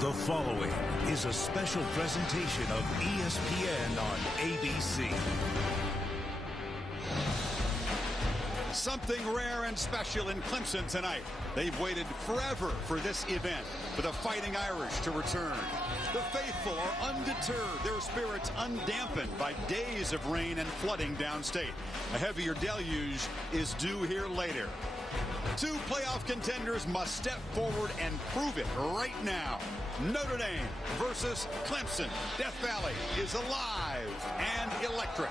The following is a special presentation of ESPN on ABC. Something rare and special in Clemson tonight. They've waited forever for this event, for the Fighting Irish to return. The faithful are undeterred, their spirits undampened by days of rain and flooding downstate. A heavier deluge is due here later. Two playoff contenders must step forward and prove it right now. Notre Dame versus Clemson. Death Valley is alive and electric.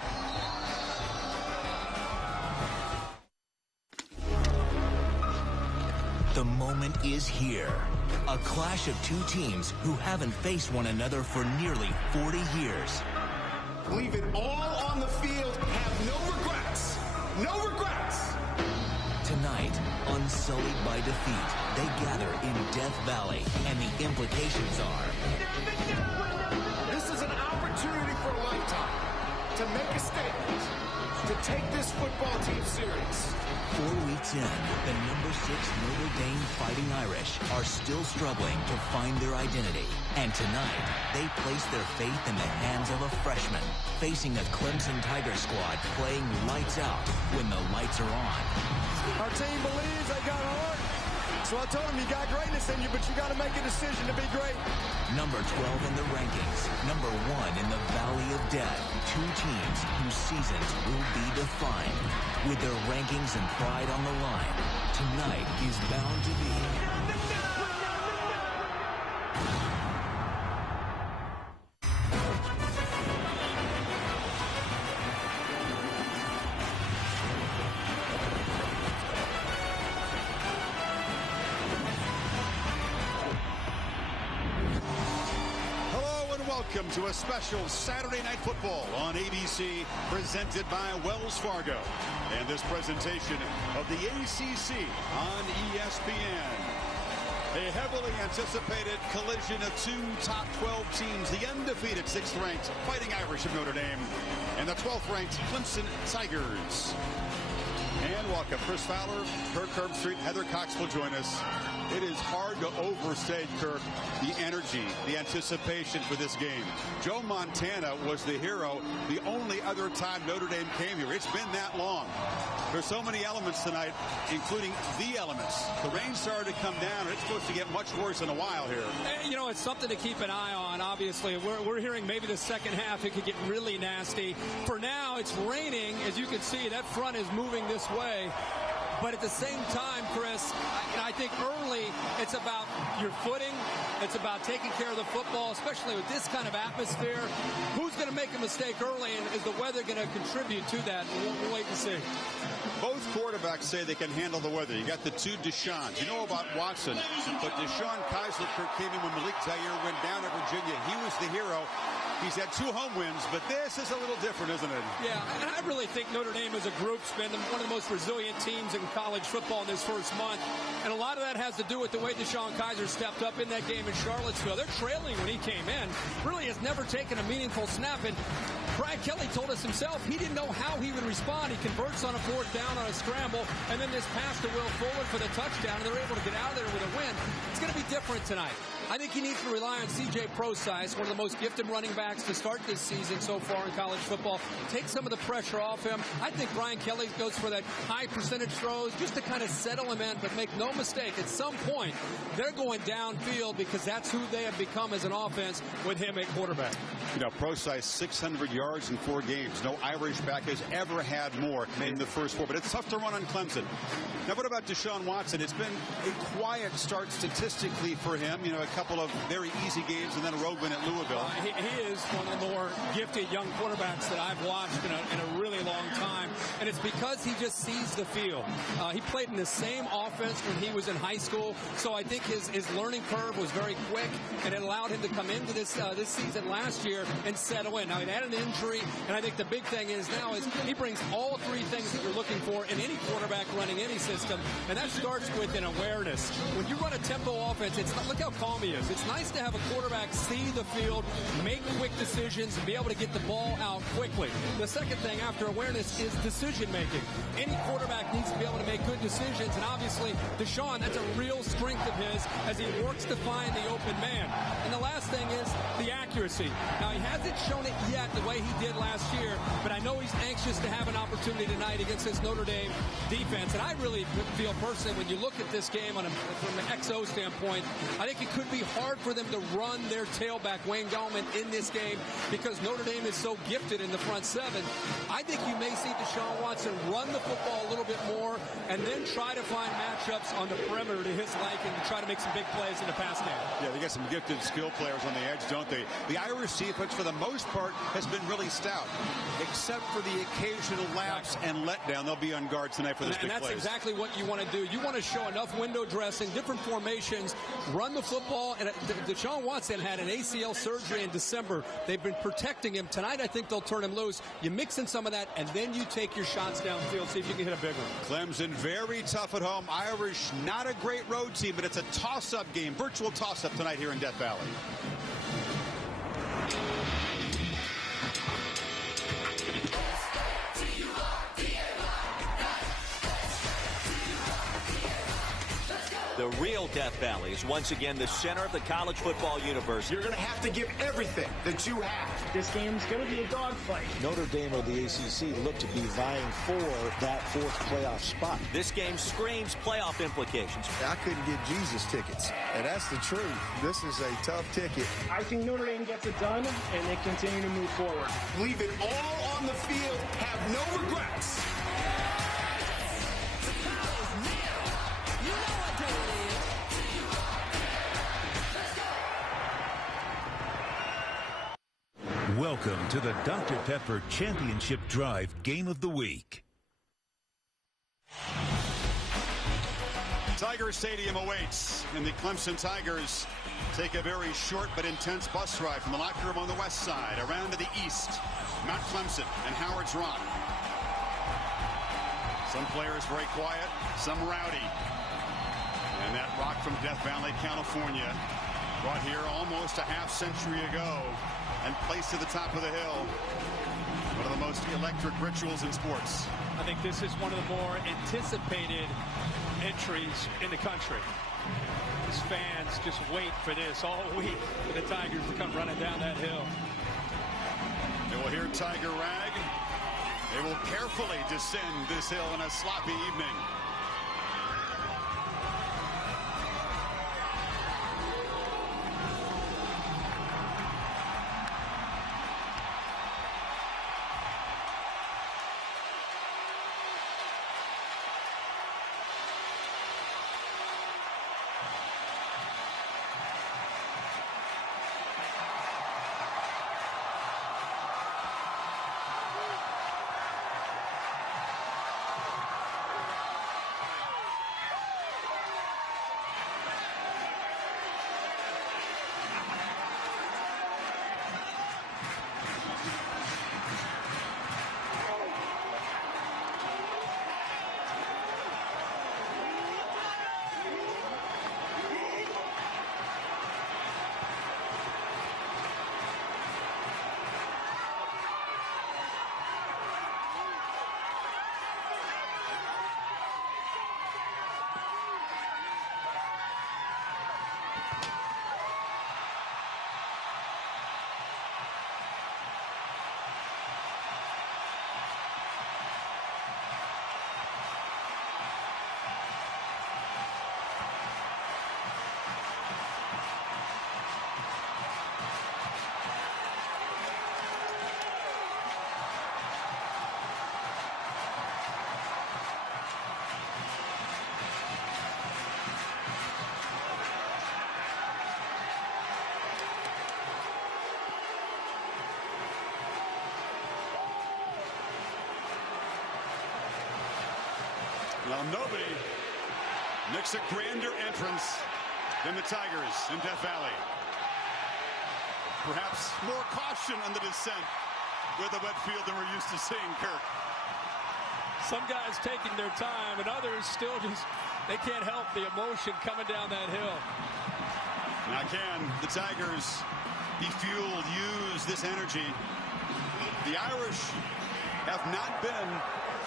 The moment is here. A clash of two teams who haven't faced one another for nearly 40 years. Leave it all on the field. Have no regrets. No regrets. Tonight, unsullied by defeat, they gather in Death Valley, and the implications are... This is an opportunity for a lifetime to make a statement, to take this football team serious. 4 weeks in, the number 6 Notre Dame Fighting Irish are still struggling to find their identity. And tonight, they place their faith in the hands of a freshman, facing a Clemson Tiger squad playing lights out when the lights are on. Our team believes they got heart. So I told them, you got greatness in you, but you got to make a decision to be great. Number 12 in the rankings, number 1 in the Valley of Death. Two teams whose seasons will be defined. With their rankings and pride on the line, tonight is bound to be... Welcome to a special Saturday Night Football on ABC, presented by Wells Fargo. And this presentation of the ACC on ESPN. A heavily anticipated collision of two top 12 teams, the undefeated 6th-ranked Fighting Irish of Notre Dame and the 12th-ranked Clemson Tigers. And welcome, Chris Fowler, Kirk Herbstreit, Heather Cox will join us. It is hard to overstate, Kirk, the energy, the anticipation for this game. Joe Montana was the hero the only other time Notre Dame came here. It's been that long. There's so many elements tonight, including the elements. The rain started to come down, and it's supposed to get much worse in a while here. You know, it's something to keep an eye on, obviously. We're hearing maybe the second half it could get really nasty. For now, it's raining. As you can see, that front is moving this way. But at the same time, Chris, I think early it's about your footing. It's about taking care of the football, especially with this kind of atmosphere. Who's going to make a mistake early, and is the weather going to contribute to that? We'll wait and see. Both quarterbacks say they can handle the weather. You got the two Deshaun's. You know about Watson, but Deshaun Kaiser came in when Malik Zaire went down at Virginia. He was the hero. He's had 2 home wins, but this is a little different, isn't it? Yeah, and I really think Notre Dame as a group's been one of the most resilient teams in college football in this first month. And a lot of that has to do with the way Deshaun Kaiser stepped up in that game in Charlottesville. They're trailing when he came in. Really has never taken a meaningful snap. And Brian Kelly told us himself he didn't know how he would respond. He converts on a 4th down on a scramble, and then this pass to Will Fuller for the touchdown, and they're able to get out of there with a win. It's going to be different tonight. I think he needs to rely on C.J. Prosise, one of the most gifted running backs to start this season so far in college football. Take some of the pressure off him. I think Brian Kelly goes for that high percentage throws just to kind of settle him in, but make no mistake, at some point, they're going downfield because that's who they have become as an offense with him at quarterback. You know, Prosise, 600 yards in 4 games. No Irish back has ever had more in the first 4, but it's tough to run on Clemson. Now, what about Deshaun Watson? It's been a quiet start statistically for him. You know, a couple of very easy games and then a road win at Louisville. He is one of the more gifted young quarterbacks that I've watched in a really long time, and it's because he just sees the field. He played in the same offense when he was in high school, so I think his learning curve was very quick, and it allowed him to come into this season last year and settle in. Now, he had an injury, and I think the big thing is now is he brings all 3 things that you're looking for in any quarterback running any system, and that starts with an awareness. When you run a tempo offense, look how calm is. It's nice to have a quarterback see the field, make quick decisions, and be able to get the ball out quickly. The second thing after awareness is decision making. Any quarterback needs to be able to make good decisions, and obviously Deshaun, that's a real strength of his as he works to find the open man. And the last thing is the accuracy. Now, he hasn't shown it yet the way he did last year, but I know he's anxious to have an opportunity tonight against this Notre Dame defense. And I really feel personally, when you look at this game from an XO standpoint, I think it could be hard for them to run their tailback, Wayne Gallman, in this game because Notre Dame is so gifted in the front seven. I think you may see Deshaun Watson run the football a little bit more and then try to find matchups on the perimeter to his liking to try to make some big plays in the pass game. Yeah, they got some gifted skill players on the edge, don't they? The Irish defense, for the most part, has been really stout, except for the occasional lapse and letdown. They'll be on guard tonight for this big plays. And that's exactly what you want to do. You want to show enough window dressing, different formations, run the football. And Deshaun Watson had an ACL surgery in December. They've been protecting him. Tonight, I think they'll turn him loose. You mix in some of that, and then you take your shots downfield, see if you can hit a big one. Clemson, very tough at home. Irish, not a great road team, but it's a toss-up game, virtual toss-up tonight here in Death Valley. The real Death Valley is once again the center of the college football universe. You're going to have to give everything that you have. This game's going to be a dogfight. Notre Dame or the ACC look to be vying for that fourth playoff spot. This game screams playoff implications. I couldn't get Jesus tickets, and that's the truth. This is a tough ticket. I think Notre Dame gets it done, and they continue to move forward. Leave it all on the field. Have no regrets. Welcome to the Dr. Pepper Championship Drive Game of the Week. Tiger Stadium awaits, and the Clemson Tigers take a very short but intense bus ride from the locker room on the west side around to the east. Mount Clemson and Howard's Rock. Some players very quiet, some rowdy. And that rock from Death Valley, California, brought here almost a half century ago and placed to the top of the hill. One of the most electric rituals in sports. I think this is one of the more anticipated entries in the country. These fans just wait for this all week for the Tigers to come running down that hill. They will hear Tiger Rag. They will carefully descend this hill on a sloppy evening. Now nobody makes a grander entrance than the Tigers in Death Valley. Perhaps more caution on the descent with the wet field than we're used to seeing, Kirk. Some guys taking their time, and others still just, they can't help the emotion coming down that hill. Now can the Tigers be fueled, use this energy? The Irish have not been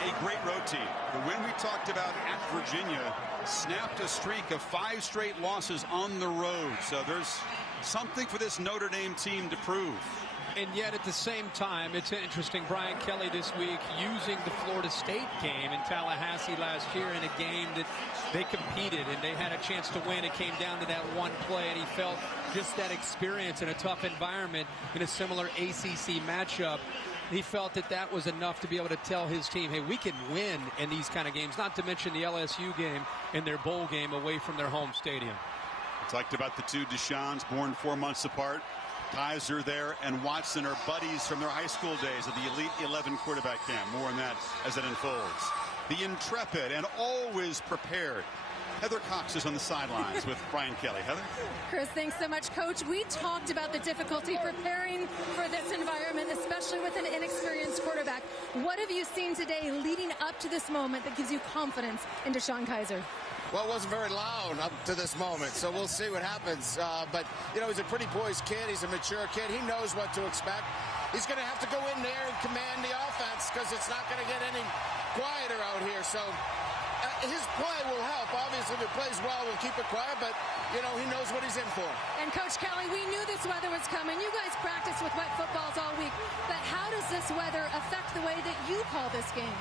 a great road team. The win we talked about at Virginia snapped a streak of 5 straight losses on the road. So there's something for this Notre Dame team to prove. And yet at the same time, it's interesting, Brian Kelly this week using the Florida State game in Tallahassee last year in a game that they competed and they had a chance to win. It came down to that one play, and he felt just that experience in a tough environment in a similar ACC matchup. He felt that that was enough to be able to tell his team, hey, we can win in these kind of games, not to mention the LSU game and their bowl game away from their home stadium. We talked about the two Deshaun's, born 4 months apart. Kaiser there and Watson are buddies from their high school days at the Elite 11 quarterback camp. More on that as it unfolds. The intrepid and always prepared Heather Cox is on the sidelines with Brian Kelly. Heather? Chris, thanks so much, Coach. We talked about the difficulty preparing for this environment, especially with an inexperienced quarterback. What have you seen today leading up to this moment that gives you confidence in Deshaun Kaiser? Well, it wasn't very loud up to this moment, so we'll see what happens. But, you know, he's a pretty poised kid. He's a mature kid. He knows what to expect. He's going to have to go in there and command the offense because it's not going to get any quieter out here. So his play will help. Obviously, if he plays well, we'll keep it quiet, but, you know, he knows what he's in for. And, Coach Kelly, we knew this weather was coming. You guys practiced with wet footballs all week, but how does this weather affect the way that you call this game?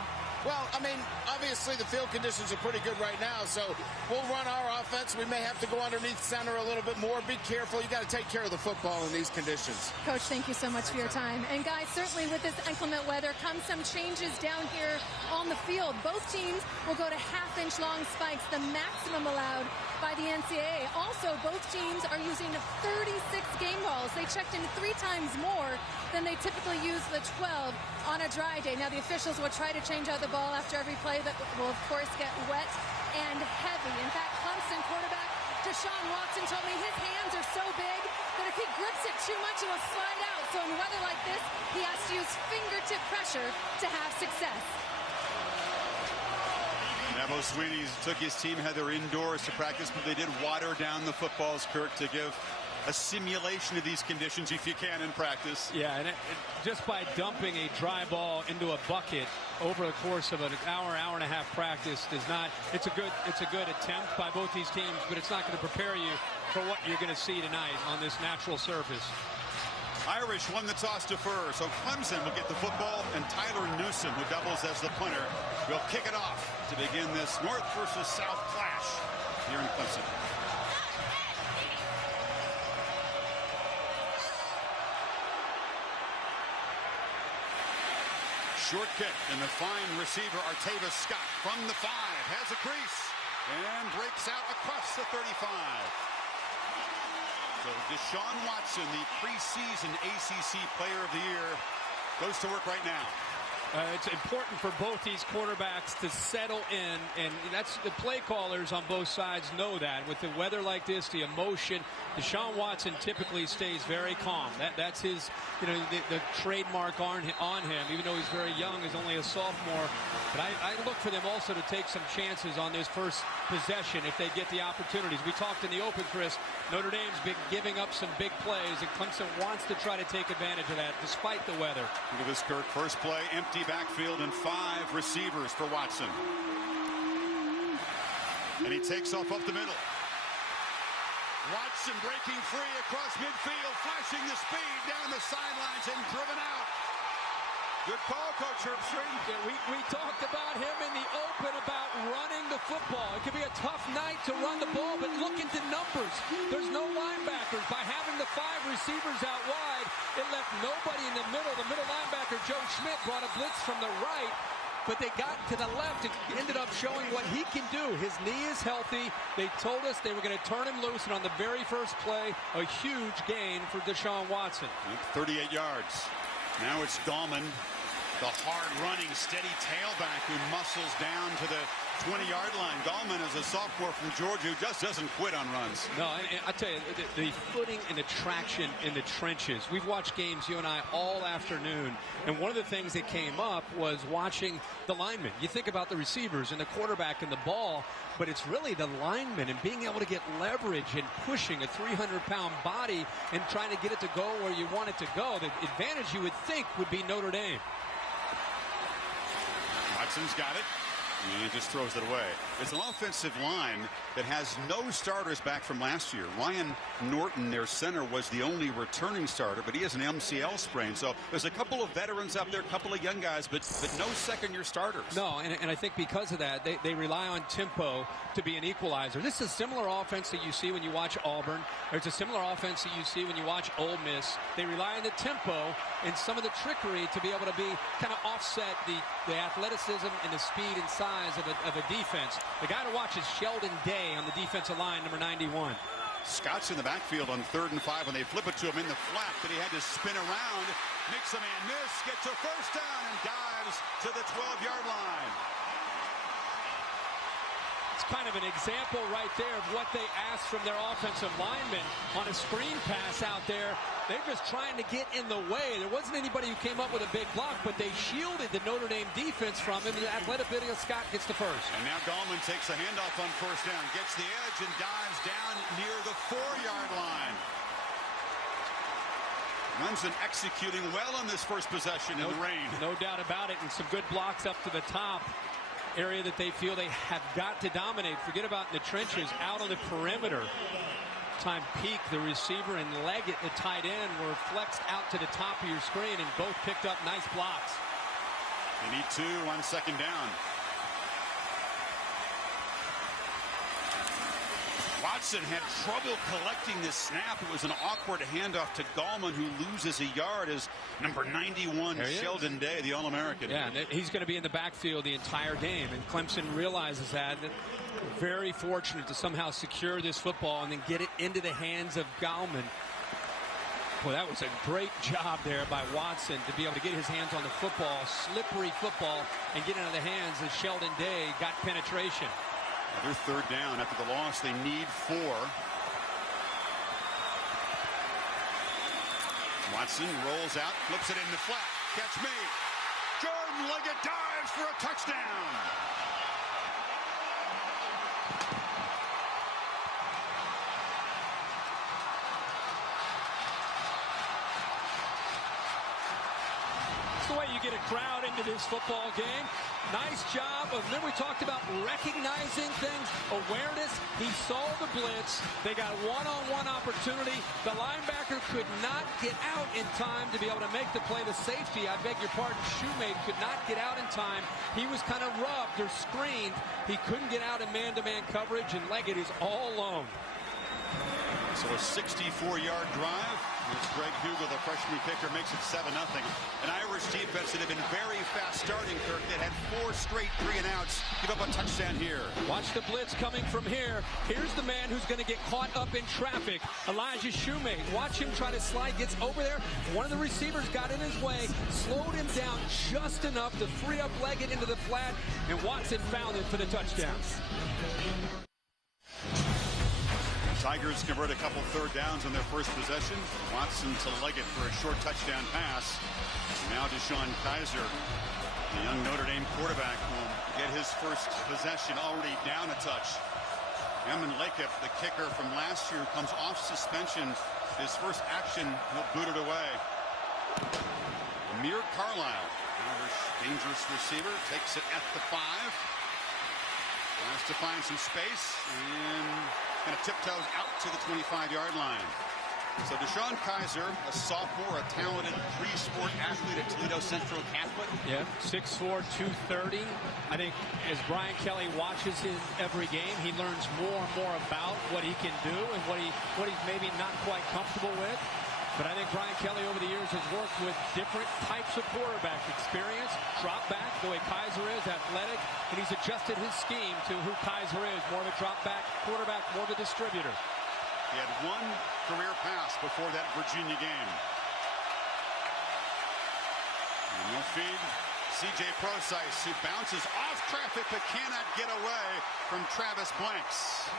Well, I mean, obviously the field conditions are pretty good right now, so we'll run our offense. We may have to go underneath center a little bit more. Be careful. You got to take care of the football in these conditions. Coach, thank you so much for your time. And, guys, certainly with this inclement weather comes some changes down here on the field. Both teams will go to half-inch long spikes, the maximum allowed by the NCAA. Also, both teams are using 36 game balls. They checked in 3 times more than they typically use the 12 on a dry day. Now, the officials will try to change out the ball after every play that will, of course, get wet and heavy. In fact, Clemson quarterback Deshaun Watson told me his hands are so big that if he grips it too much, it will slide out. So in weather like this, he has to use fingertip pressure to have success. Dabo Swinney took his team, Heather, indoors to practice, but they did water down the footballs, Kirk, to give a simulation of these conditions if you can in practice. Yeah, and just by dumping a dry ball into a bucket over the course of an hour and a half practice does not. It's a good attempt by both these teams, but it's not going to prepare you for what you're going to see tonight on this natural surface. Irish won the toss to first, so Clemson will get the football, and Tyler Newsom, who doubles as the punter, will kick it off to begin this North versus South clash here in Clemson. Short kick, and the fine receiver Artavis Scott from the 5 has a crease and breaks out across the 35. So Deshaun Watson, the preseason ACC Player of the Year, goes to work right now. It's important for both these quarterbacks to settle in, and that's the play callers on both sides know that. With the weather like this, the emotion, Deshaun Watson typically stays very calm. That's his, the trademark on him, even though he's very young, he's only a sophomore. But I look for them also to take some chances on this first possession if they get the opportunities. We talked in the open, Chris, Notre Dame's been giving up some big plays, and Clemson wants to try to take advantage of that despite the weather. Look at this, Kirk. First play, empty backfield and 5 receivers for Watson. And he takes off up the middle. Watson breaking free across midfield, flashing the speed down the sidelines and driven out. Good call, Coach Herbstreit. Yeah, we talked about him in the open about running the football. It could be a tough night to run the ball, but look at the numbers. There's no linebackers. By having the 5 receivers out wide, it left nobody in the middle. The middle linebacker, Joe Schmidt, brought a blitz from the right, but they got to the left and ended up showing what he can do. His knee is healthy. They told us they were going to turn him loose, and on the very first play, a huge gain for Deshaun Watson. 38 yards. Now it's Dahlman. The hard-running, steady tailback who muscles down to the 20-yard line. Gallman is a sophomore from Georgia who just doesn't quit on runs. No, and I tell you, the footing and the traction in the trenches. We've watched games, you and I, all afternoon, and one of the things that came up was watching the linemen. You think about the receivers and the quarterback and the ball, but it's really the linemen and being able to get leverage and pushing a 300-pound body and trying to get it to go where you want it to go. The advantage you would think would be Notre Dame. Watson's got it. And he just throws it away. It's an offensive line that has no starters back from last year. Ryan Norton, their center, was the only returning starter, but he has an MCL sprain. So there's a couple of veterans out there, a couple of young guys, but no second-year starters. No, and I think because of that, they rely on tempo to be an equalizer. This is a similar offense that you see when you watch Auburn. It's a similar offense that you see when you watch Ole Miss. They rely on the tempo and some of the trickery to be able to be kind of offset the athleticism and the speed and size of a defense. The guy to watch is Sheldon Day on the defensive line, number 91. Scott's in the backfield on 3rd and 5 when they flip it to him in the flat, but he had to spin around, makes a man miss, gets a first down, and dives to the 12-yard line. It's kind of an example right there of what they asked from their offensive linemen on a screen pass out there. They're just trying to get in the way. There wasn't anybody who came up with a big block, but they shielded the Notre Dame defense from him. The athletic video, Scott gets the first. And now Gallman takes a handoff on 1st down, gets the edge, and dives down near the 4-yard line. Clemson executing well on this first possession in the rain. No doubt about it, and some good blocks up to the top. Area that they feel they have got to dominate. Forget about in the trenches, out on the perimeter. Time Peak, the receiver, and Leggett, the tight end, were flexed out to the top of your screen and both picked up nice blocks. They need 2 on 2nd down. Watson had trouble collecting this snap. It was an awkward handoff to Gallman, who loses a yard as number 91, Sheldon Day, the All-American. Yeah, and he's going to be in the backfield the entire game, and Clemson realizes that. Very fortunate to somehow secure this football and then get it into the hands of Gallman. Well, that was a great job there by Watson to be able to get his hands on the football, slippery football, and get it into the hands as Sheldon Day got penetration. Another 3rd down after the loss. They need 4. Watson rolls out, flips it in the flat. Catch made. Jordan Leggett dives for a touchdown. It's the way you get a crowd into this football game. Nice job of, remember we talked about recognizing things, awareness. He saw the blitz. They got one-on-one opportunity. The linebacker could not get out in time to be able to make the play. The safety, I beg your pardon, Shoemate, could not get out in time. He was kind of rubbed or screened. He couldn't get out in man-to-man coverage, and Leggett is all alone. So a 64-yard drive. It's Greg Hugel, the freshman kicker, makes it 7-0. An Irish defense that had been very fast starting, Kirk, that had 4 straight 3-and-outs. Give up a touchdown here. Watch the blitz coming from here. Here's the man who's going to get caught up in traffic, Elijah Shoemate. Watch him try to slide, gets over there. One of the receivers got in his way, slowed him down just enough to free up Leggett into the flat, and Watson found it for the touchdown. Tigers convert a couple 3rd downs on their first possession. Watson to Leggett for a short touchdown pass. Now DeShone Kizer, the young Notre Dame quarterback, will get his first possession already down a touch. Eamon Lakeup, the kicker from last year, comes off suspension. His first action, he'll boot it away. Amir Carlisle, Irish dangerous receiver, takes it at the 5. Has to find some space and kind of tiptoes out to the 25-yard line. So DeShone Kizer, a sophomore, a talented 3-sport athlete at Toledo Central Catholic. Yeah, 6'4", 230. I think as Brian Kelly watches him every game, he learns more and more about what he can do and what he's maybe not quite comfortable with. But I think Brian Kelly over the years has worked with different types of quarterback experience, drop back, the way Kizer is, athletic, and he's adjusted his scheme to who Kizer is, more of a drop back quarterback, more of a distributor. He had 1 career pass before that Virginia game. And no feed. C.J. Procise, who bounces off traffic but cannot get away from Travis Blanks.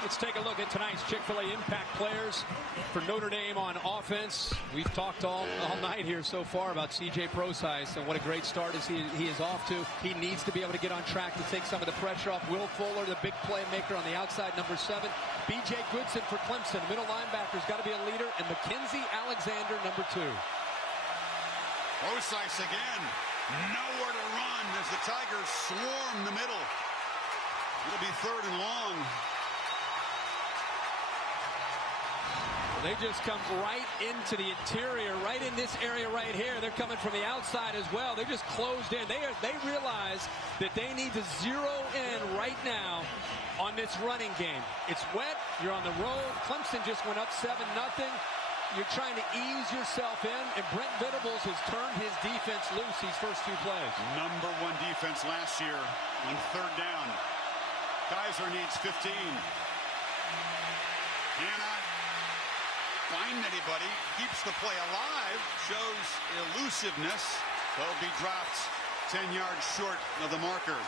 Let's take a look at tonight's Chick-fil-A impact players for Notre Dame on offense. We've talked all night here so far about C.J. Procise and what a great start he is off to. He needs to be able to get on track to take some of the pressure off. Will Fuller, the big playmaker on the outside, number 7. B.J. Goodson for Clemson, middle linebacker's got to be a leader, and Mackenzie Alexander, number 2. Procise again, nowhere to run as the Tigers swarm the middle. It'll be 3rd and long. They just come right into the interior, right in this area right here. They're coming from the outside as well. They're just closed in. They realize that they need to zero in right now on this running game. It's wet. You're on the road. Clemson just went up 7-0. You're trying to ease yourself in, and Brent Venables has turned his defense loose these first 2 plays. Number 1 defense last year on 3rd down. Kaiser needs 15. Cannot find anybody. Keeps the play alive. Shows elusiveness. They'll be dropped 10 yards short of the marker.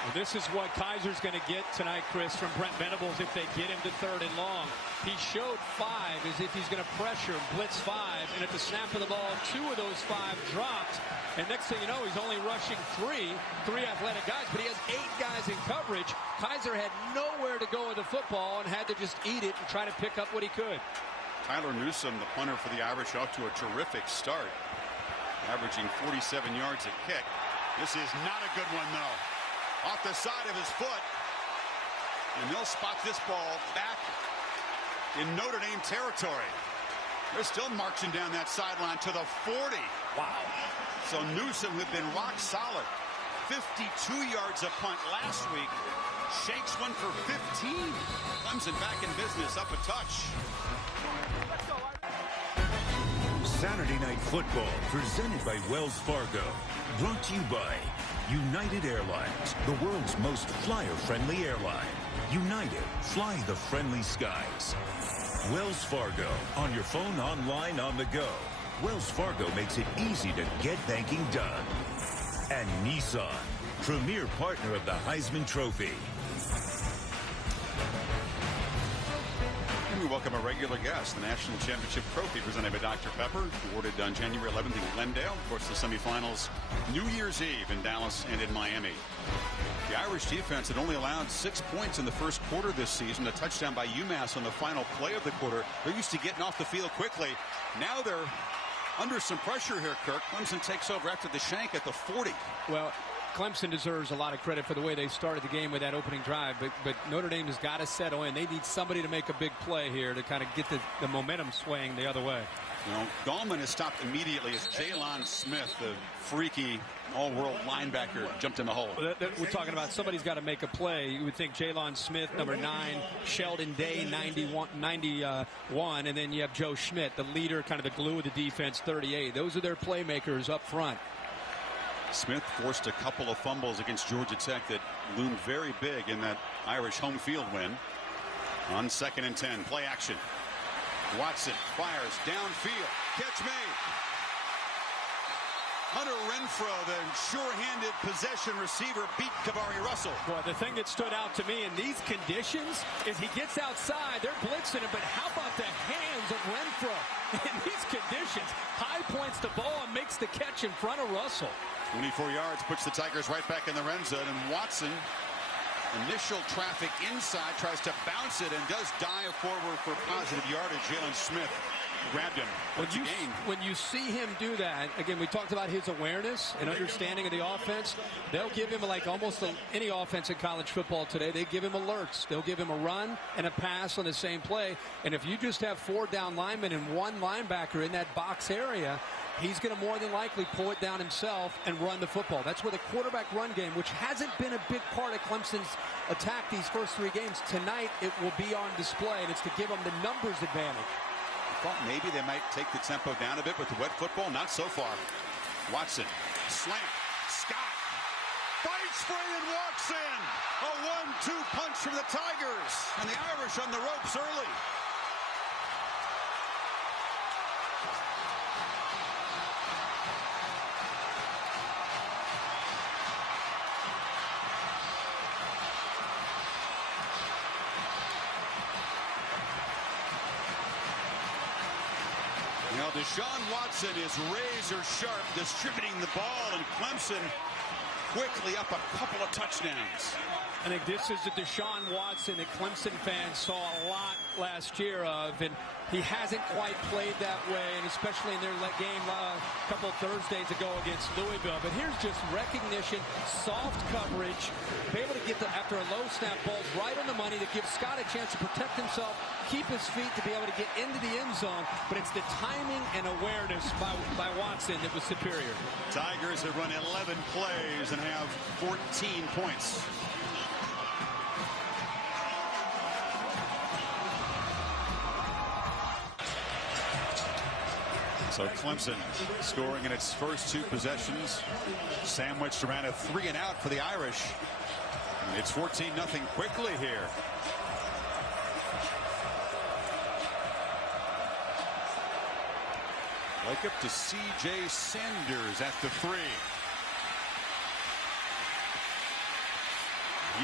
Well, this is what Kaiser's going to get tonight, Chris, from Brent Venables if they get him to 3rd and long. He showed 5 as if he's going to pressure blitz 5, and at the snap of the ball, 2 of those 5 dropped. And next thing you know, he's only rushing 3 athletic guys, but he has 8 guys in coverage. Kaiser had nowhere to go with the football and had to just eat it and try to pick up what he could. Tyler Newsome, the punter for the Irish, off to a terrific start, averaging 47 yards a kick. This is not a good one, though. Off the side of his foot, and they'll spot this ball back in Notre Dame territory. They're still marching down that sideline to the 40. Wow. So Newsome, who'd been rock solid, 52 yards a punt last week, shakes one for 15. Clemson back in business, up a touch. Saturday Night Football, presented by Wells Fargo. Brought to you by United Airlines, the world's most flyer-friendly airline. United, fly the friendly skies. Wells Fargo, on your phone, online, on the go. Wells Fargo makes it easy to get banking done. And Nissan, premier partner of the Heisman Trophy. And we welcome a regular guest, the National Championship Trophy presented by Dr. Pepper, awarded on January 11th in Glendale. Of course, the semifinals New Year's Eve in Dallas and in Miami. The Irish defense had only allowed 6 points in the first quarter this season, a touchdown by UMass on the final play of the quarter. They're used to getting off the field quickly. Now they're under some pressure here, Kirk. Clemson takes over after the shank at the 40. Well, Clemson deserves a lot of credit for the way they started the game with that opening drive, but Notre Dame has got to settle in. They need somebody to make a big play here to kind of get the momentum swaying the other way. You know, Gallman is stopped immediately as Jalen Smith, the freaky all-world linebacker, jumped in the hole. We're talking about somebody's got to make a play. You would think Jalen Smith, number 9, Sheldon Day, 91, and then you have Joe Schmidt, the leader, kind of the glue of the defense, 38. Those are their playmakers up front. Smith forced a couple of fumbles against Georgia Tech that loomed very big in that Irish home field win. On 2nd and 10, play action. Watson fires downfield. Catch made. Hunter Renfrow, the sure-handed possession receiver, beat Kavari Russell. Boy, the thing that stood out to me in these conditions is he gets outside. They're blitzing him, but how about the hands of Renfrow in these conditions? High points the ball and makes the catch in front of Russell. 24 yards puts the Tigers right back in the red zone, and Watson, initial traffic inside, tries to bounce it and does dive forward for positive yardage. Jalen Smith grabbed him. When you see him do that, again, we talked about his awareness and understanding of the offense. They'll give him, like almost any offense in college football today, they give him alerts. They'll give him a run and a pass on the same play. And if you just have 4 down linemen and 1 linebacker in that box area, he's going to more than likely pull it down himself and run the football. That's where the quarterback run game, which hasn't been a big part of Clemson's attack these first 3 games, tonight it will be on display, and it's to give them the numbers advantage. I thought maybe they might take the tempo down a bit with the wet football. Not so far. Watson, slant, Scott, bites free and walks in. A 1-2 punch from the Tigers, and the Irish on the ropes early. Now Deshaun Watson is razor sharp distributing the ball, and Clemson quickly up a couple of touchdowns. I think this is the Deshaun Watson that Clemson fans saw a lot last year of, and he hasn't quite played that way, and especially in their game a couple Thursdays ago against Louisville. But here's just recognition, soft coverage, be able to get after a low snap balls right on the money that gives Scott a chance to protect himself, keep his feet to be able to get into the end zone. But it's the timing and awareness by Watson that was superior. Tigers have run 11 plays and have 14 points. So Clemson scoring in its first two possessions, sandwiched around a 3-and-out for the Irish. It's 14-0 quickly here. Look up to C.J. Sanders at the 3.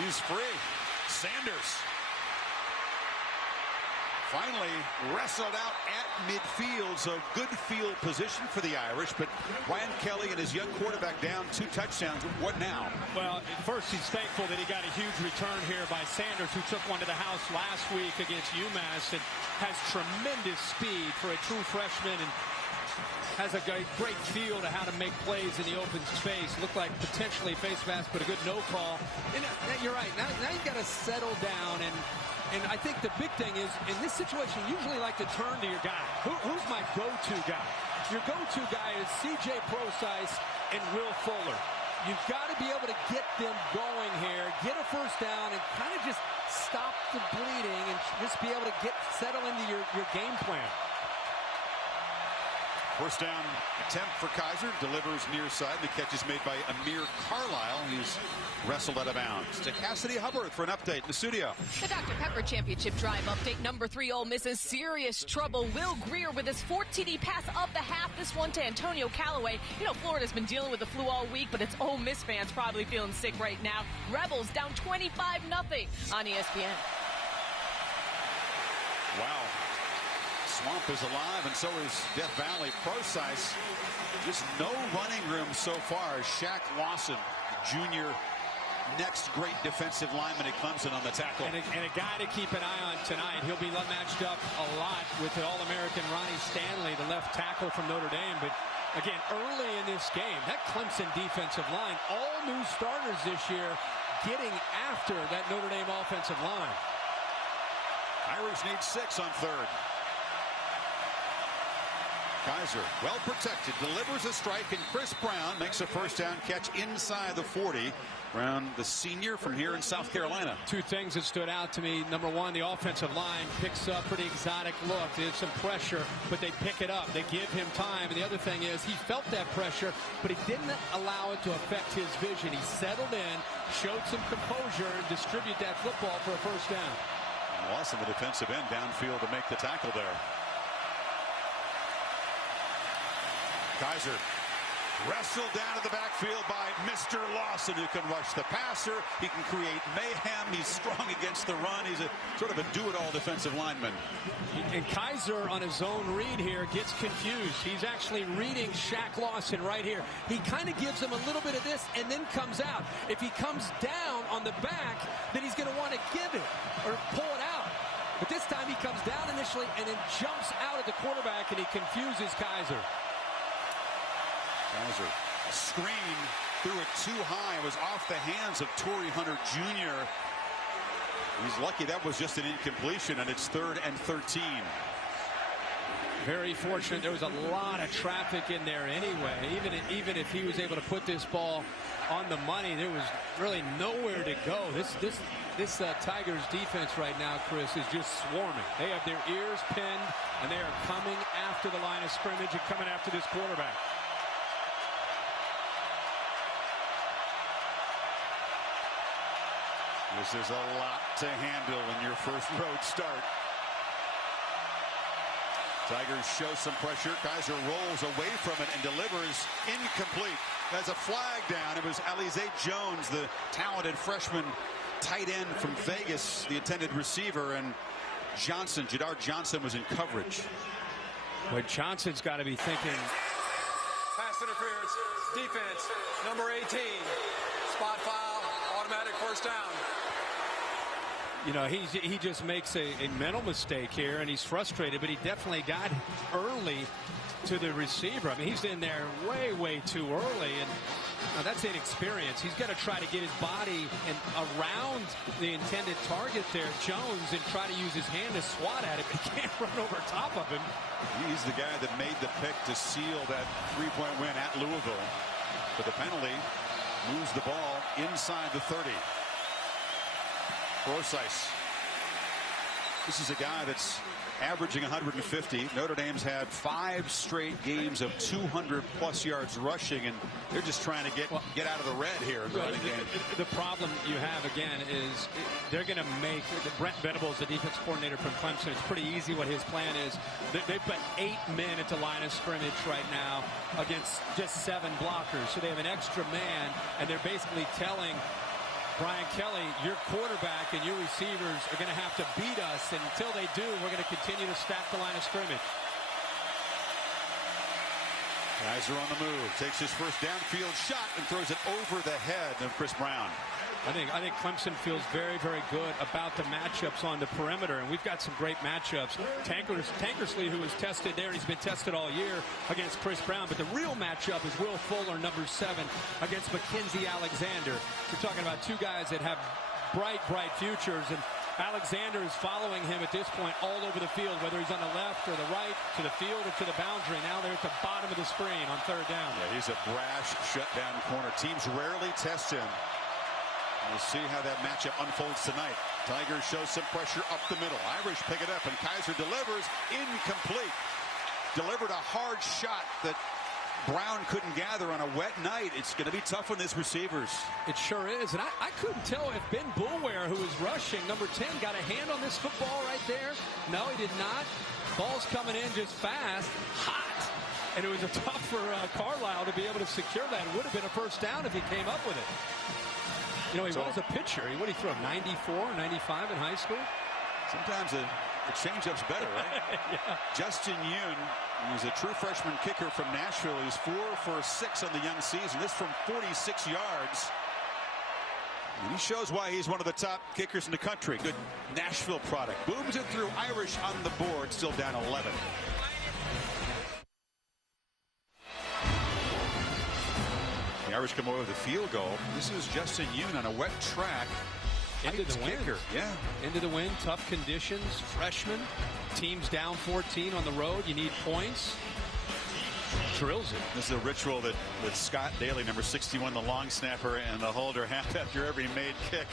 He's free. Sanders finally wrestled out at midfield, so good field position for the Irish, but Ryan Kelly and his young quarterback down 2 touchdowns. What now? Well, first he's thankful that he got a huge return here by Sanders, who took one to the house last week against UMass and has tremendous speed for a true freshman and has a great feel to how to make plays in the open space. Looked like potentially face mask, but a good no call. And you're right. Now you got to settle down, and I think the big thing is, in this situation, you usually like to turn to your guy. Who's my go-to guy? Your go-to guy is C.J. Prosise and Will Fuller. You've got to be able to get them going here, get a first down, and kind of just stop the bleeding and just be able to settle into your game plan. First down attempt for Kaiser, delivers near side. The catch is made by Amir Carlisle. He's wrestled out of bounds. To Cassidy Hubbard for an update in the studio. The Dr. Pepper Championship Drive update. Number 3 Ole Miss is serious trouble. Will Greer with his 4th TD pass of the half. This one to Antonio Callaway. You know, Florida's been dealing with the flu all week, but it's Ole Miss fans probably feeling sick right now. Rebels down 25-0 on ESPN. Wow. Swamp is alive, and so is Death Valley. Prosise, just no running room so far. Shaq Lawson, junior, next great defensive lineman at Clemson on the tackle. And a guy to keep an eye on tonight. He'll be matched up a lot with the All-American Ronnie Stanley, the left tackle from Notre Dame. But again, early in this game, that Clemson defensive line, all new starters this year, getting after that Notre Dame offensive line. Irish need 6 on 3rd. Kaiser, well protected, delivers a strike, and Chris Brown makes a first down catch inside the 40. Brown, the senior from here in South Carolina. 2 things that stood out to me. Number 1, the offensive line picks up pretty exotic look. There's some pressure, but they pick it up. They give him time. And the other thing is he felt that pressure, but he didn't allow it to affect his vision. He settled in, showed some composure, and distributed that football for a first down. Lawson, the defensive end, downfield to make the tackle there. Kaiser wrestled down to the backfield by Mr. Lawson, who can rush the passer. He can create mayhem. He's strong against the run. He's a sort of a do-it-all defensive lineman. And Kaiser on his own read here gets confused. He's actually reading Shaq Lawson right here. He kind of gives him a little bit of this and then comes out. If he comes down on the back, then he's going to want to give it or pull it out. But this time he comes down initially and then jumps out at the quarterback, and he confuses Kaiser. Kaiser, a screen, threw it too high. It was off the hands of Torrey Hunter Jr. He's lucky that was just an incompletion, and it's 3rd and 13. Very fortunate. There was a lot of traffic in there anyway. Even if he was able to put this ball on the money, there was really nowhere to go. This Tigers defense right now, Chris, is just swarming. They have their ears pinned, and they are coming after the line of scrimmage and coming after this quarterback. This is a lot to handle in your first road start. Tigers show some pressure. Kaiser rolls away from it and delivers incomplete. As a flag down, it was Alize Jones, the talented freshman tight end from Vegas, the intended receiver, and Jadar Johnson was in coverage. But Johnson's got to be thinking. Pass interference, defense, number 18, spot foul, automatic first down. You know, he just makes a mental mistake here, and he's frustrated, but he definitely got early to the receiver. I mean, he's in there way too early, and that's inexperience. He's got to try to get his body and around the intended target there, Jones, and try to use his hand to swat at it, but he can't run over top of him. He's the guy that made the pick to seal that three-point win at Louisville. But the penalty moves the ball inside the 30. Brosice. This is a guy that's averaging 150. Notre Dame's had 5 straight games of 200+ yards rushing, and they're just trying to get out of the red here. The problem you have, again, is they're going to make Brent Venables, the defense coordinator from Clemson. It's pretty easy what his plan is. They've put 8 men at the line of scrimmage right now against just 7 blockers. So they have an extra man, and they're basically telling Brian Kelly, your quarterback and your receivers are going to have to beat us, and until they do, we're going to continue to stack the line of scrimmage. Kaiser on the move, takes his first downfield shot and throws it over the head of Chris Brown. I think Clemson feels very good about the matchups on the perimeter, and we've got some great matchups. Tankersley, who was tested there, and he's been tested all year against Chris Brown, but the real matchup is Will Fuller, number 7, against Mackenzie Alexander. We're talking about 2 guys that have bright futures, and Alexander is following him at this point all over the field, whether he's on the left or the right, to the field or to the boundary. Now they're at the bottom of the screen on 3rd down. Yeah, he's a brash shutdown corner. Teams rarely test him. We'll see how that matchup unfolds tonight. Tigers show some pressure up the middle. Irish pick it up, and Kaiser delivers. Incomplete. Delivered a hard shot that Brown couldn't gather on a wet night. It's going to be tough on his receivers. It sure is. And I couldn't tell if Ben Boulware, who was rushing, number 10, got a hand on this football right there. No, he did not. Ball's coming in just fast. Hot. And it was tough for Carlisle to be able to secure that. It would have been a first down if he came up with it. You know, he was a pitcher. What did he throw, 94, 95 in high school? Sometimes a change-up's better, right? Yeah. Justin Yoon, he's a true freshman kicker from Nashville. He's 4 for 6 on the young season. This from 46 yards. And he shows why he's one of the top kickers in the country. Good Nashville product. Booms it through. Irish on the board, still down 11. The Irish come away with a field goal. This is Justin Yoon on a wet track. Into the wind. Yeah. Into the wind, tough conditions, freshman. Team's down 14 on the road. You need points. Drills it. This is a ritual that Scott Daly, number 61, the long snapper, and the holder have after every made kick.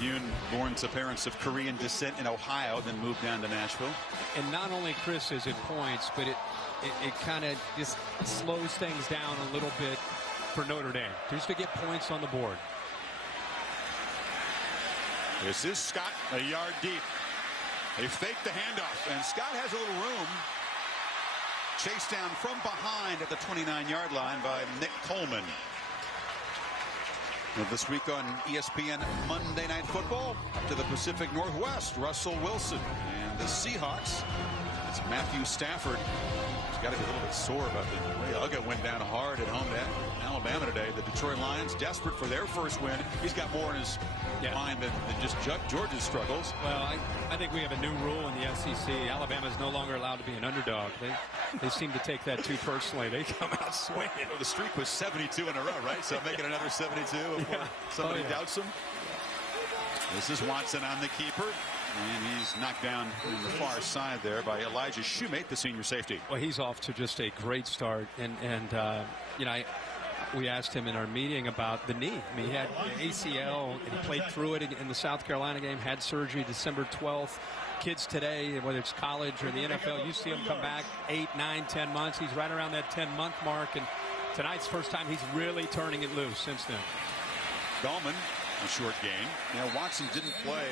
Yoon, born to parents of Korean descent in Ohio, then moved down to Nashville. And not only, Chris, is it points, but it kind of just slows things down a little bit for Notre Dame, just to get points on the board. This is Scott, a yard deep. They fake the handoff, and Scott has a little room. Chased down from behind at the 29-yard line by Nick Coleman. This week on ESPN Monday Night Football, up to the Pacific Northwest, Russell Wilson and the Seahawks. It's Matthew Stafford. He's got to be a little bit sore about the way Uga went down hard at home to Alabama today. The Detroit Lions, desperate for their first win. He's got more in his mind than just Georgia's struggles. Well, I think we have a new rule in the SEC. Alabama is no longer allowed to be an underdog. They seem to take that too personally. They come out swinging. The streak was 72 in a row, right? So making another 72 before somebody doubts him. This is Watson on the keeper. And he's knocked down in the far side there by Elijah Shoemate, the senior safety. Well, he's off to just a great start. And you know, we asked him in our meeting about the knee. I mean, he had ACL, and he played through it in the South Carolina game, had surgery December 12th. Kids today, whether it's college or the NFL, you see them come back 8, 9, 10 months. He's right around that 10-month mark, and tonight's first time he's really turning it loose since then. Gallman, a short gain. You know, Watson didn't play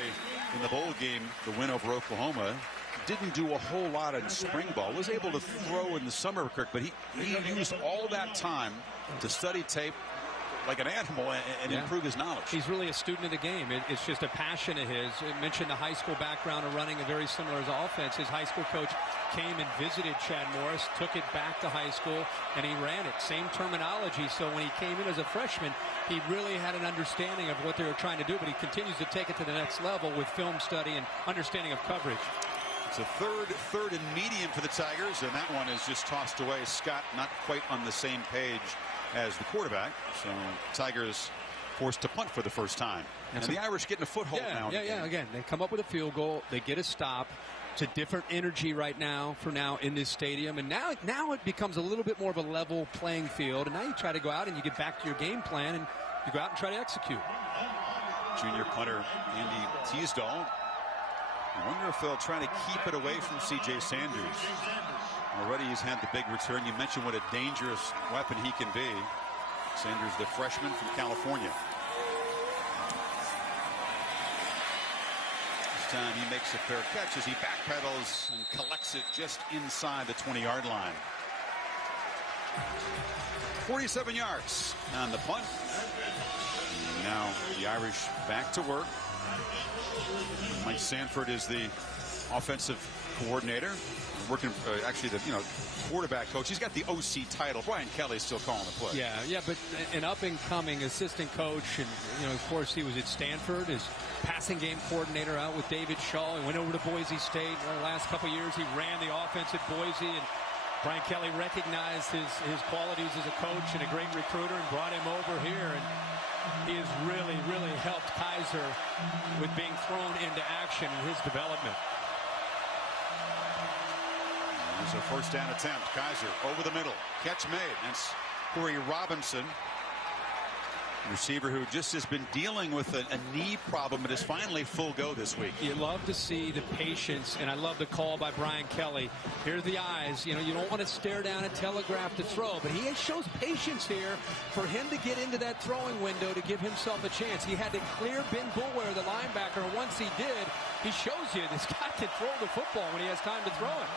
in the bowl game, the win over Oklahoma. Didn't do a whole lot in spring ball. Was able to throw in the summer, Kirk, but he used all that time to study tape like an animal and improve his knowledge. He's really a student of the game. It's just a passion of his. I mentioned the high school background of running a very similar as offense. His high school coach came and visited Chad Morris, took it back to high school, and he ran it. Same terminology. So when he came in as a freshman, he really had an understanding of what they were trying to do, but he continues to take it to the next level with film study and understanding of coverage. It's a third and medium for the Tigers, and that one is just tossed away. Scott not quite on the same page as the quarterback, so Tigers forced to punt for the first time. And the Irish getting a foothold now. Yeah. Again, they come up with a field goal. They get a stop. It's a different energy right now in this stadium, and now it becomes a little bit more of a level playing field, and now you try to go out and you get back to your game plan and you go out and try to execute. Junior punter Andy Teasdall. I wonder if they'll try to keep it away from C.J. Sanders. Already he's had the big return. You mentioned what a dangerous weapon he can be. Sanders, the freshman from California. This time he makes a fair catch as he backpedals and collects it just inside the 20-yard line. 47 yards on the punt. Now the Irish back to work. Mike Sanford is the offensive coordinator, working actually the quarterback coach. He's got the OC title. Brian Kelly's still calling the play. Yeah, but an up-and-coming assistant coach, and of course he was at Stanford as passing game coordinator out with David Shaw. He went over to Boise State. The last couple years he ran the offense at Boise, and Brian Kelly recognized his qualities as a coach and a great recruiter and brought him over here. And he has really helped Kaiser with being thrown into action in his development. There's a first down attempt. Kaiser over the middle. Catch made. That's Corey Robinson, receiver who just has been dealing with a knee problem, but is finally full go this week. You love to see the patience, and I love the call by Brian Kelly. Here's the eyes. You don't want to stare down and telegraph the throw, but he shows patience here for him to get into that throwing window to give himself a chance. He had to clear Ben Boulware, the linebacker, and once he did, he shows you this guy can throw the football when he has time to throw it.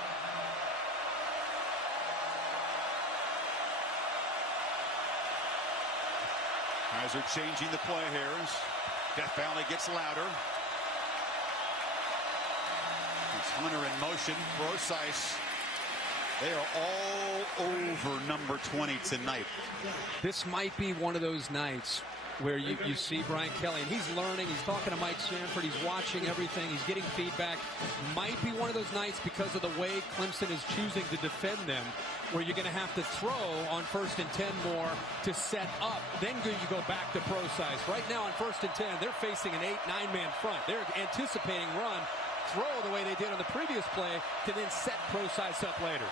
Kaiser changing the play here as Death Valley gets louder. It's Hunter in motion. Brosice. They are all over number 20 tonight. This might be one of those nights where you see Brian Kelly, and he's learning. He's talking to Mike Sanford. He's watching everything. He's getting feedback. Might be one of those nights because of the way Clemson is choosing to defend them, where you're going to have to throw on 1st and 10 more to set up. Then you go back to Brosice. Right now on 1st and 10, they're facing an 8-9-man front. They're anticipating run, throw the way they did on the previous play to then set Brosice up later.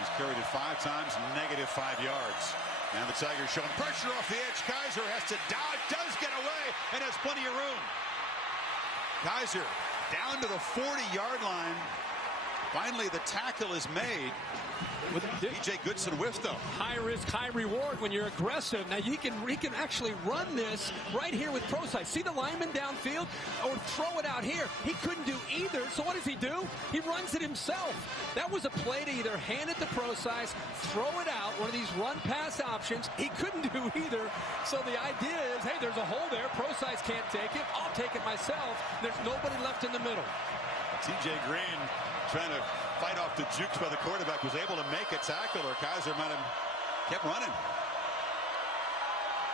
He's carried it 5 times, -5 yards. Now the Tigers showing pressure off the edge. Kaiser has to dodge, does get away, and has plenty of room. Kaiser down to the 40-yard line. Finally, the tackle is made. With DJ Goodson whiffs though. High risk, high reward when you're aggressive. Now he can actually run this right here with Brosice. See the lineman downfield or throw it out here. He couldn't do either. So what does he do? He runs it himself. That was a play to either hand it to Brosice, throw it out, one of these run pass options. He couldn't do either. So the idea is, hey, there's a hole there. Brosice can't take it. I'll take it myself. There's nobody left in the middle. TJ Green trying to fight off the jukes by the quarterback, was able to make a tackle, or Kaiser might have kept running.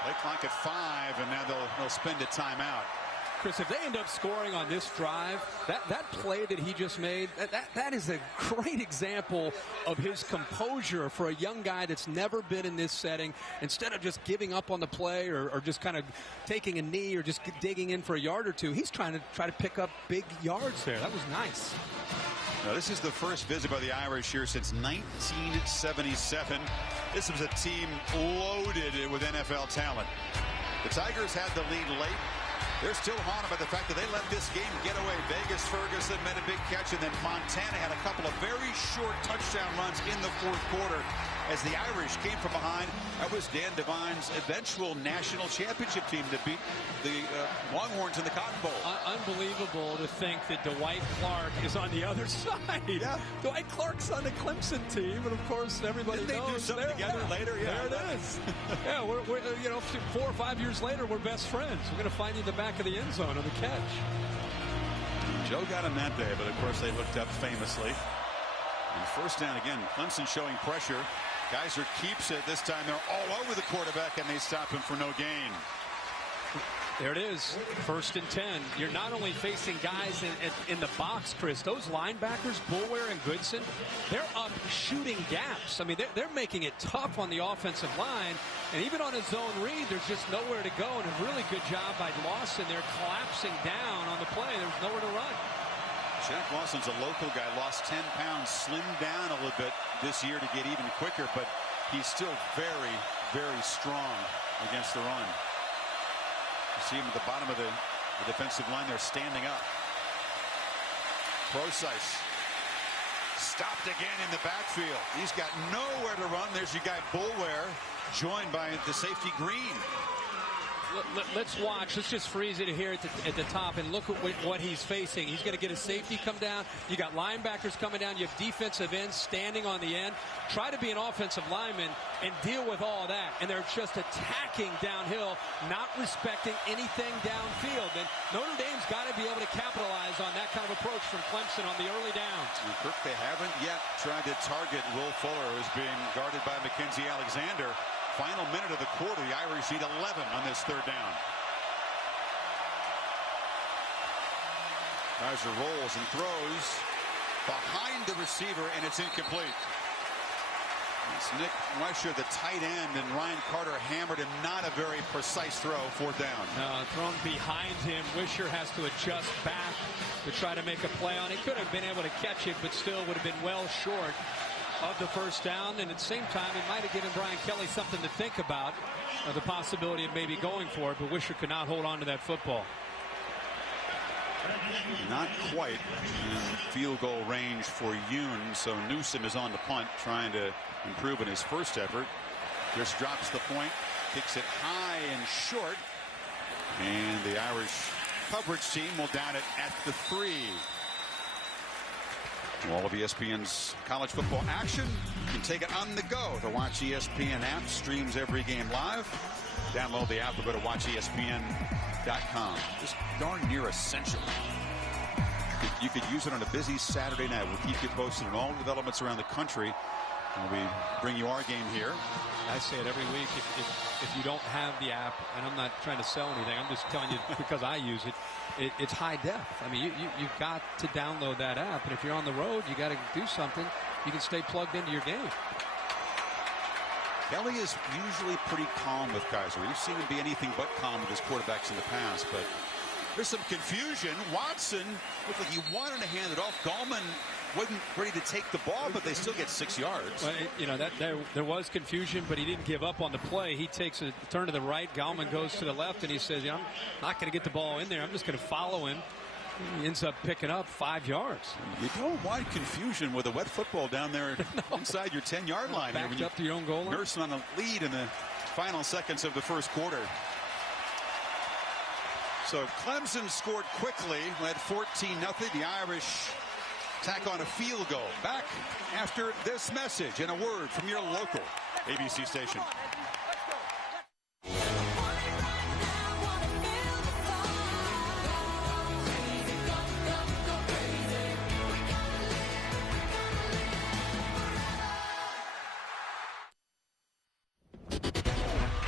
Play clock at 5, and now they'll spend a timeout. Chris, if they end up scoring on this drive, that play that he just made, that is a great example of his composure for a young guy that's never been in this setting. Instead of just giving up on the play or just kind of taking a knee or just digging in for a yard or two, he's trying to pick up big yards there. That was nice. Now, this is the first visit by the Irish here since 1977. This was a team loaded with NFL talent. The Tigers had the lead late. They're still haunted by the fact that they let this game get away. Vegas Ferguson made a big catch, and then Montana had a couple of very short touchdown runs in the fourth quarter as the Irish came from behind. That was Dan Devine's eventual national championship team that beat the Longhorns in the Cotton Bowl. Unbelievable to think that Dwight Clark is on the other side. Yeah. Dwight Clark's on the Clemson team, and of course everybody Didn't knows. They do something together later? Yeah, there it is. Yeah, we're 4 or 5 years later, we're best friends. We're going to find you in the back of the end zone on the catch. Joe got him that day, but of course they looked up famously. And first down again, Clemson showing pressure. Geiser keeps it. This time they're all over the quarterback, and they stop him for no gain. There it is, 1st and 10. You're not only facing guys in the box, Chris. Those linebackers, Boulware and Goodson, they're up shooting gaps. I mean, they're making it tough on the offensive line. And even on a zone read, there's just nowhere to go. And a really good job by Lawson. They're collapsing down on the play. There's nowhere to run. Jack Lawson's a local guy, lost 10 pounds, slimmed down a little bit this year to get even quicker, but he's still very, very strong against the run. You see him at the bottom of the defensive line there, standing up. Procise stopped again in the backfield. He's got nowhere to run. There's your guy Boulware, joined by the safety Green. Let's watch. Let's just freeze it here at the top and look at what he's facing. He's going to get a safety come down. You got linebackers coming down. You have defensive ends standing on the end. Try to be an offensive lineman and deal with all that. And they're just attacking downhill, not respecting anything downfield. And Notre Dame's got to be able to capitalize on that kind of approach from Clemson on the early downs. Kirk, they haven't yet tried to target Will Fuller, who's being guarded by Mackenzie Alexander. Final minute of the quarter, the Irish need 11 on this third down. Geiser rolls and throws behind the receiver, and it's incomplete. It's Nick Weisher, the tight end, and Ryan Carter hammered him. Not a very precise throw, 4th down. No, thrown behind him. Weisher has to adjust back to try to make a play on it. Could have been able to catch it, but still would have been well short of the first down, and at the same time it might have given Brian Kelly something to think about, the possibility of maybe going for it, but Weisher could not hold on to that football. Not quite in field goal range for Yoon, so Newsom is on the punt, trying to improve in his first effort. Just drops the point, kicks it high and short, and the Irish coverage team will down it at the 3. All of ESPN's college football action, you can take it on the go. The Watch ESPN app streams every game live. Download the app or go to watchespn.com. Just darn near essential. You could use it on a busy Saturday night. We'll keep you posted on all the developments around the country. And we bring you our game here. I say it every week. If you don't have the app, and I'm not trying to sell anything, I'm just telling you because I use it. It's high def. I mean, you've got to download that app, and if you're on the road, you got to do something. You can stay plugged into your game. Kelly is usually pretty calm with Kaiser. We've seen him be anything but calm with his quarterbacks in the past, but there's some confusion. Watson looked like he wanted to hand it off. Gallman wasn't ready to take the ball, but they still get 6 yards. Well, you know, there was confusion, but he didn't give up on the play. He takes a turn to the right. Gallman goes to the left, and he says, I'm not going to get the ball in there. I'm just going to follow him. He ends up picking up 5 yards. You don't want confusion with a wet football down there inside your 10-yard line. Backed up to your own goal line. Nursing on a lead in the final seconds of the first quarter. So Clemson scored quickly, led 14-0. The Irish tack on a field goal. Back after this message and a word from your local ABC station.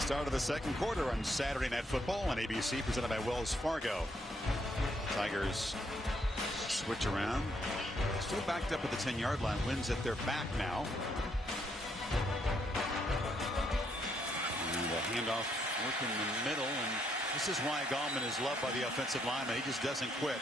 Start of the second quarter on Saturday Night Football on ABC, presented by Wells Fargo. Tigers switch around. Still backed up at the 10-yard line. Wins at their back now. And a handoff work in the middle. And this is why Gallman is loved by the offensive lineman. He just doesn't quit.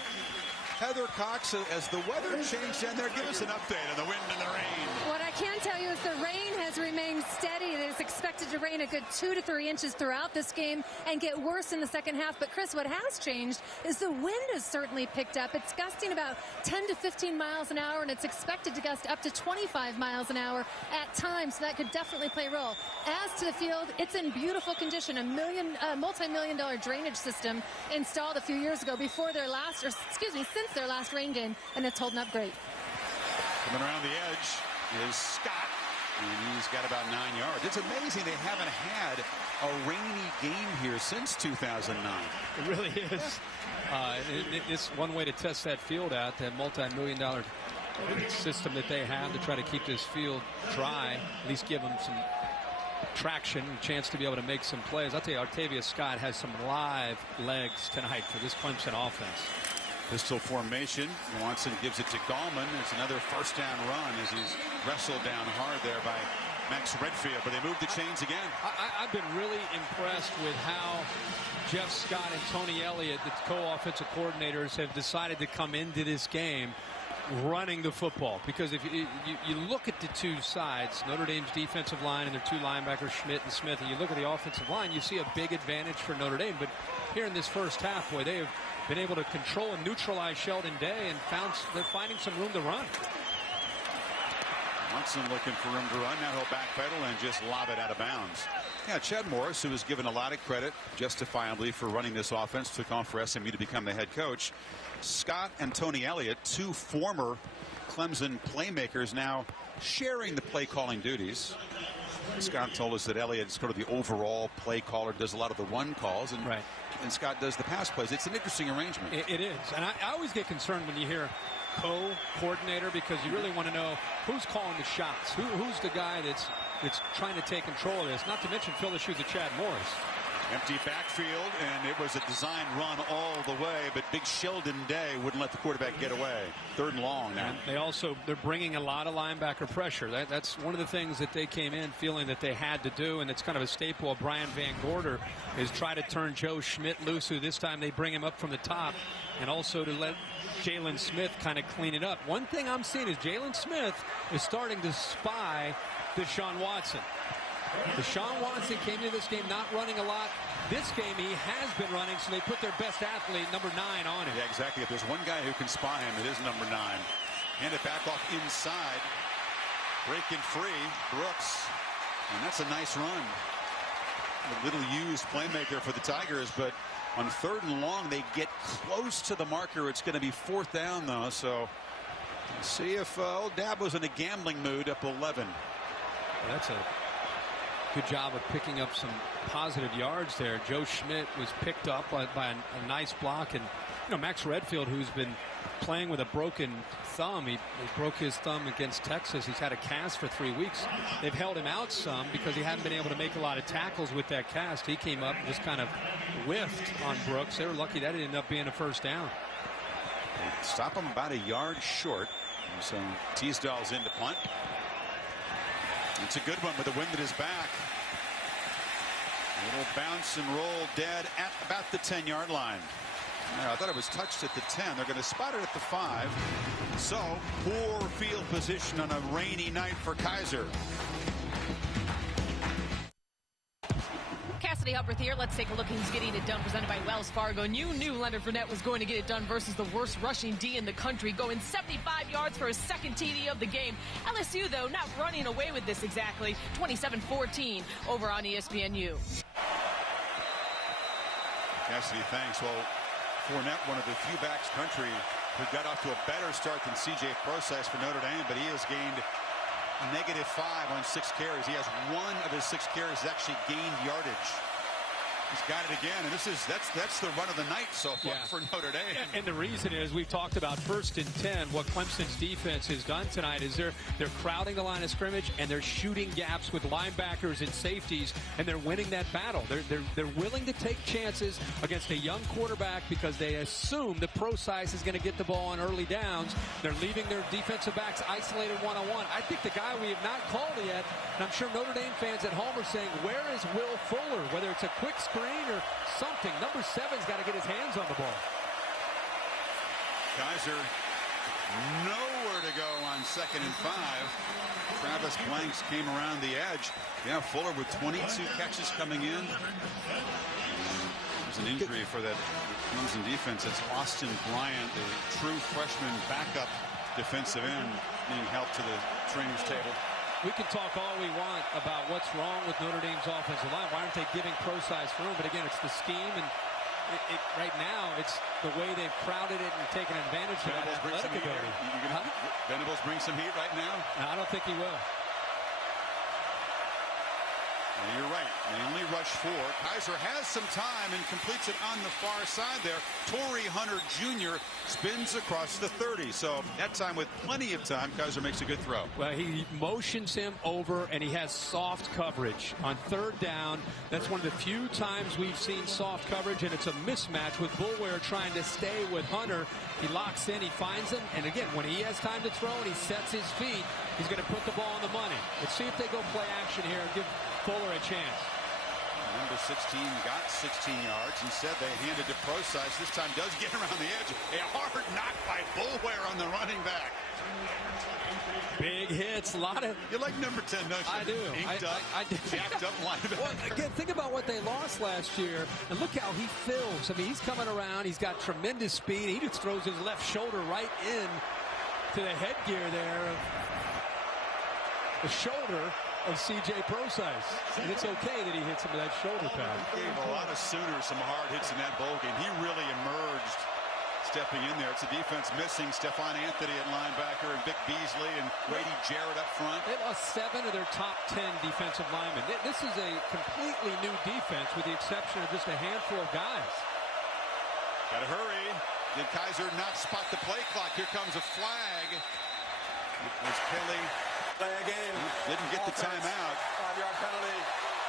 Heather Cox, as the weather changed down there, give us an update on the wind and the rain. What I can tell you is the rain has remained steady. It is expected expected to rain a good 2 to 3 inches throughout this game and get worse in the second half. But, Chris, what has changed is the wind has certainly picked up. It's gusting about 10 to 15 miles an hour, and it's expected to gust up to 25 miles an hour at times. So that could definitely play a role. As to the field, it's in beautiful condition. A multi-million-dollar drainage system installed a few years ago since their last rain game, and it's holding up great. Coming around the edge is Scott, and he's got about 9 yards. It's amazing they haven't had a rainy game here since 2009. It really is. It's one way to test that field out, that multi-million-dollar system that they have to try to keep this field dry, at least give them some traction, a chance to be able to make some plays. I'll tell you, Artavius Scott has some live legs tonight for this Clemson offense. Pistol formation. Watson gives it to Gallman. It's another first down run as he's wrestled down hard there by Max Redfield, but they moved the chains again. I've been really impressed with how Jeff Scott and Tony Elliott, the co-offensive coordinators, have decided to come into this game running the football, because if you look at the two sides, Notre Dame's defensive line and their two linebackers, Schmidt and Smith, and you look at the offensive line, you see a big advantage for Notre Dame. But here in this first half, boy, they have been able to control and neutralize Sheldon Day, and they're finding some room to run. Watson looking for room to run. Now he'll backpedal and just lob it out of bounds. Yeah, Chad Morris, who was given a lot of credit justifiably for running this offense, took on for SMU to become the head coach. Scott and Tony Elliott, two former Clemson playmakers, now sharing the play calling duties. Scott told us that Elliott is sort of the overall play caller, does a lot of the run calls, and Scott does the pass plays. It's an interesting arrangement. It is, and I always get concerned when you hear co-coordinator, because you really want to know who's calling the shots, who's the guy that's trying to take control of this, not to mention fill the shoes of Chad Morris. Empty backfield, and it was a design run all the way, but big Sheldon Day wouldn't let the quarterback get away. 3rd and long now. And they're bringing a lot of linebacker pressure. That's one of the things that they came in feeling that they had to do, and it's kind of a staple of Brian Van Gorder, is try to turn Joe Schmidt loose, who this time they bring him up from the top, and also to let Jalen Smith kind of clean it up. One thing I'm seeing is Jalen Smith is starting to spy Deshaun Watson. Deshaun Watson came into this game not running a lot. This game he has been running, so they put their best athlete, number 9, on him. Yeah, exactly. If there's one guy who can spy him, it is number 9. Hand it back off inside. Breaking free, Brooks. And that's a nice run. A little used playmaker for the Tigers, but on 3rd and long, they get close to the marker. It's going to be 4th down, though, so let's see if old Dab was in a gambling mood up 11. Well, that's a good job of picking up some positive yards there. Joe Schmidt was picked up by a nice block, and Max Redfield, who's been playing with a broken thumb, he broke his thumb against Texas. He's had a cast for 3 weeks. They've held him out some because he hadn't been able to make a lot of tackles with that cast. He came up and just kind of whiffed on Brooks. They were lucky that ended up being a first down. Stop him about a yard short. So Teasdale's in to punt. It's a good one with the wind at his back. A little bounce and roll dead at about the 10-yard line. I thought it was touched at the 10. They're going to spot it at the 5. So poor field position on a rainy night for Kaiser. Cassidy Hubbard here. Let's take a look at who's getting it done, presented by Wells Fargo. And you knew Leonard Fournette was going to get it done versus the worst rushing D in the country, going 75 yards for his second TD of the game. LSU, though, not running away with this exactly. 27-14 over on ESPNU. Cassidy, thanks. Well, Fournette, one of the few backs country who got off to a better start than C.J. Process for Notre Dame, but he has gained -5 on 6 carries. He has 1 of his 6 carries actually gained yardage. He's got it again, and that's the run of the night so far for Notre Dame. And the reason is, we've talked about 1st and 10. What Clemson's defense has done tonight is they're crowding the line of scrimmage, and they're shooting gaps with linebackers and safeties, and they're winning that battle. They're willing to take chances against a young quarterback because they assume that Procise is going to get the ball on early downs. They're leaving their defensive backs isolated one-on-one. I think the guy we have not called yet, and I'm sure Notre Dame fans at home are saying, where is Will Fuller? Whether it's a quick screen or something. Number 7's got to get his hands on the ball. Kaiser nowhere to go on 2nd and 5. Travis Blanks came around the edge. Yeah, Fuller with 22 catches coming in. There's an injury for that Clemson defense. It's Austin Bryant, the true freshman backup defensive end, being helped to the trainer's table. We can talk all we want about what's wrong with Notre Dame's offensive line. Why aren't they giving pro-size room? But again, it's the scheme, and right now it's the way they've crowded it and taken advantage of that athletic ability. Venables bring some heat right now? No, I don't think he will. Yeah, you're right. They only rush 4. Kaiser has some time and completes it on the far side there. Torrey Hunter Jr. spins across the 30. So that time, with plenty of time, Kaiser makes a good throw. Well, he motions him over, and he has soft coverage on 3rd down. That's one of the few times we've seen soft coverage, and it's a mismatch with Boulware trying to stay with Hunter. He locks in, he finds him, and again, when he has time to throw and he sets his feet, he's going to put the ball on the money. Let's see if they go play action here and give Fuller a chance. Number 16 got 16 yards. Instead, they handed to Procise. This time does get around the edge. A hard knock by Boulware on the running back. Big hits, a lot of... You like number 10, don't you? I do. Inked up, jacked up linebacker. Well, again, think about what they lost last year, and look how he fills. I mean, he's coming around. He's got tremendous speed. He just throws his left shoulder right in to the headgear there of the shoulder of C.J. Procise. And it's okay that he hits him with that shoulder pad. He gave a lot of Sooners some hard hits in that bowl game. He really emerged stepping in there. It's a defense missing Stephon Anthony at linebacker and Vic Beasley and Grady Jarrett up front. They lost 7 of their top 10 defensive linemen. This is a completely new defense with the exception of just a handful of guys. Got to hurry. Did Kaiser not spot the play clock? Here comes a flag. It was Kelly. Play again. Didn't get the timeout. 5-yard penalty.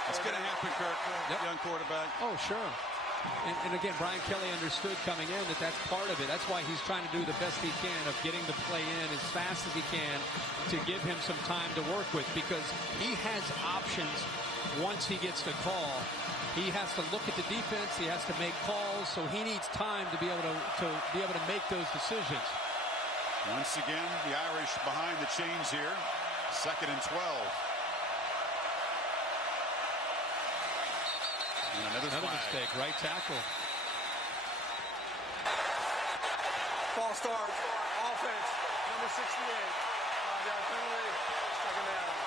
It's going to happen, Kirk. Yep. Young quarterback. Oh, sure. And again, Brian Kelly understood coming in that that's part of it. That's why he's trying to do the best he can of getting the play in as fast as he can to give him some time to work with, because he has options once he gets the call. He has to look at the defense. He has to make calls, so he needs time to be able to make those decisions. Once again, the Irish behind the chains here. 2nd and 12. And another mistake, right tackle. False start. Offense. Number 68. 5-yard penalty. 2nd down.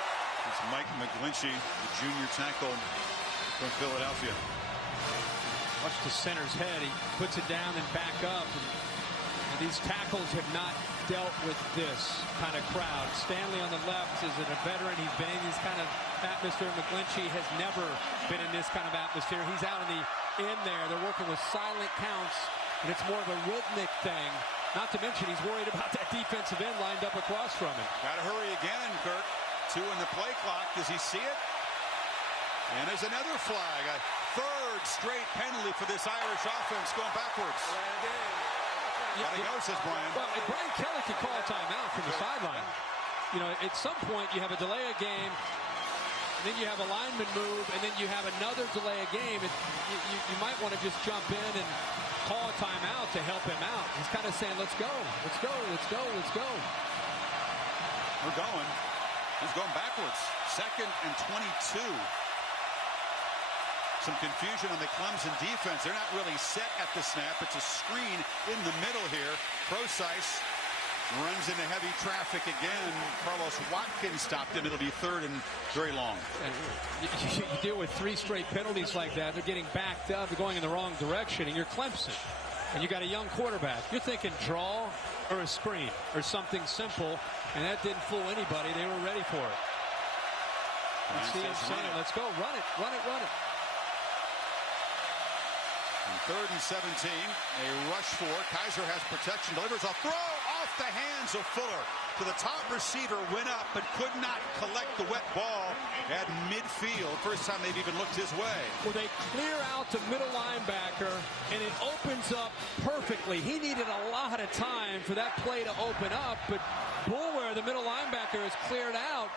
It's Mike McGlinchey, the junior tackle from Philadelphia. Watch the center's head. He puts it down and back up. And these tackles have not dealt with this kind of crowd. Stanley on the left is a veteran. He's been in this kind of atmosphere. McGlinchey has never been in this kind of atmosphere. He's out in the end there. They're working with silent counts, and it's more of a rhythmic thing. Not to mention he's worried about that defensive end lined up across from him. Got to hurry again, Kirk. 2 in the play clock. Does he see it? And there's another flag. A 3rd straight penalty for this Irish offense going backwards. Gotta go, says Brian. Well, Brian Kelly can call a timeout from the sideline. You know, at some point you have a delay of game, and then you have a lineman move, and then you have another delay of game. You might want to just jump in and call a timeout to help him out. He's kind of saying, let's go, let's go, let's go, let's go. We're going. He's going backwards. 2nd and 22. Some confusion on the Clemson defense. They're not really set at the snap. It's a screen in the middle here. Procise runs into heavy traffic again. Carlos Watkins stopped him. It'll be 3rd and very long. And you deal with 3 straight penalties like that. They're getting backed up. They're going in the wrong direction. And you're Clemson. And you got a young quarterback. You're thinking draw or a screen or something simple. And that didn't fool anybody. They were ready for it. Let's see him saying, let's go. Run it, run it, run it. 3rd and 17, a rush for. Kaiser has protection, delivers a throw off the hands of Fuller to the top receiver, went up but could not collect the wet ball at midfield. First time they've even looked his way. Well, they clear out to middle linebacker, and it opens up perfectly. He needed a lot of time for that play to open up, but Boulware, the middle linebacker, is cleared out.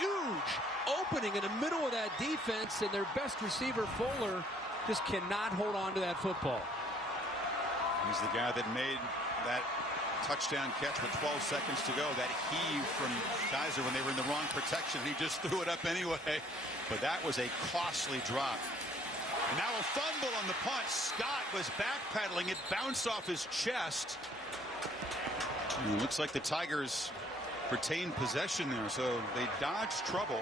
Huge opening in the middle of that defense, and their best receiver, Fuller, just cannot hold on to that football. He's the guy that made that touchdown catch with 12 seconds to go. That heave from Kaiser when they were in the wrong protection. He just threw it up anyway. But that was a costly drop. And now a fumble on the punt. Scott was backpedaling. It bounced off his chest. And it looks like the Tigers retained possession there, so they dodged trouble.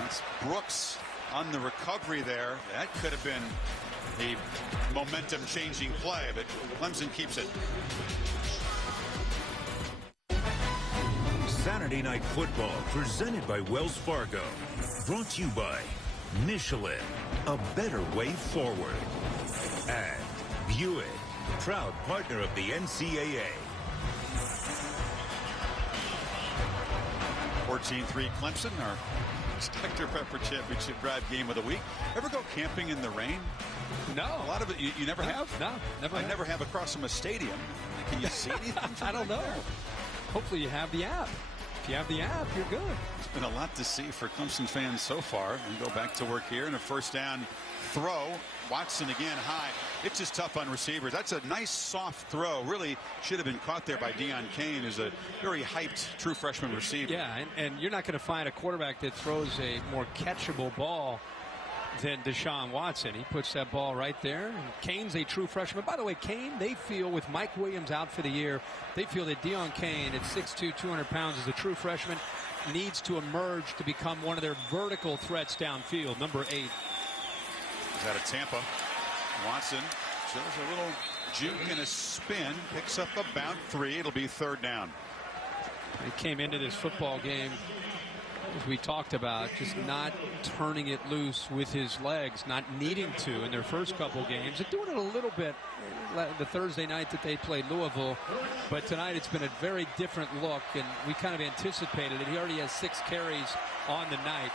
That's Brooks on the recovery there. That could have been a momentum-changing play, but Clemson keeps it. Saturday Night Football presented by Wells Fargo. Brought to you by Michelin, a better way forward. And Buick, proud partner of the NCAA. 14-3 Clemson, our Dr. Pepper Championship Drive game of the week. Ever go camping in the rain? No. A lot of it, you never have? No, never. I never have across from a stadium. Can you see anything? I don't know. Hopefully you have the app. If you have the app, you're good. It's been a lot to see for Clemson fans so far. We go back to work here, and a first down throw. Watson again high. It's just tough on receivers. That's a nice soft throw. Really should have been caught there by Deion Kane, who's a very hyped true freshman receiver. Yeah, and you're not going to find a quarterback that throws a more catchable ball than Deshaun Watson. He puts that ball right there. And Kane's a true freshman. By the way, Kane, they feel with Mike Williams out for the year, they feel that Deion Kane at 6'2", 200 pounds as a true freshman needs to emerge to become one of their vertical threats downfield. Number 8. He's out of Tampa. Watson shows a little juke and a spin. Picks up about 3. It'll be third down. He came into this football game, as we talked about, just not turning it loose with his legs, not needing to in their first couple games. They're doing it a little bit the Thursday night that they played Louisville, but tonight it's been a very different look, and we kind of anticipated it. He already has 6 carries on the night.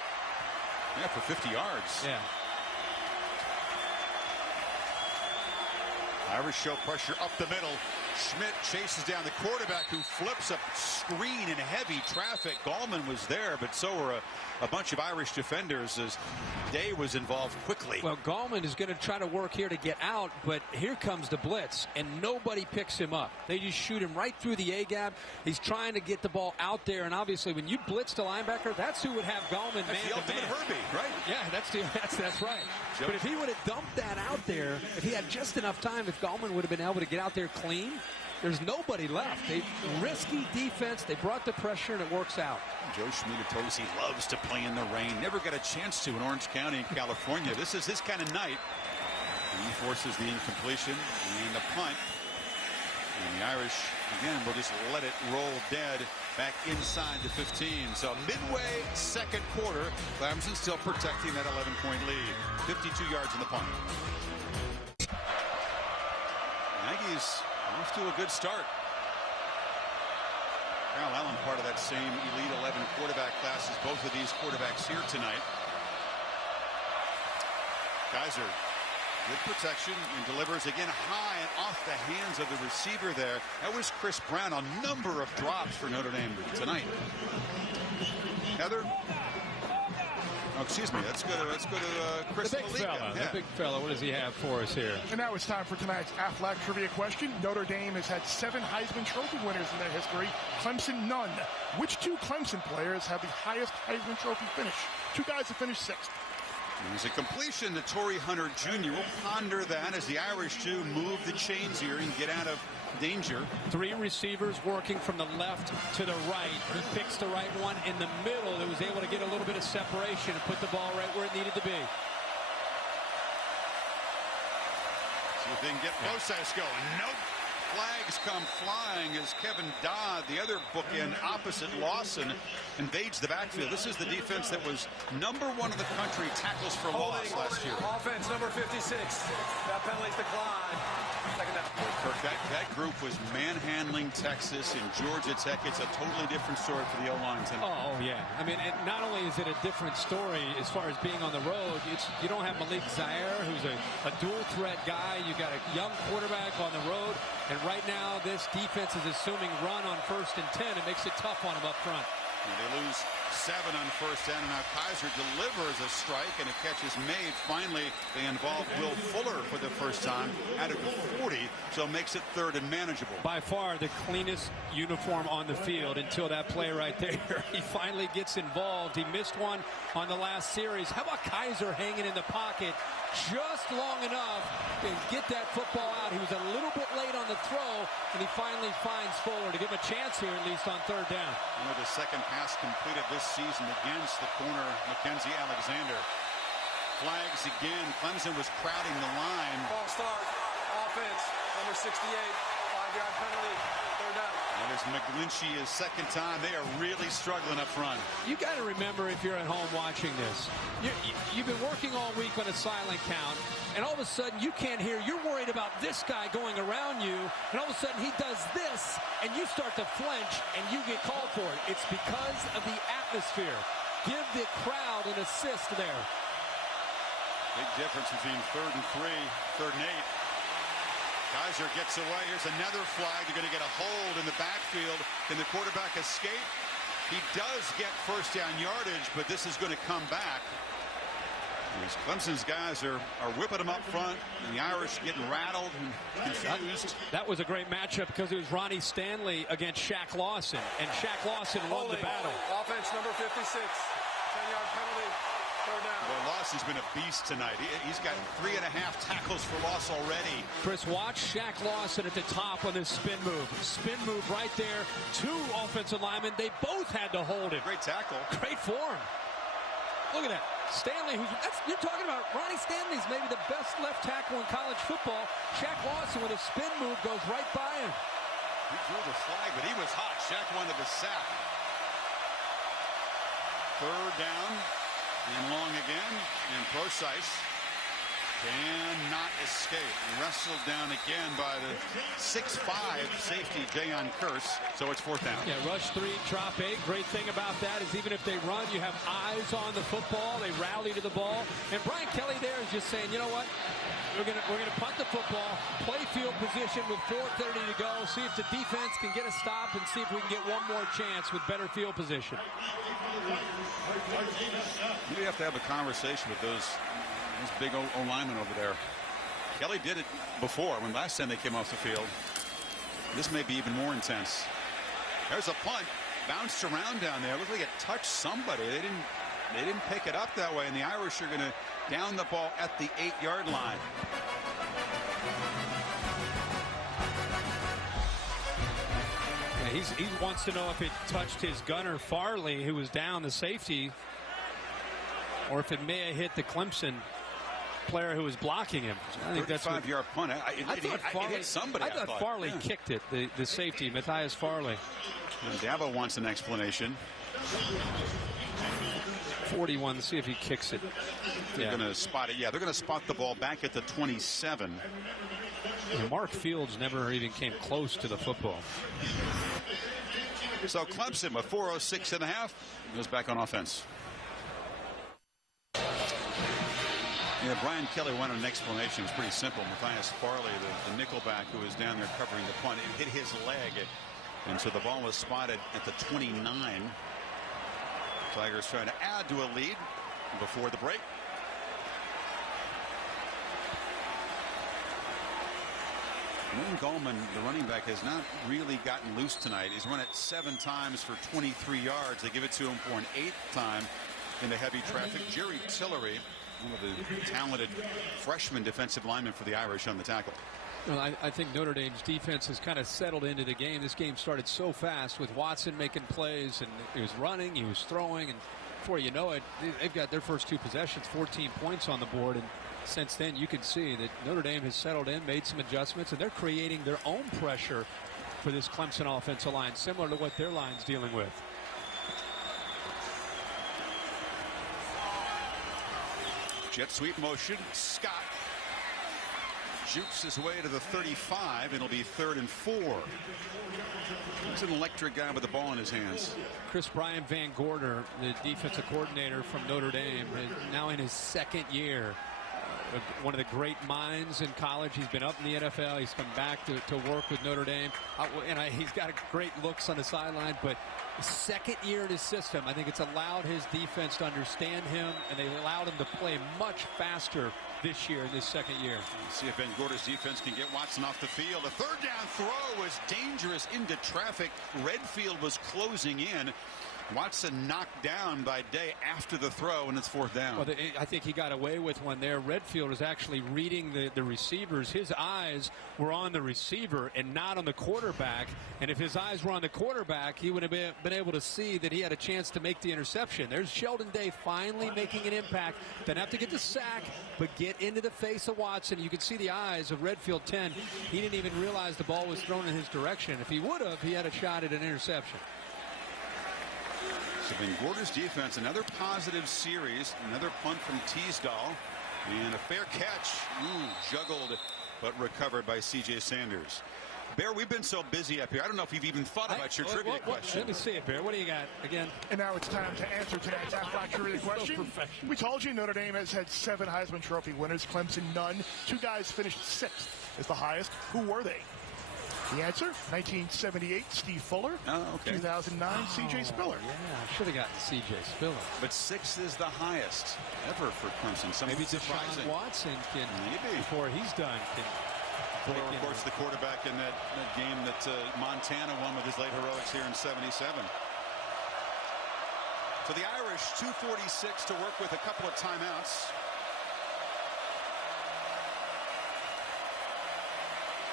Yeah, for 50 yards. Yeah. Irish show pressure up the middle. Schmidt chases down the quarterback, who flips a screen in heavy traffic. Gallman was there, but so were a bunch of Irish defenders as Day was involved quickly. Well, Gallman is going to try to work here to get out, but here comes the blitz, and nobody picks him up. They just shoot him right through the A-gap. He's trying to get the ball out there, and obviously when you blitz the linebacker, that's who would have Gallman man-to-man. That's the ultimate Herbie, right? Yeah, that's right. But if he would have dumped that out there, if he had just enough time, if Gallman would have been able to get out there clean, there's nobody left. Risky defense. They brought the pressure, and it works out. Joe Schmidt-Tosi loves to play in the rain. Never got a chance to in Orange County in California. This is his kind of night. And he forces the incompletion and the punt. And the Irish, again, will just let it roll dead back inside the 15. So midway second quarter, Clemson still protecting that 11-point lead. 52 yards in the punt. Aggies off to a good start. Kyle Allen, part of that same Elite 11 quarterback class as both of these quarterbacks here tonight. Kaiser, good protection, and delivers again high and off the hands of the receiver there. That was Chris Brown. A number of drops for Notre Dame tonight. Heather. Oh, excuse me. Let's go to Chris. The big fella. Yeah. The big fella. What does he have for us here? And now it's time for tonight's Aflac trivia question. Notre Dame has had 7 Heisman Trophy winners in their history. Clemson, none. Which 2 Clemson players have the highest Heisman Trophy finish? 2 guys have finished 6th. There's a completion to Torrey Hunter Jr. We'll ponder that as the Irish too move the chains here and get out of danger. 3 receivers working from the left to the right. He picks the right one in the middle that was able to get a little bit of separation and put the ball right where it needed to be. See if they can get Bosas going. Nope. Flags come flying as Kevin Dodd, the other bookend opposite Lawson, invades the backfield. This is the defense that was #1 in the country tackles for loss last year. Offense number 56. That penalty's declined. Second down. Kirk, that group was manhandling Texas and Georgia Tech. It's a totally different story for the O-line tonight. Oh, yeah. I mean, not only is it a different story as far as being on the road, you don't have Malik Zaire, who's a dual threat guy. You got a young quarterback on the road. And right now, this defense is assuming run on 1st and 10. It makes it tough on him up front. And they lose 7 on first down, and now Kaiser delivers a strike, and a catch is made. Finally, they involve Will Fuller for the first time out of the 40, so it makes it 3rd and manageable. By far the cleanest uniform on the field until that play right there. He finally gets involved. He missed one on the last series. How about Kaiser hanging in the pocket just long enough to get that football out? He was a little bit late on the throw, and he finally finds Fuller to give him a chance here, at least on 3rd down. Only the second pass completed this season against the corner, Mackenzie Alexander. Flags again. Clemson was crowding the line. Ball start. Offense. Number 68. 5-yard penalty. 3rd down. And as McGlinchey is second time, they are really struggling up front. You got to remember, if you're at home watching this, you've been working all week on a silent count, and all of a sudden you can't hear. You're worried about this guy going around you, and all of a sudden he does this, and you start to flinch, and you get called for it. It's because of the atmosphere. Give the crowd an assist there. Big difference between 3rd and 3, 3rd and 8. Kaiser gets away. Here's another flag. They're going to get a hold in the backfield. Can the quarterback escape? He does get first down yardage, but this is going to come back. As Clemson's guys are whipping them up front, and the Irish getting rattled and confused. That was a great matchup because it was Ronnie Stanley against Shaq Lawson, and Shaq Lawson won the battle. Offense number 56. 10-yard penalty. 3rd down. Well, Lawson's been a beast tonight. He's got 3.5 tackles for loss already. Chris, watch Shaq Lawson at the top on this spin move. Spin move right there. 2 offensive linemen. They both had to hold him. Great tackle. Great form. Look at that. Stanley, you're talking about Ronnie Stanley's maybe the best left tackle in college football. Shaq Lawson with a spin move goes right by him. He threw the flag, but he was hot. Shaq wanted the sack. 3rd down. And long again, and Procise cannot escape. Wrestled down again by the 6'5" safety, Jayon Curse, so it's 4th down. Yeah, rush 3, drop 8. Great thing about that is even if they run, you have eyes on the football. They rally to the ball. And Brian Kelly there is just saying, you know what? We're gonna punt the football, play field position with 4:30 to go, see if the defense can get a stop, and see if we can get one more chance with better field position. You have to have a conversation with those big O linemen over there. Kelly did it before when last time they came off the field. This may be even more intense. There's a punt, bounced around down there. Looked like it touched somebody. They didn't pick it up that way, and the Irish are going to down the ball at the 8-yard line. Yeah, he wants to know if it touched his gunner Farley, who was down, the safety, or if it may have hit the Clemson player who was blocking him. I think that's 35-yard punt. It hit somebody. I thought Farley kicked it, the safety, Matthias Farley. And Dabo wants an explanation. 41, see if he kicks it. They're going to spot it. Yeah, they're going to spot the ball back at the 27. And Mark Fields never even came close to the football. So Clemson with 4:06.5 goes back on offense. Yeah, Brian Kelly wanted an explanation. It was pretty simple. Matthias Farley, the nickelback who was down there covering the punt, it hit his leg. And so the ball was spotted at the 29. Tigers trying to add to a lead before the break. Wayne Gallman, the running back, has not really gotten loose tonight. He's run it 7 times for 23 yards. They give it to him for an 8th time in the heavy traffic. Jerry Tillery, one of the talented freshman defensive linemen for the Irish, on the tackle. Well, I think Notre Dame's defense has kind of settled into the game. This game started so fast with Watson making plays, and he was running, he was throwing, and before you know it, they've got their first 2 possessions, 14 points on the board, and since then you can see that Notre Dame has settled in, made some adjustments, and they're creating their own pressure for this Clemson offensive line, similar to what their line's dealing with. Jet sweep motion. Scott jukes his way to the 35. It'll be 3rd and 4. He's an electric guy with the ball in his hands. Chris Brian Van Gorder, the defensive coordinator from Notre Dame, now in his 2nd year. One of the great minds in college. He's been up in the NFL. He's come back to work with Notre Dame. And he's got great looks on the sideline, but second year in his system. I think it's allowed his defense to understand him, and they allowed him to play much faster this year in this second year. See if Van Gorder's defense can get Watson off the field. A third down throw was dangerous into traffic. Redfield was closing in. Watson knocked down by Day after the throw, and it's fourth down. Well, I think he got away with one there. Redfield was actually reading the receivers. His eyes were on the receiver and not on the quarterback. And if his eyes were on the quarterback, he would have been able to see that he had a chance to make the interception. There's Sheldon Day finally making an impact. Didn't have to get the sack, but get into the face of Watson. You can see the eyes of Redfield 10. He didn't even realize the ball was thrown in his direction. If he would have, he had a shot at an interception. So Van Gorder's defense, another positive series, another punt from Teasdall, and a fair catch. Juggled, but recovered by C.J. Sanders. Bear, we've been so busy up here. I don't know if you've even thought about your trivia question. Let me see it, Bear. What do you got again? And now it's time to answer tonight's Aflac trivia question. We told you Notre Dame has had 7 Heisman Trophy winners. Clemson, none. 2 guys finished 6th as the highest. Who were they? The answer, 1978, Steve Fuller. 2009, C.J. Spiller. Yeah, I should have gotten C.J. Spiller. But 6 is the highest ever for Clemson. Maybe Deshaun Watson can, before he's done, can. Fuller, of course, the quarterback in that game that Montana won with his late heroics here in '77. So the Irish, 2:46 to work with, a couple of timeouts.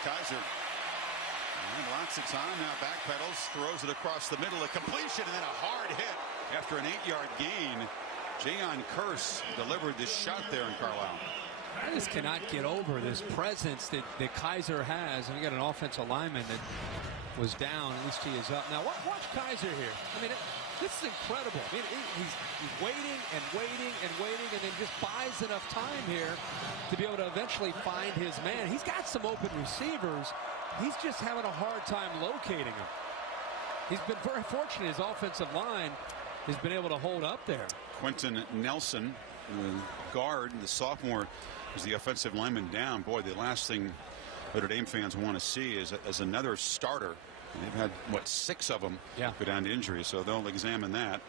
Kaiser. Lots of time now, backpedals, throws it across the middle, a completion, and then a hard hit after an 8-yard gain. Jayon Kearse delivered this shot there in Carlisle. I just cannot get over this presence that Kaiser has. And we got an offensive lineman that was down, at least he is up. Now watch Kaiser here. I mean, this is incredible. I mean, he's waiting and waiting and waiting, and then just buys enough time here to be able to eventually find his man. He's got some open receivers. He's just having a hard time locating them. He's been very fortunate. His offensive line has been able to hold up there. Quentin Nelson, the guard, the sophomore, is the offensive lineman down. Boy, the last thing Notre Dame fans want to see is another starter. And they've had, what, 6 of them go down to injury, so they'll examine that.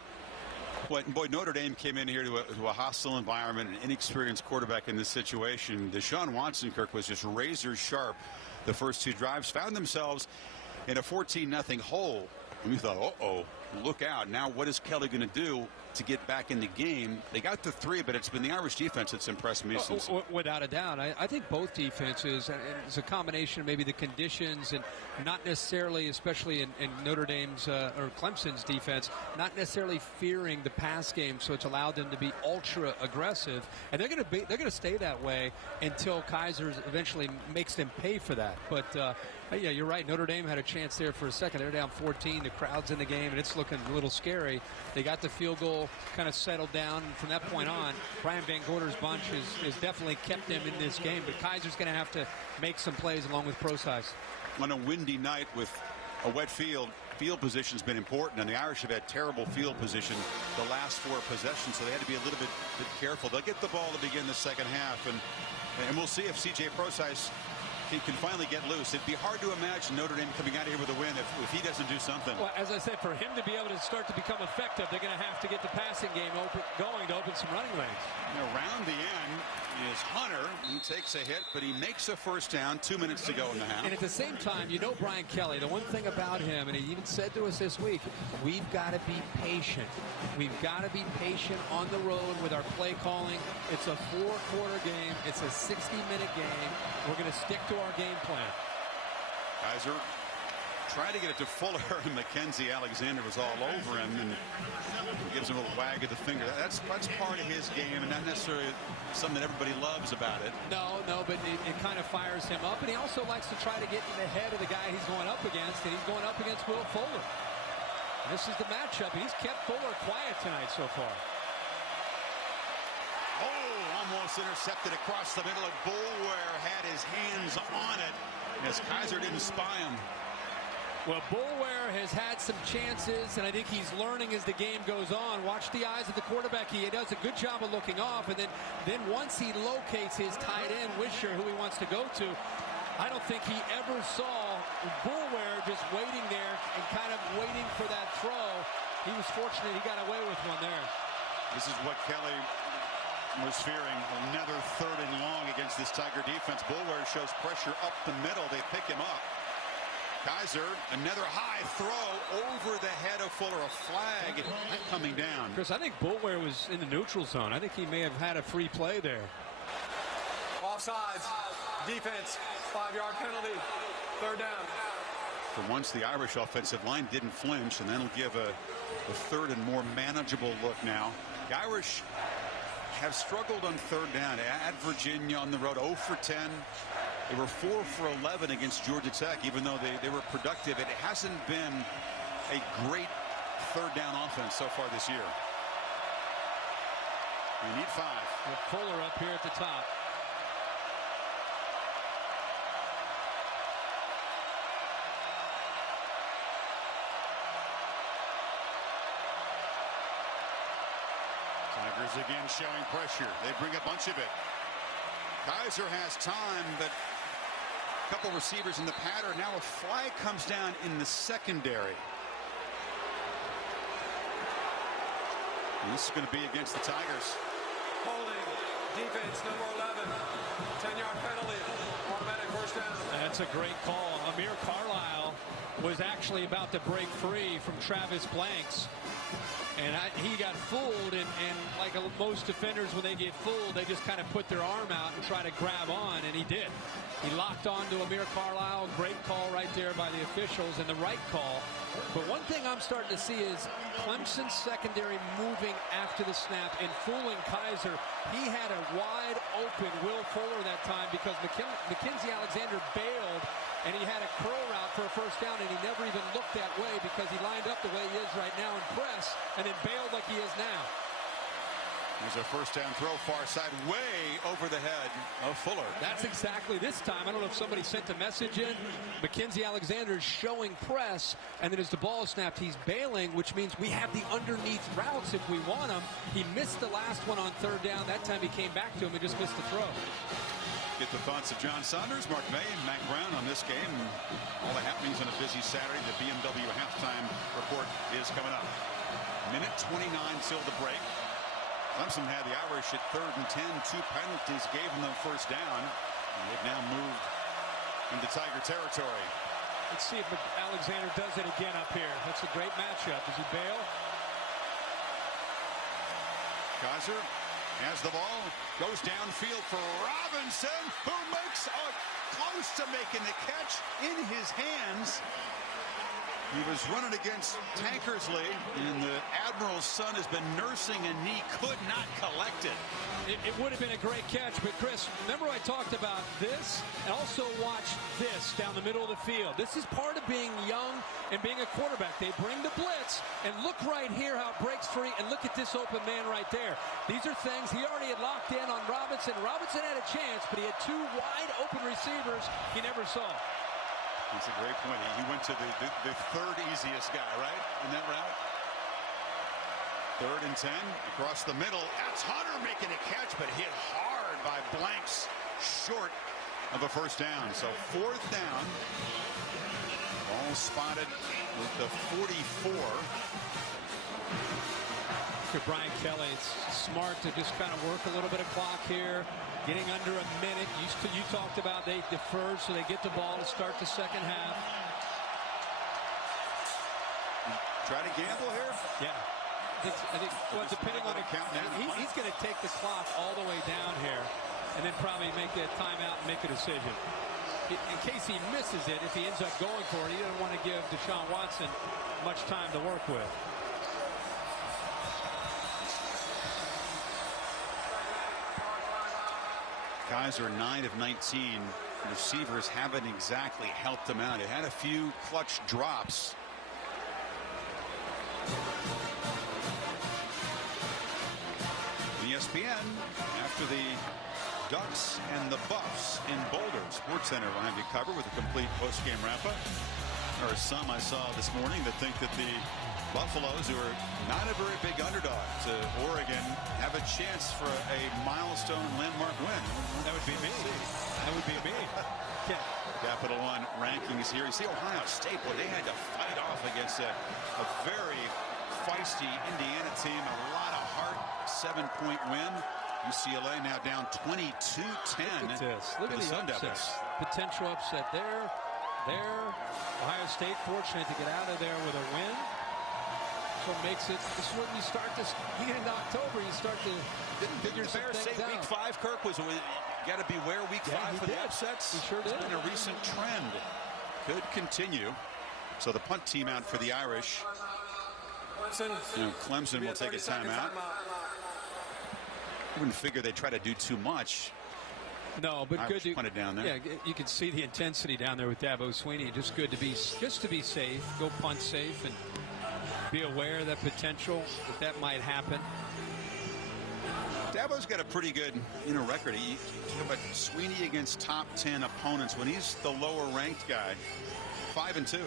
Boy, Notre Dame came in here to a hostile environment, an inexperienced quarterback in this situation. Deshaun Watson, Kirk, was just razor sharp. The first 2 drives found themselves in a 14-0 hole. And we thought, uh-oh, look out. Now what is Kelly going to do to get back in the game? They got to 3, but it's been the Irish defense that's impressed me since. Without a doubt. I think both defenses, it's a combination of maybe the conditions and not necessarily, especially in Notre Dame's or Clemson's defense, not necessarily fearing the pass game, so it's allowed them to be ultra aggressive, and they're going to stay that way until Kaiser eventually makes them pay for that. But yeah, you're right. Notre Dame had a chance there for a second. They're down 14. The crowd's in the game, and it's looking a little scary. They got the field goal kind of settled down. And from that point on, Brian Van Gorder's bunch has definitely kept them in this game. But Kaiser's going to have to make some plays along with Procise. On a windy night with a wet field position's been important, and the Irish have had terrible field position the last 4 possessions, so they had to be a little bit careful. They'll get the ball to begin the second half, and we'll see if C.J. Procise can finally get loose. It'd be hard to imagine Notre Dame coming out of here with a win if he doesn't do something. Well, as I said, for him to be able to start to become effective, they're going to have to get the passing game going to open some running lanes. And around the end is Hunter. He takes a hit, but he makes a first down. 2 minutes to go in the half. And at the same time, you know Brian Kelly, the one thing about him, and he even said to us this week, we've got to be patient. We've got to be patient on the road with our play calling. It's a 4-quarter game. It's a 60-minute game. We're going to stick to our game plan. Kaiser tried to get it to Fuller, and Mackenzie Alexander was all over him, and gives him a little wag of the finger. That's part of his game, and not necessarily something that everybody loves about it. No, but it kind of fires him up, and he also likes to try to get in the head of the guy he's going up against, and he's going up against Will Fuller. This is the matchup. He's kept Fuller quiet tonight so far. Almost intercepted across the middle, and Boulware had his hands on it as Kaiser didn't spy him. Well, Boulware has had some chances, and I think he's learning as the game goes on. Watch the eyes of the quarterback. He does a good job of looking off, and then once he locates his tight end, Wisher, who he wants to go to, I don't think he ever saw Boulware just waiting there and kind of waiting for that throw. He was fortunate he got away with one there. This is what Kelly was fearing. Another 3rd and long against this Tiger defense. Boulware shows pressure up the middle. They pick him up. Kaiser, another high throw over the head of Fuller. A flag coming down. Chris, I think Boulware was in the neutral zone. I think he may have had a free play there. Offsides. Defense. 5-yard penalty. 3rd down. For once, the Irish offensive line didn't flinch, and that'll give a 3rd and more manageable look now. The Irish have struggled on 3rd down at Virginia on the road, 0 for 10. They were 4 for 11 against Georgia Tech, even though they were productive. It hasn't been a great 3rd down offense so far this year. We need 5. With Fuller up here at the top. Tigers again showing pressure. They bring a bunch of it. Kaiser has time, but a couple receivers in the pattern. Now a flag comes down in the secondary. And this is going to be against the Tigers. Holding. Defense, number 11. 10-yard penalty. Automatic 1st down. That's a great call. Amir Carlisle was actually about to break free from Travis Blanks. And he got fooled, and like most defenders, when they get fooled, they just kind of put their arm out and try to grab on, and he did. He locked on to Amir Carlisle. Great call right there by the officials, and the right call. But one thing I'm starting to see is Clemson's secondary moving after the snap and fooling Kaiser. He had a wide open Will Fuller that time because Mackenzie Alexander bailed, and he had a curl route for a 1st down, and he never even looked that way because he lined up the way he is right now in press and then bailed like he is now. There's a 1st down throw, far side, way over the head of Fuller. That's exactly this time. I don't know if somebody sent a message in. Mackenzie Alexander is showing press, and then as the ball is snapped, he's bailing, which means we have the underneath routes if we want them. He missed the last one on 3rd down. That time he came back to him and just missed the throw. Get the thoughts of John Saunders, Mark May, and Mac Brown on this game. All the happenings on a busy Saturday. The BMW halftime report is coming up. Minute 29 till the break. Clemson had the Irish at 3rd and 10. 2 penalties gave them the 1st down. And they've now moved into Tiger territory. Let's see if Alexander does it again up here. That's a great matchup. Does he bail? Kaiser has the ball, goes downfield for Robinson, who makes close to making the catch in his hands. He was running against Tankersley, and the Admiral's son has been nursing a knee, could not collect it. It would have been a great catch, but Chris, remember I talked about this, and also watch this down the middle of the field. This is part of being young and being a quarterback. They bring the blitz, and look right here how it breaks free, and look at this open man right there. These are things he already had locked in on Robinson. Robinson had a chance, but he had 2 wide open receivers he never saw. That's a great point. He went to the 3rd easiest guy, right, in that route? 3rd and 10 across the middle. That's Hunter making a catch, but hit hard by Blanks, short of a 1st down. So 4th down. Ball spotted with the 44. Brian Kelly, it's smart to just kind of work a little bit of clock here. Getting under a minute. You talked about they defer so they get the ball to start the 2nd half. Try to gamble here? Yeah. I think well, depending on the count, he's going to take the clock all the way down here and then probably make a timeout and make a decision. In case he misses it, if he ends up going for it, he doesn't want to give Deshaun Watson much time to work with. Kaiser 9 of 19. Receivers haven't exactly helped him out. It had a few clutch drops. ESPN after the Ducks and the Buffs in Boulder. SportsCenter will have you covered with a complete post-game wrap-up. There are some I saw this morning that think that the Buffaloes, who are not a very big underdog to Oregon, have a chance for a milestone landmark win. That would be me. That would be me. Yeah. Capital One rankings here. You see Ohio State, boy, they had to fight off against a very nasty Indiana team. A lot of heart. 7-point win. UCLA now down 22-10. Look at this. Look at the upset. Potential upset there. Ohio State fortunate to get out of there with a win. So it makes it, this is when you start to get into October, you start to figure some things out. Week 5, Kirk, was got to beware week 5 for the upsets. He sure did. It's been a recent trend. Could continue. So the punt team out for the Irish. Clemson will take a timeout. I wouldn't figure they'd try to do too much. No, but Irish good. Punt it down there. Yeah, you can see the intensity down there with Dabo Swinney. Just good to be safe. Go punt safe and be aware of that potential that might happen. Dabo's got a pretty good record. You know about Swinney against top 10 opponents when he's the lower ranked guy. 5-2.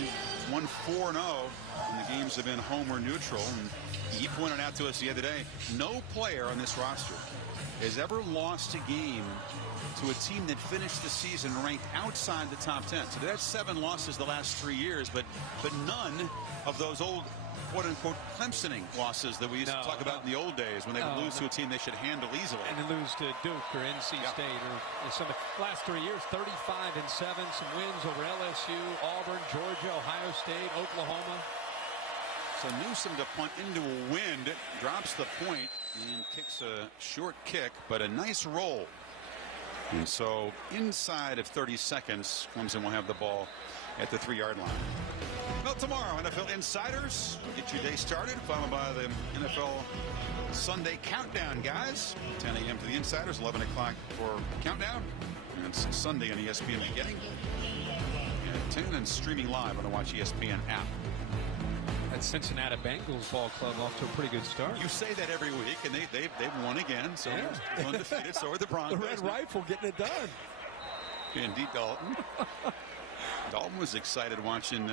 He's won 4-0 when the games have been home or neutral. And he pointed out to us the other day, no player on this roster has ever lost a game to a team that finished the season ranked outside the top 10. So that's 7 losses the last 3 years, but none of those old quote-unquote Clemsoning losses that we used to talk about in the old days when they would lose to a team they should handle easily. And then lose to Duke or NC State or some of the last 3 years, 35-7, some wins over LSU, Auburn, Georgia, Ohio State, Oklahoma. So Newsom to punt into a wind, drops the point and kicks a short kick, but a nice roll. And so inside of 30 seconds, Clemson will have the ball at the 3-yard line. Well, tomorrow, NFL Insiders get your day started, followed by the NFL Sunday Countdown, guys. 10 a.m. for the Insiders, 11 o'clock for Countdown. And it's Sunday on ESPN beginning at 10 and streaming live on the Watch ESPN app. That Cincinnati Bengals ball club off to a pretty good start. You say that every week, and they've won again. So they're undefeated. So are the Broncos. The Red Rifle getting it done. Indeed, Dalton. Dalton was excited watching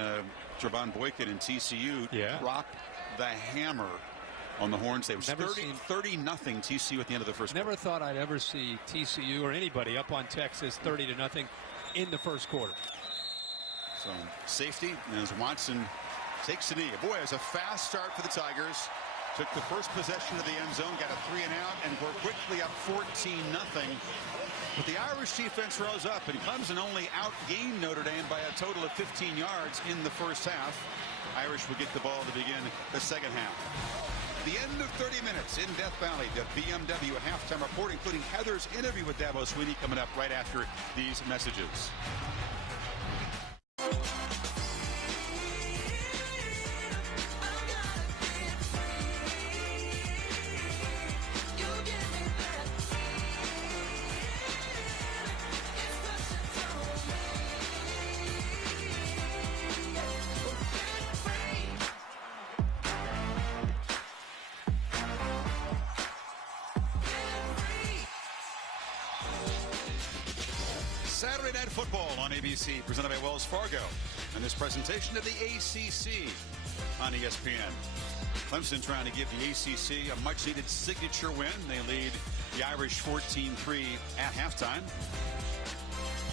Trevon Boykin and TCU rock the hammer on the Horns. They was 30-0 TCU at the end of the first quarter. Never thought I'd ever see TCU or anybody up on Texas 30-0 in the first quarter. So safety as Watson takes a knee. Boy, it was a fast start for the Tigers. Took the first possession of the end zone, got a 3-and-out, and we're quickly up 14-0. But the Irish defense rose up, and Clemson only outgained Notre Dame by a total of 15 yards in the first half. Irish will get the ball to begin the second half. The end of 30 minutes in Death Valley. The BMW halftime report, including Heather's interview with Dabo Swinney, coming up right after these messages. Saturday Night Football on ABC, presented by Wells Fargo. And this presentation of the ACC on ESPN. Clemson trying to give the ACC a much-needed signature win. They lead the Irish 14-3 at halftime.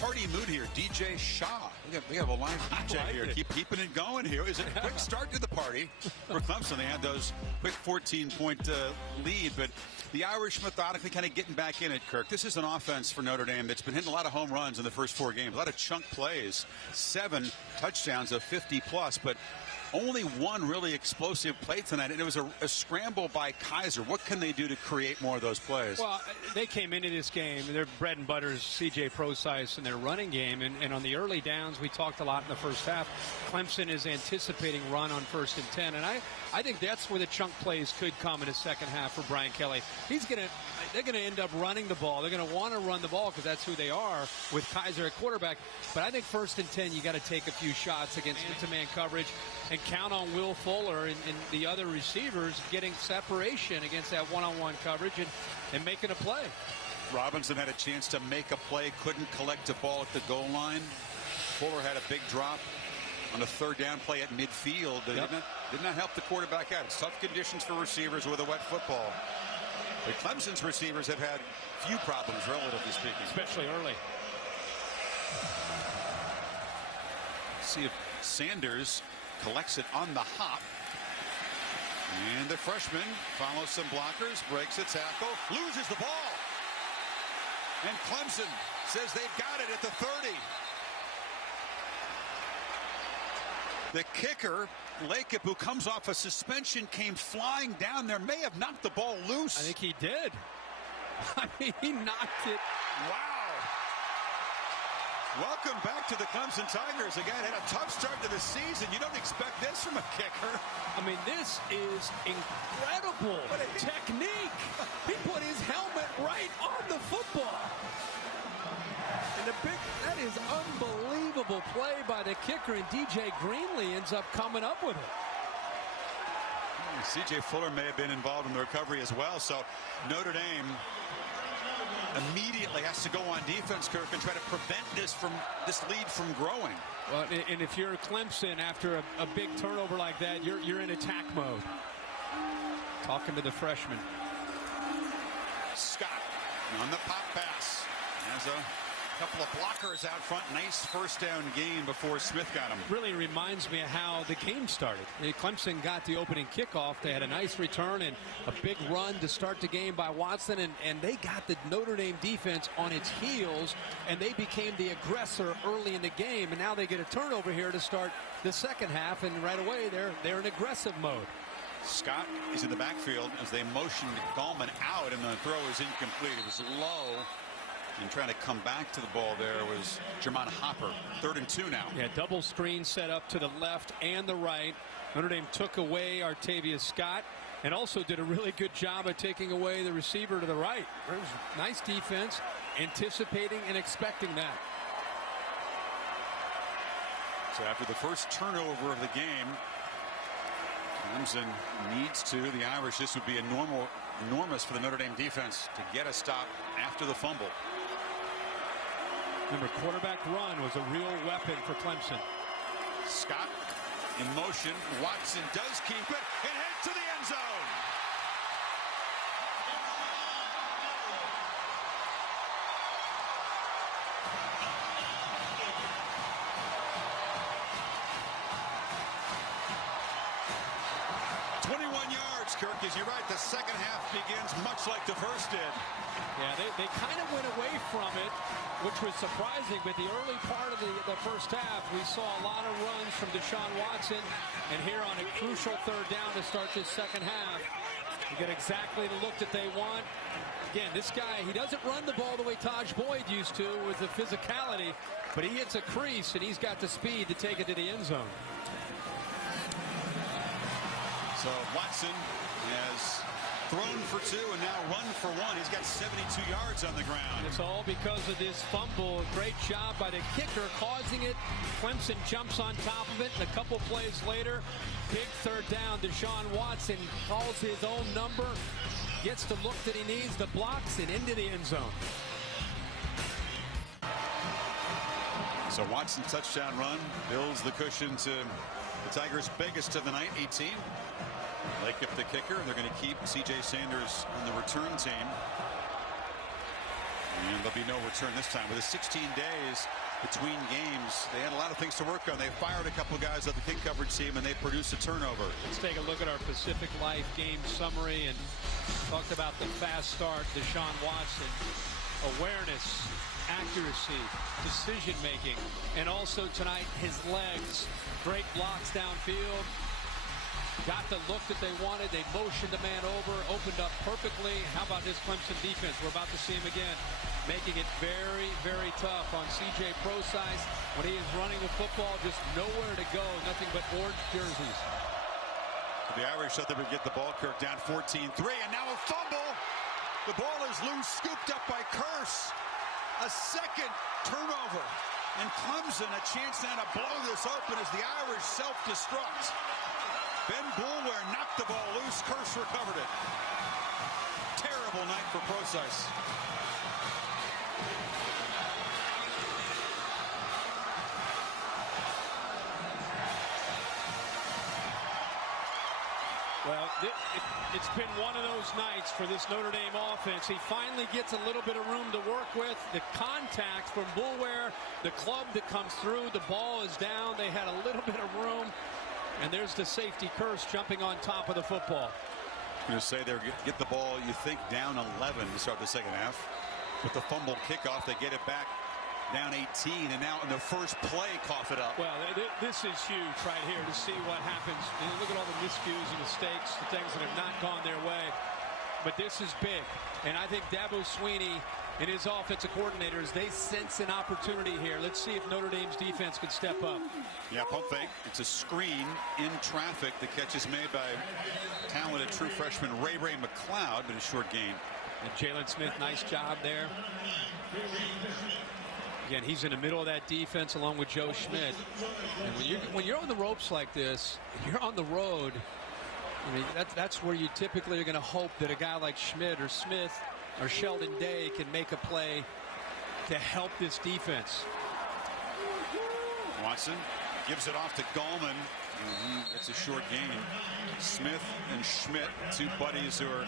Party mood here. DJ Shaw. We have a live DJ here. Keeping it going here. Is it a quick start to the party for Clemson? They had those quick 14-point lead, but the Irish methodically kind of getting back in it, Kirk. This is an offense for Notre Dame that's been hitting a lot of home runs in the first 4 games. A lot of chunk plays. 7 touchdowns of 50-plus, but only one really explosive play tonight, and it was a scramble by Kaiser. What can they do to create more of those plays? Well, they came into this game, their bread and butter is C.J. Prosise in their running game, and on the early downs, we talked a lot in the first half. Clemson is anticipating run on 1st and 10, and I think that's where the chunk plays could come in the second half for Brian Kelly. They're going to end up running the ball. They're going to want to run the ball because that's who they are with Kaiser at quarterback. But I think 1st and 10, you got to take a few shots against man-to-man coverage and count on Will Fuller and the other receivers getting separation against that one-on-one coverage and making a play. Robinson had a chance to make a play, couldn't collect a ball at the goal line. Fuller had a big drop on a 3rd down play at midfield that did not help the quarterback out. It's tough conditions for receivers with a wet football. But Clemson's receivers have had few problems, relatively speaking. Especially early. See if Sanders collects it on the hop. And the freshman follows some blockers, breaks a tackle, loses the ball. And Clemson says they've got it at the 30. The kicker, Lakip, who comes off a suspension, came flying down there, may have knocked the ball loose. I think he did. I mean, he knocked it. Wow. Welcome back to the Clemson Tigers. Again, had a tough start to the season. You don't expect this from a kicker. I mean, this is incredible technique. He put his helmet right on the football. And that is unbelievable play by the kicker, and DJ Greenlee ends up coming up with it. C.J. Fuller may have been involved in the recovery as well, so Notre Dame immediately has to go on defense, Kirk, and try to prevent this lead from growing. Well, and if you're Clemson after a big turnover like that, you're in attack mode. Talking to the freshman. Scott on the pop pass. Has a couple of blockers out front. Nice first down gain before Smith got him. Really reminds me of how the game started. Clemson got the opening kickoff. They had a nice return and a big run to start the game by Watson, and they got the Notre Dame defense on its heels, and they became the aggressor early in the game, and now they get a turnover here to start the second half, and right away they're in aggressive mode. Scott is in the backfield as they motioned Gallman out, and the throw is incomplete. It was low. And trying to come back to the ball there was Jermon Hopper. 3rd and 2 now. Yeah, double screen set up to the left and the right. Notre Dame took away Artavius Scott and also did a really good job of taking away the receiver to the right. It was nice defense, anticipating and expecting that. So after the first turnover of the game, Clemson needs to. The Irish, this would be enormous for the Notre Dame defense to get a stop after the fumble. Remember, quarterback run was a real weapon for Clemson. Scott in motion. Watson does keep it and head to the end zone. Kirk, as you're right, the second half begins much like the first did. Yeah, they kind of went away from it, which was surprising, but the early part of the first half, we saw a lot of runs from Deshaun Watson, and here on a crucial 3rd down to start this second half, you get exactly the look that they want. Again, this guy, he doesn't run the ball the way Taj Boyd used to with the physicality, but he hits a crease, and he's got the speed to take it to the end zone. So Watson has thrown for 2 and now run for 1. He's got 72 yards on the ground. It's all because of this fumble. Great job by the kicker causing it. Clemson jumps on top of it, and a couple plays later, big 3rd down. Deshaun Watson calls his own number, gets the look that he needs, the blocks, and into the end zone. So Watson's touchdown run builds the cushion to the Tigers' biggest of the night, 18. Lakip the kicker. They're going to keep C.J. Sanders on the return team. And there'll be no return this time. With the 16 days between games, they had a lot of things to work on. They fired a couple guys on the kick coverage team, and they produced a turnover. Let's take a look at our Pacific Life game summary and talked about the fast start. Deshaun Watson, awareness, accuracy, decision-making, and also tonight his legs. Great blocks downfield. Got the look that they wanted. They motioned the man over, opened up perfectly. How about this Clemson defense? We're about to see him again, making it very, very tough on C.J. Prosise when he is running the football. Just nowhere to go. Nothing but orange jerseys. The Irish thought they would get the ball, Kirk, down 14-3, and now a fumble. The ball is loose, scooped up by Curse. A second turnover. And Clemson a chance now to blow this open as the Irish self-destruct. Ben Boulware knocked the ball loose. Curse recovered it. Terrible night for Prosise. Well, it's been one of those nights for this Notre Dame offense. He finally gets a little bit of room to work with. The contact from Boulware, the club that comes through, the ball is down. They had a little bit of room. And there's the safety curse jumping on top of the football. I'm going to say they get the ball, you think, down 11 to start the second half. With the fumble kickoff, they get it back down 18, and now in the first play, cough it up. Well, this is huge right here to see what happens. Look at all the miscues and mistakes, the things that have not gone their way. But this is big. And I think Dabo Swinney and his offensive coordinators, they sense an opportunity here. Let's see if Notre Dame's defense can step up. Yeah, pump fake. It's a screen in traffic. The catch is made by talented true freshman Ray McLeod, but a short gain. And Jalen Smith, nice job there. Again, he's in the middle of that defense along with Joe Schmidt. And when you're on the ropes like this, you're on the road. I mean, that's where you typically are going to hope that a guy like Schmidt or Smith or Sheldon Day can make a play to help this defense. Watson gives it off to Gallman. It's a short gain. Smith and Schmidt, two buddies who are,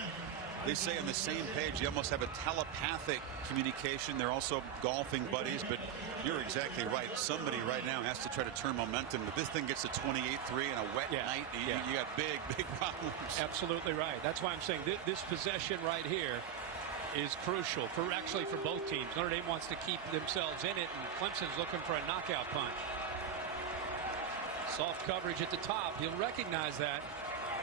they say, on the same page. You almost have a telepathic communication. They're also golfing buddies, but you're exactly right. Somebody right now has to try to turn momentum. If this thing gets to 28-3 and a wet night, you got big problems. Absolutely right. That's why I'm saying this possession right here is crucial for both teams. Notre Dame wants to keep themselves in it, and Clemson's looking for a knockout punch. Soft coverage at the top. He'll recognize that.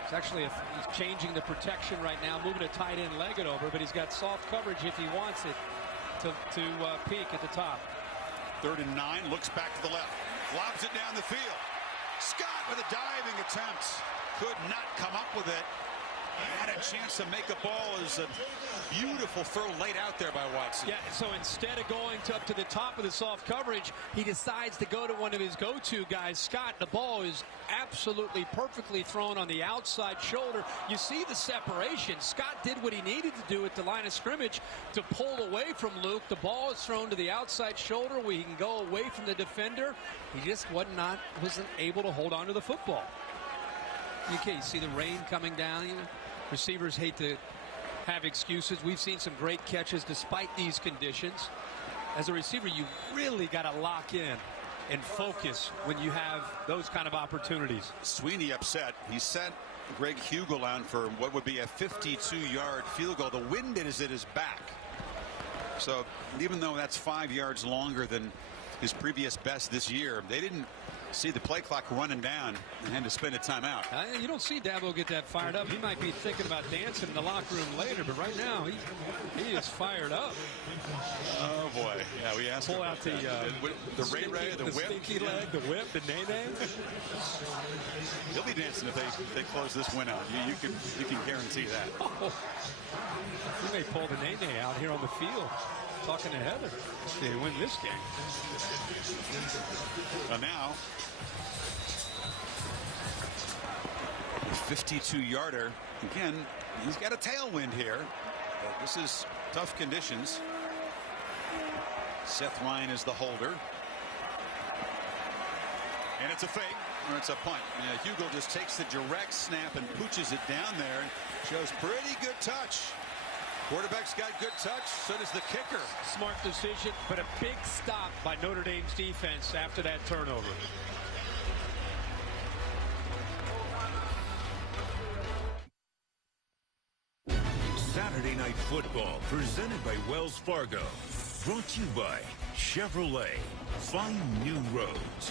It's actually he's changing the protection right now, moving a tight end leg it over, but he's got soft coverage if he wants it to peak at the top. 3rd and 9, looks back to the left, lobs it down the field. Scott with a diving attempt, could not come up with it. Had a chance to make a ball. Is a beautiful throw laid out there by Watson. Yeah, so instead of going up to the top of the soft coverage, he decides to go to one of his go-to guys, Scott. The ball is absolutely perfectly thrown on the outside shoulder. You see the separation. Scott did what he needed to do at the line of scrimmage to pull away from Luke. The ball is thrown to the outside shoulder where he can go away from the defender. He just wasn't able to hold on to the football. Okay, you see the rain coming down. Receivers hate to have excuses. We've seen some great catches despite these conditions. As a receiver, you really got to lock in and focus when you have those kind of opportunities. Swinney upset. He set Greg Hugel on for what would be a 52-yard field goal. The wind is at his back. So even though that's 5 yards longer than his previous best this year, they didn't see the play clock running down and had to spend a timeout. You don't see Dabo get that fired up. He might be thinking about dancing in the locker room later, but right now he is fired up. Oh boy! Yeah, we asked. Pull out the Ray, the whip, stinky leg, the whip, the nay-nay. He'll be dancing if they close this win out. You can guarantee that. Oh, he may pull the nay-nay out here on the field. Talking to Heather if they win this game. And now, a 52-yarder. Again, he's got a tailwind here. But this is tough conditions. Seth Ryan is the holder. And it's a fake, or it's a punt. Hugel just takes the direct snap and pooches it down there. Shows pretty good touch. Quarterback's got good touch, so does the kicker. Smart decision, but a big stop by Notre Dame's defense after that turnover. Saturday Night Football, presented by Wells Fargo. Brought to you by Chevrolet. Find new roads.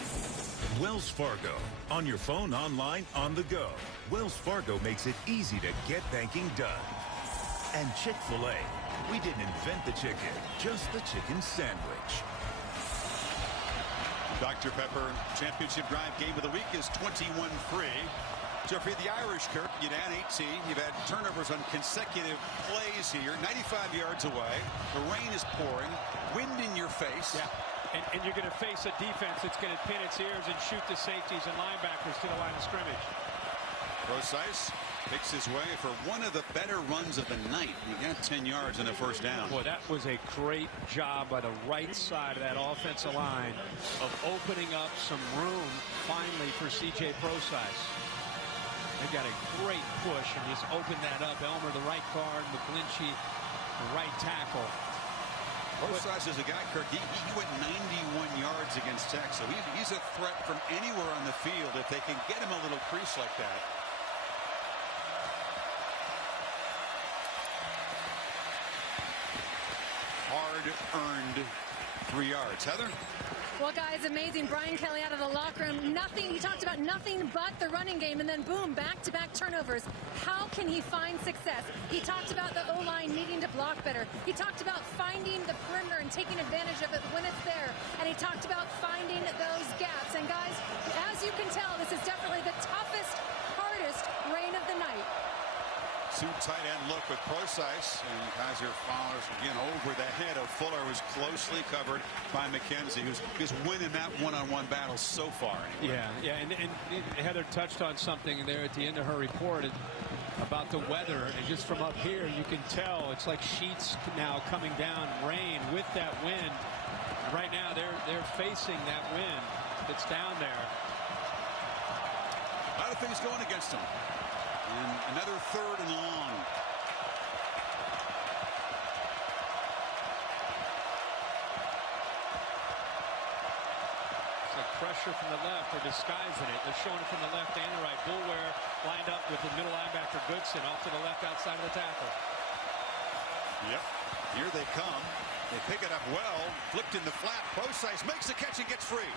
Wells Fargo. On your phone, online, on the go. Wells Fargo makes it easy to get banking done. And Chick-fil-A. We didn't invent the chicken, just the chicken sandwich. Dr. Pepper Championship Drive Game of the Week is 21-3. Jeffrey, the Irish, Kirk, you're down 18. You've had turnovers on consecutive plays here, 95 yards away. The rain is pouring, wind in your face. Yeah, and you're going to face a defense that's going to pin its ears and shoot the safeties and linebackers to the line of scrimmage. Rosice picks his way for one of the better runs of the night. He got 10 yards in the first down. Boy, that was a great job by the right side of that offensive line of opening up some room finally for C.J. Rosice. They got a great push and just opened that up. Elmer, the right guard, McGlinchey, the right tackle. Rosas is a guy, Kirk, he went 91 yards against Tech, so he's a threat from anywhere on the field if they can get him a little crease like that. Hard-earned 3 yards. Heather? Well, guys, amazing. Brian Kelly out of the locker room. Nothing. He talked about nothing but the running game, and then boom, back-to-back turnovers. How can he find success? He talked about the O-line needing to block better. He talked about finding the perimeter and taking advantage of it when it's there. And he talked about finding those gaps. And guys, as you can tell, this is definitely the toughest, hardest rain of the night. Two tight end look with Procise, and Kaiser fires again over the head of Fuller, who's closely covered by McKenzie, who's winning that one-on-one battle so far. Anyway. Yeah, and Heather touched on something there at the end of her report about the weather, and just from up here you can tell it's like sheets now coming down, rain with that wind. Right now they're facing that wind that's down there. A lot of things going against them. And another 3rd and long. It's like pressure from the left. They're disguising it. They're showing it from the left and the right. Bullware lined up with the middle linebacker Goodson off to the left outside of the tackle. Yep. Here they come. They pick it up well. Flipped in the flat. Procise makes the catch and gets free.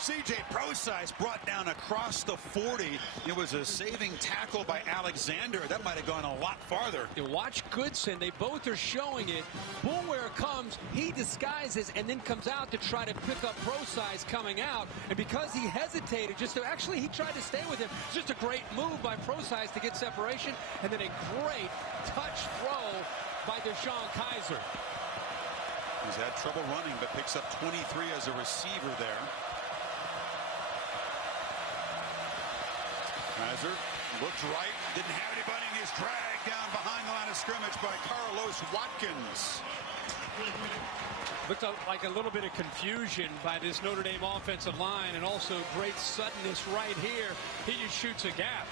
C.J. Procise brought down across the 40. It was a saving tackle by Alexander. That might have gone a lot farther. You watch Goodson. They both are showing it. Bullware comes. He disguises and then comes out to try to pick up Procise coming out. And because he hesitated, he tried to stay with him. It's just a great move by Procise to get separation. And then a great touch throw by Deshaun Kaiser. He's had trouble running, but picks up 23 as a receiver there. Kaiser looked right, didn't have anybody, and he's dragged down behind the line of scrimmage by Carlos Watkins. Looked like a little bit of confusion by this Notre Dame offensive line, and also great suddenness right here. He just shoots a gap.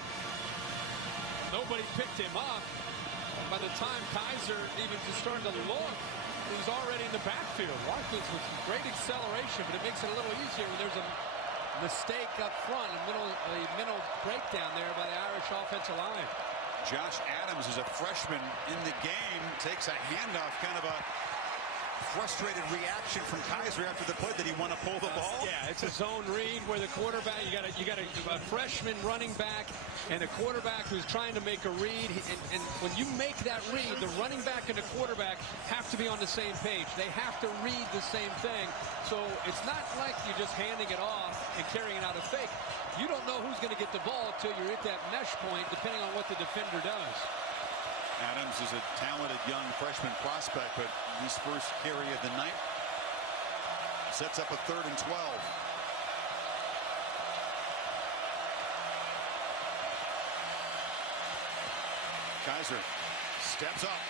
Nobody picked him up. By the time Kaiser even just started to look, he was already in the backfield. Watkins with great acceleration, but it makes it a little easier when there's a mistake up front, a mental breakdown there by the Irish offensive line. Josh Adams is a freshman in the game, takes a handoff, kind of a frustrated reaction from Kaiser after the play. Did he want to pull the ball? Yeah, it's a zone read where the quarterback, you got a freshman running back and a quarterback who's trying to make a read. And when you make that read, the running back and the quarterback have to be on the same page. They have to read the same thing. So it's not like you're just handing it off and carrying out a fake. You don't know who's going to get the ball until you're at that mesh point, depending on what the defender does. Adams is a talented young freshman prospect, but his first carry of the night sets up a 3rd and 12. Kaiser steps up.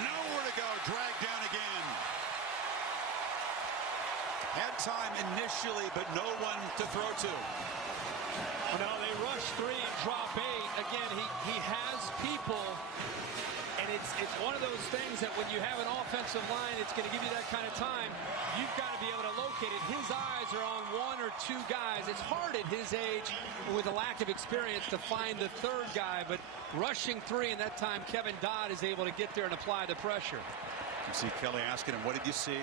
Nowhere to go. Dragged down again. Had time initially, but no one to throw to. No, they rush 3 and drop 8. Again, he has people, and it's one of those things that when you have an offensive line, it's going to give you that kind of time. You've got to be able to locate it. His eyes are on 1 or 2 guys. It's hard at his age, with a lack of experience, to find the 3rd guy, but rushing 3, and that time Kevin Dodd is able to get there and apply the pressure. You see Kelly asking him, what did you see?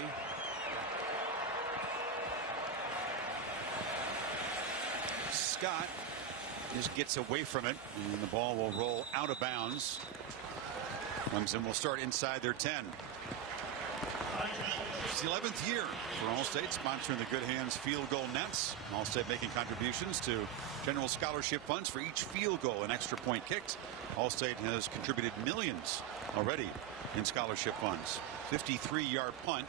Scott just gets away from it, and the ball will roll out of bounds. Clemson will start inside their 10. It's the 11th year for Allstate, sponsoring the Good Hands Field Goal Nets. Allstate making contributions to general scholarship funds for each field goal and extra point kicked. Allstate has contributed millions already in scholarship funds. 53-yard punt.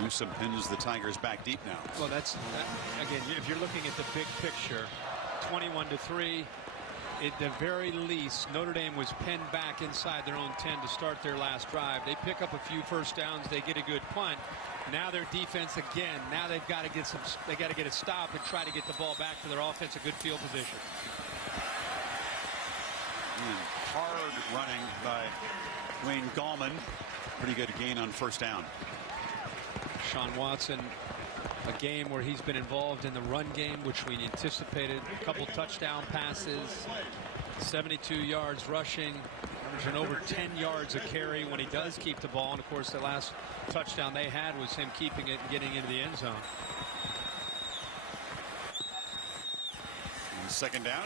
Newsom pins the Tigers back deep now. Well, again, if you're looking at the big picture, 21-3, at the very least, Notre Dame was pinned back inside their own 10 to start their last drive. They pick up a few first downs. They get a good punt. Now their defense again. Now they've got to get they got to get a stop and try to get the ball back to their offense, a good field position. Hard running by Wayne Gallman. Pretty good gain on first down. Sean Watson, a game where he's been involved in the run game, which we anticipated. A couple touchdown passes, 72 yards rushing, averaging over 10 yards a carry when he does keep the ball. And of course, the last touchdown they had was him keeping it and getting into the end zone. And second down.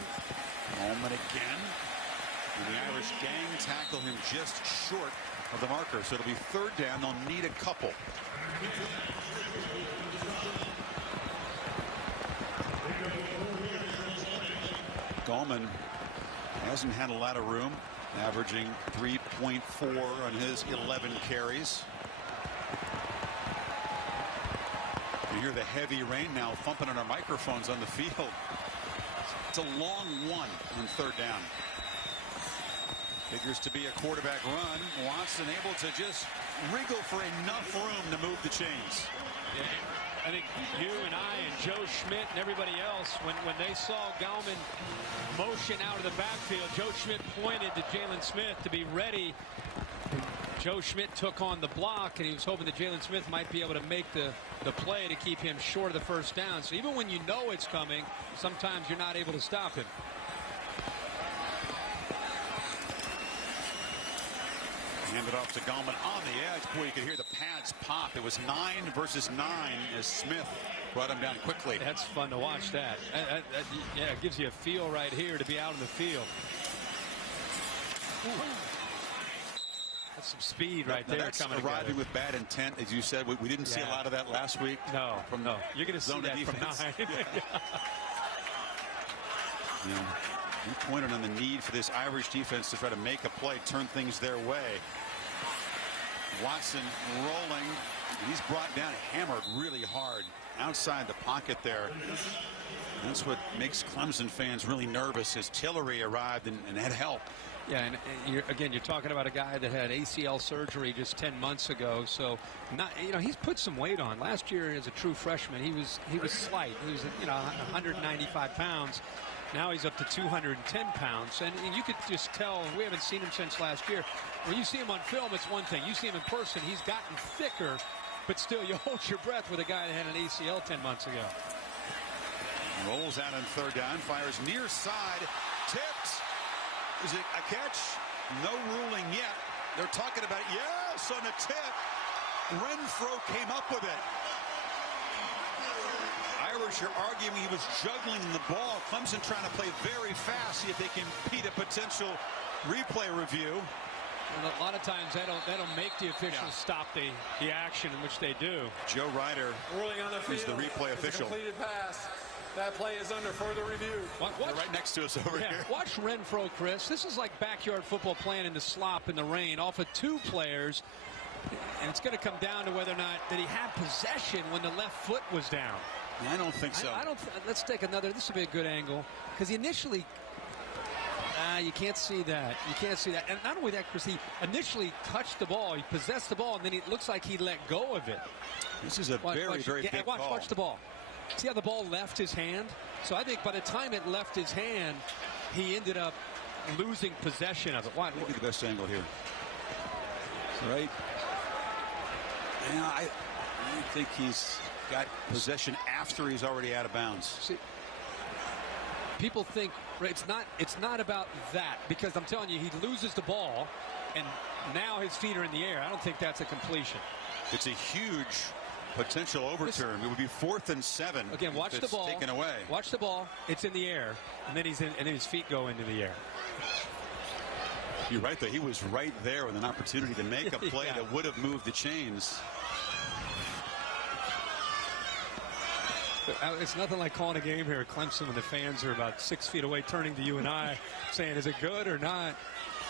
Gallman again. And the Irish gang tackle him just short of the marker. So it'll be third down. They'll need a couple. Gallman hasn't had a lot of room, averaging 3.4 on his 11 carries. You hear the heavy rain now thumping on our microphones on the field. It's a long one on third down. Figures to be a quarterback run. Watson able to just wriggle for enough room to move the chains. Yeah, I think you and I and Joe Schmidt and everybody else, when they saw Gallman motion out of the backfield, Joe Schmidt pointed to Jalen Smith to be ready. Joe Schmidt took on the block, and he was hoping that Jalen Smith might be able to make the play to keep him short of the first down. So even when you know it's coming, sometimes you're not able to stop him. Hand it off to Gallman on the edge. Boy, you could hear the pads pop. It was 9 versus 9 as Smith brought him down quickly. That's fun to watch that. Yeah, it gives you a feel right here to be out in the field. Ooh. That's some speed right there coming together. Arriving with bad intent, as you said. We didn't see a lot of that last week. No, you're going to see that defense. From 9. You pointed on the need for this Irish defense to try to make a play, turn things their way. Watson rolling. He's brought down, hammered really hard outside the pocket there. That's what makes Clemson fans really nervous as Tillery arrived and had help. Yeah, and you're talking about a guy that had ACL surgery just 10 months ago. So, he's put some weight on. Last year, as a true freshman, he was slight. He was 195 pounds. Now he's up to 210 pounds, and you could just tell. We haven't seen him since last year. When you see him on film, it's one thing. You see him in person, he's gotten thicker, but still, you hold your breath with a guy that had an ACL 10 months ago. Rolls out on third down, fires near side, tipped. Is it a catch? No ruling yet. They're talking about it. Yes, on the tip. Renfro came up with it. Irish are arguing he was juggling the ball. Clemson trying to play very fast, see if they can beat a potential replay review. And a lot of times they don't make the officials stop the action, in which they do. Joe Ryder is the replay official. Completed pass. That play is under further review. They're right next to us over here. Watch Renfro, Chris. This is like backyard football playing in the slop in the rain off of 2 players. And it's going to come down to whether or not did he have possession when the left foot was down. I don't think so. Let's take another. This would be a good angle because he initially. You can't see that. You can't see that. And not only that, Chris, he initially touched the ball. He possessed the ball, and then it looks like he let go of it. This is a very big ball. Watch the ball. See how the ball left his hand? So I think by the time it left his hand, he ended up losing possession of it. Why? Maybe the best angle here. Right. Yeah, I think he's got possession after he's already out of bounds. See, people think it's not about that, because I'm telling you, he loses the ball and now his feet are in the air. I don't think that's a completion. It's a huge potential overturn. It would be 4th and 7. Again, watch the ball. Taken away. Watch the ball. It's in the air, and then his feet go into the air. You're right, though. He was right there with an opportunity to make a play that would have moved the chains. It's nothing like calling a game here at Clemson when the fans are about 6 feet away, turning to you and I, saying, "Is it good or not?"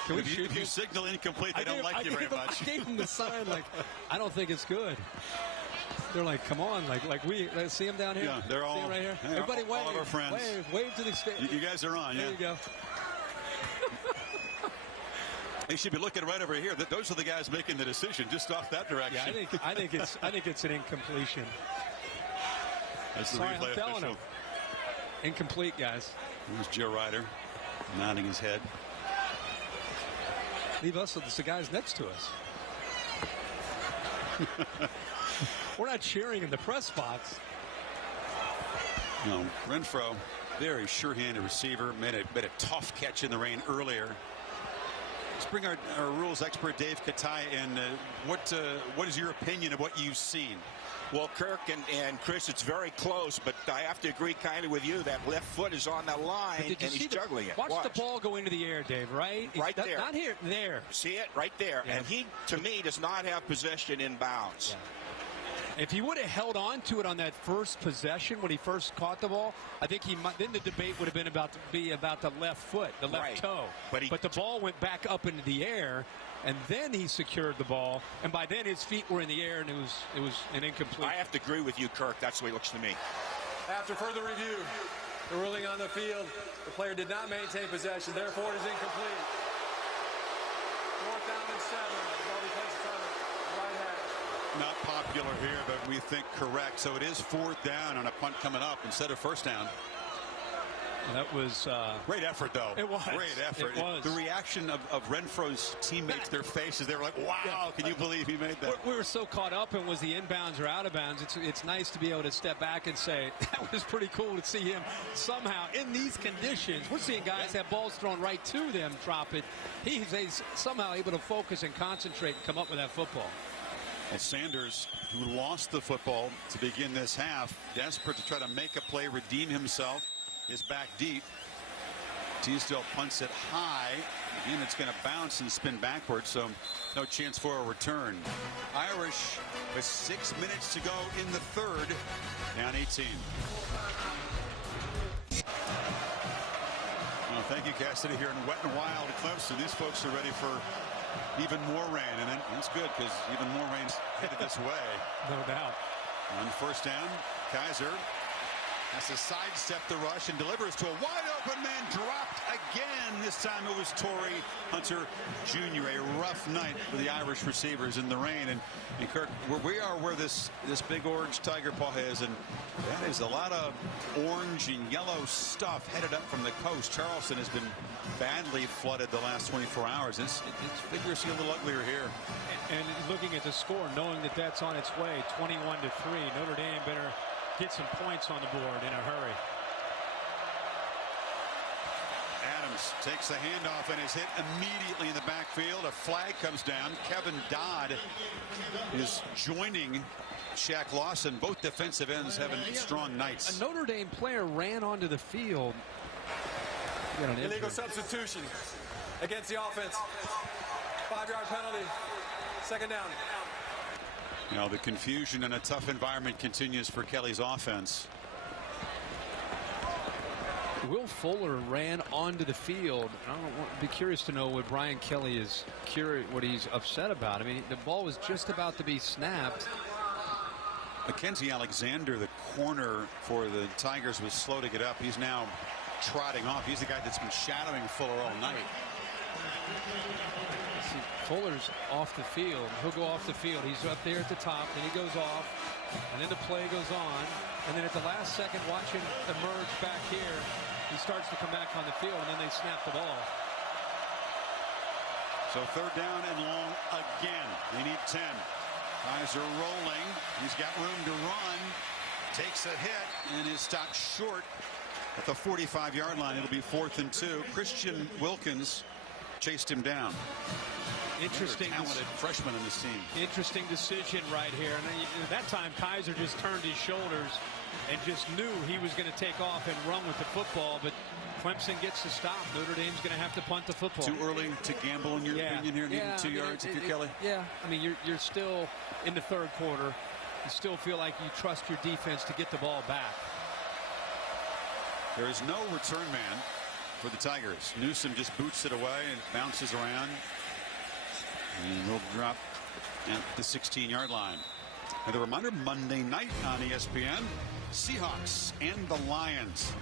If you signal incomplete, they don't like you very much. I gave them the sign, like, I don't think it's good. They're like, come on, like we see them down here. Yeah, they're all right here. Yeah, everybody wave, all of our friends. Wave to the stage. You guys are on. There you go. They should be looking right over here. Those are the guys making the decision, just off that direction. Yeah, I think it's an incompletion. That's the Sorry, replay I'm telling official. him. Incomplete, guys. There's Joe Ryder nodding his head. Leave us with the guys next to us. We're not cheering in the press box. No, Renfro, very sure-handed receiver, made a tough catch in the rain earlier. Let's bring our rules expert Dave Katai in. What is your opinion of what you've seen? Well, Kirk and Chris, it's very close, but I have to agree kind of with you. That left foot is on the line, and he's juggling it. Watch the ball go into the air, Dave, right? Right there. Not here, there. See it? Right there. Yeah. And he, to me, does not have possession in bounds. Yeah. If he would have held on to it on that first possession when he first caught the ball, I think then the debate would have been about the left foot, the left toe. But the ball went back up into the air, and then he secured the ball, and by then his feet were in the air, and it was an incomplete. I have to agree with you, Kirk. That's the way it looks to me. After further review, the ruling on the field, the player did not maintain possession, therefore it is incomplete. 4th down and 7. Not popular here, but we think correct. So it is 4th down on a punt coming up instead of 1st down. That was great effort, though. It was. Great effort. It was. The reaction of Renfro's teammates, their faces, they were like, wow, can you believe he made that? We were so caught up in was the inbounds or out of bounds. It's nice to be able to step back and say, that was pretty cool to see him somehow in these conditions. We're seeing guys have balls thrown right to them, drop it. He's somehow able to focus and concentrate and come up with that football. Well, Sanders, who lost the football to begin this half, desperate to try to make a play, redeem himself, is back deep. Teasdale punts it high. Again, it's going to bounce and spin backwards, so no chance for a return. Irish with 6 minutes to go in the 3rd, down 18. Well, thank you, Cassidy, here in wet and wild Clemson. These folks are ready for even more rain, and that's good because even more rain's headed this way. No doubt. On 1st down, Kaiser has to sidestep the rush and delivers to a wide open man, dropped again. This time it was Torrey Hunter Jr. A rough night for the Irish receivers in the rain. And Kirk, we are where this big orange tiger paw is, and that is a lot of orange and yellow stuff headed up from the coast. Charleston has been badly flooded the last 24 hours. It's vigorously a little uglier here. And looking at the score, knowing that that's on its way, 21-3, Notre Dame better get some points on the board in a hurry. Adams takes the handoff and is hit immediately in the backfield. A flag comes down. Kevin Dodd is joining Shaq Lawson. Both defensive ends having strong nights. A Notre Dame player ran onto the field. Illegal substitution against the offense. 5-yard penalty. 2nd down. Now the confusion in a tough environment continues for Kelly's offense. Will Fuller ran onto the field. I'd be curious to know what Brian Kelly is what he's upset about. I mean, the ball was just about to be snapped. Mackenzie Alexander, the corner for the Tigers, was slow to get up. He's now trotting off. He's the guy that's been shadowing Fuller all night. See, Fuller's off the field. He'll go off the field. He's up there at the top, then he goes off, and then the play goes on. And then at the last second, watch him emerge back here. He starts to come back on the field, and then they snap the ball. So 3rd down and long again. They need 10. Kaiser rolling. He's got room to run. Takes a hit and is stopped short at the 45-yard line. It'll be 4th and 2. Christian Wilkins chased him down. Interesting. Talented freshman in this team. Interesting decision right here. And at that time, Kaiser just turned his shoulders and just knew he was going to take off and run with the football. But Clemson gets the stop. Notre Dame's going to have to punt the football. Too early to gamble, in your opinion, here? Needing 2 yards if you're Kelly? Yeah. I mean, you're still in the 3rd quarter. You still feel like you trust your defense to get the ball back. There is no return man for the Tigers. Newsom just boots it away and bounces around. And will drop at the 16-yard line. And the reminder, Monday night on ESPN, Seahawks and the Lions.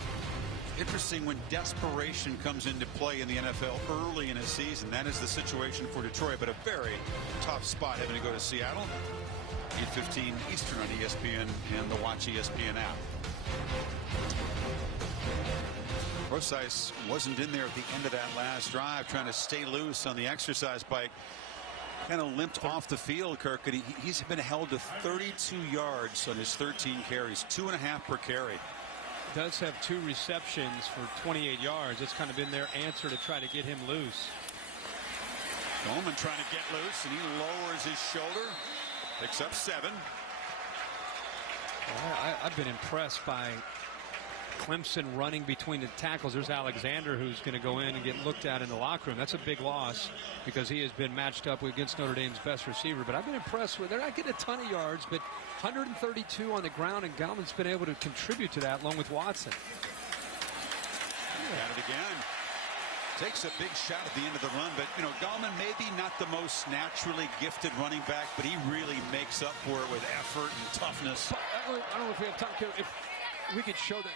Interesting when desperation comes into play in the NFL early in a season. That is the situation for Detroit, but a very tough spot having to go to Seattle. 8:15 Eastern on ESPN and the Watch ESPN app. Rosice wasn't in there at the end of that last drive, trying to stay loose on the exercise bike. Kind of limped off the field, Kirk, and he's been held to 32 yards on his 13 carries, 2.5 per carry. Does have 2 receptions for 28 yards. It's kind of been their answer to try to get him loose. Coleman trying to get loose, and he lowers his shoulder. Picks up 7. I've been impressed by Clemson running between the tackles. There's Alexander, who's going to go in and get looked at in the locker room. That's a big loss because he has been matched up against Notre Dame's best receiver. But I've been impressed with, they're not getting a ton of yards, but 132 on the ground, and Gallman's been able to contribute to that along with Watson. Got it again. Takes a big shot at the end of the run, but, you know, Gallman maybe not the most naturally gifted running back, but he really makes up for it with effort and toughness. I don't know if we have time. If we could show that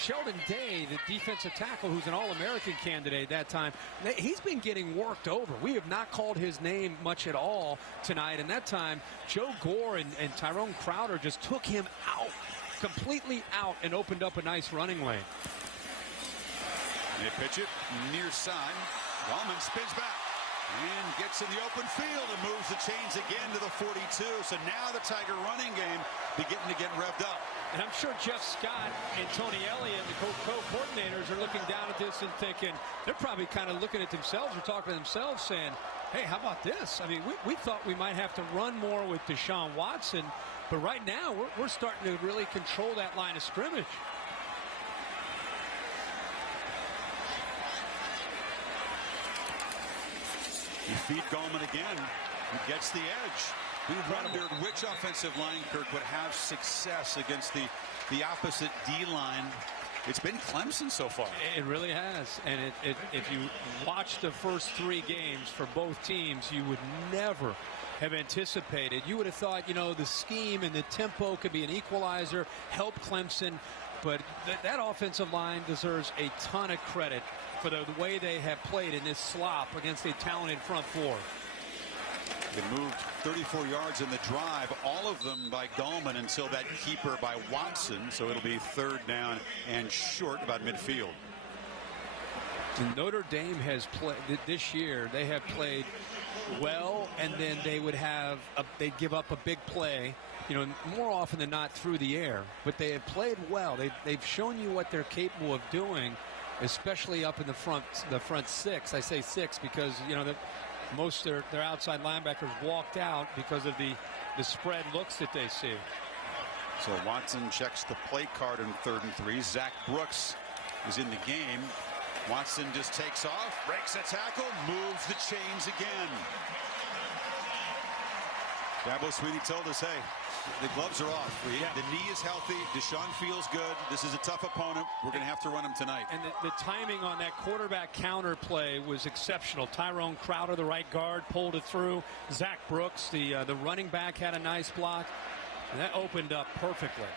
Sheldon Day, the defensive tackle, who's an All-American candidate that time, he's been getting worked over. We have not called his name much at all tonight, and that time, Joe Gore and Tyrone Crowder just took him out, completely out, and opened up a nice running lane. They pitch it near side. Gallman spins back and gets in the open field and moves the chains again to the 42. So now the Tiger running game beginning to get revved up. And I'm sure Jeff Scott and Tony Elliott, the co-coordinators, are looking down at this and thinking, they're probably kind of looking at themselves or talking to themselves saying, hey, how about this? I mean, we thought we might have to run more with Deshaun Watson, but right now we're starting to really control that line of scrimmage. You feed Gallman again. He gets the edge. We wondered which offensive line, Kirk, would have success against the opposite D-line. It's been Clemson so far. It really has. And if you watch the first 3 games for both teams, you would never have anticipated. You would have thought, you know, the scheme and the tempo could be an equalizer, help Clemson. But that offensive line deserves a ton of credit for the way they have played in this slop against a talented front 4. They moved 34 yards in the drive, all of them by Gallman until that keeper by Watson. So it'll be 3rd down and short about midfield. Notre Dame has played this year. They have played well, and then they'd give up a big play, you know, more often than not through the air. But they have played well. They've shown you what they're capable of doing, especially up in the front 6. I say 6 because, you know, most of their outside linebackers walked out because of the spread looks that they see. So Watson checks the play card in 3rd and 3. Zach Brooks is in the game. Watson just takes off, breaks a tackle, moves the chains again. Dabo Swinney told us, hey, the gloves are off. The knee is healthy. Deshaun feels good. This is a tough opponent. We're going to have to run him tonight. And the timing on that quarterback counter play was exceptional. Tyrone Crowder, the right guard, pulled it through. Zach Brooks, the running back, had a nice block. And that opened up perfectly.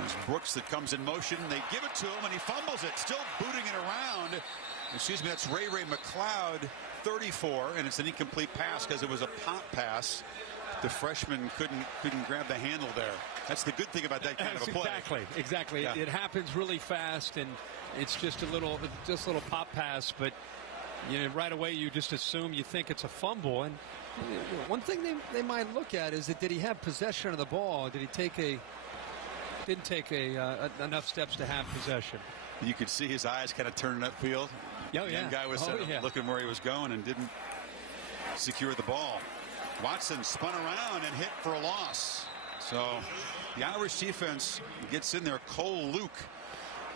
There's Brooks that comes in motion. They give it to him, and he fumbles it, still booting it around. Excuse me, that's Ray McLeod, 34, and it's an incomplete pass because it was a pop pass. The freshman couldn't grab the handle there. That's the good thing about that kind of a play. Exactly. Yeah. It happens really fast, and it's just a little pop pass, but you know, right away you just assume, you think it's a fumble. And one thing they might look at is that, did he have possession of the ball? Did he didn't take enough steps to have possession? You could see his eyes kind of turning upfield. The young guy was looking where he was going and didn't secure the ball. Watson spun around and hit for a loss. So the Irish defense gets in there. Cole Luke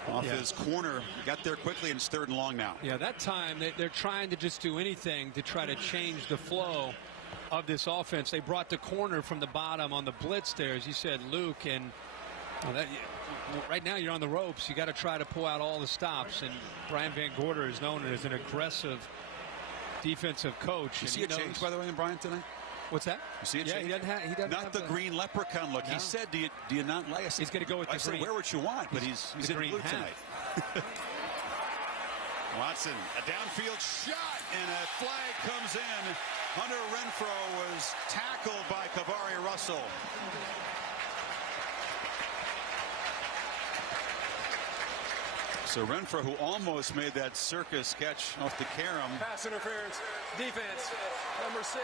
off his corner, got there quickly, and it's 3rd and long now. Yeah, that time they're trying to just do anything to try to change the flow of this offense. They brought the corner from the bottom on the blitz there, as you said, Luke, and right now you're on the ropes. You got to try to pull out all the stops, and Brian Van Gorder is known as an aggressive defensive coach. You see a change, by the way, in Brian tonight? What's that? You see a change? He doesn't not have the green leprechaun look. No. He said, do you not like us? He's going to go with the green. Wear what you want, but he's in blue tonight. Watson, a downfield shot, and a flag comes in. Hunter Renfrow was tackled by Kavari Russell. So Renfro, who almost made that circus catch off the carom. Pass interference. Defense. Number 6.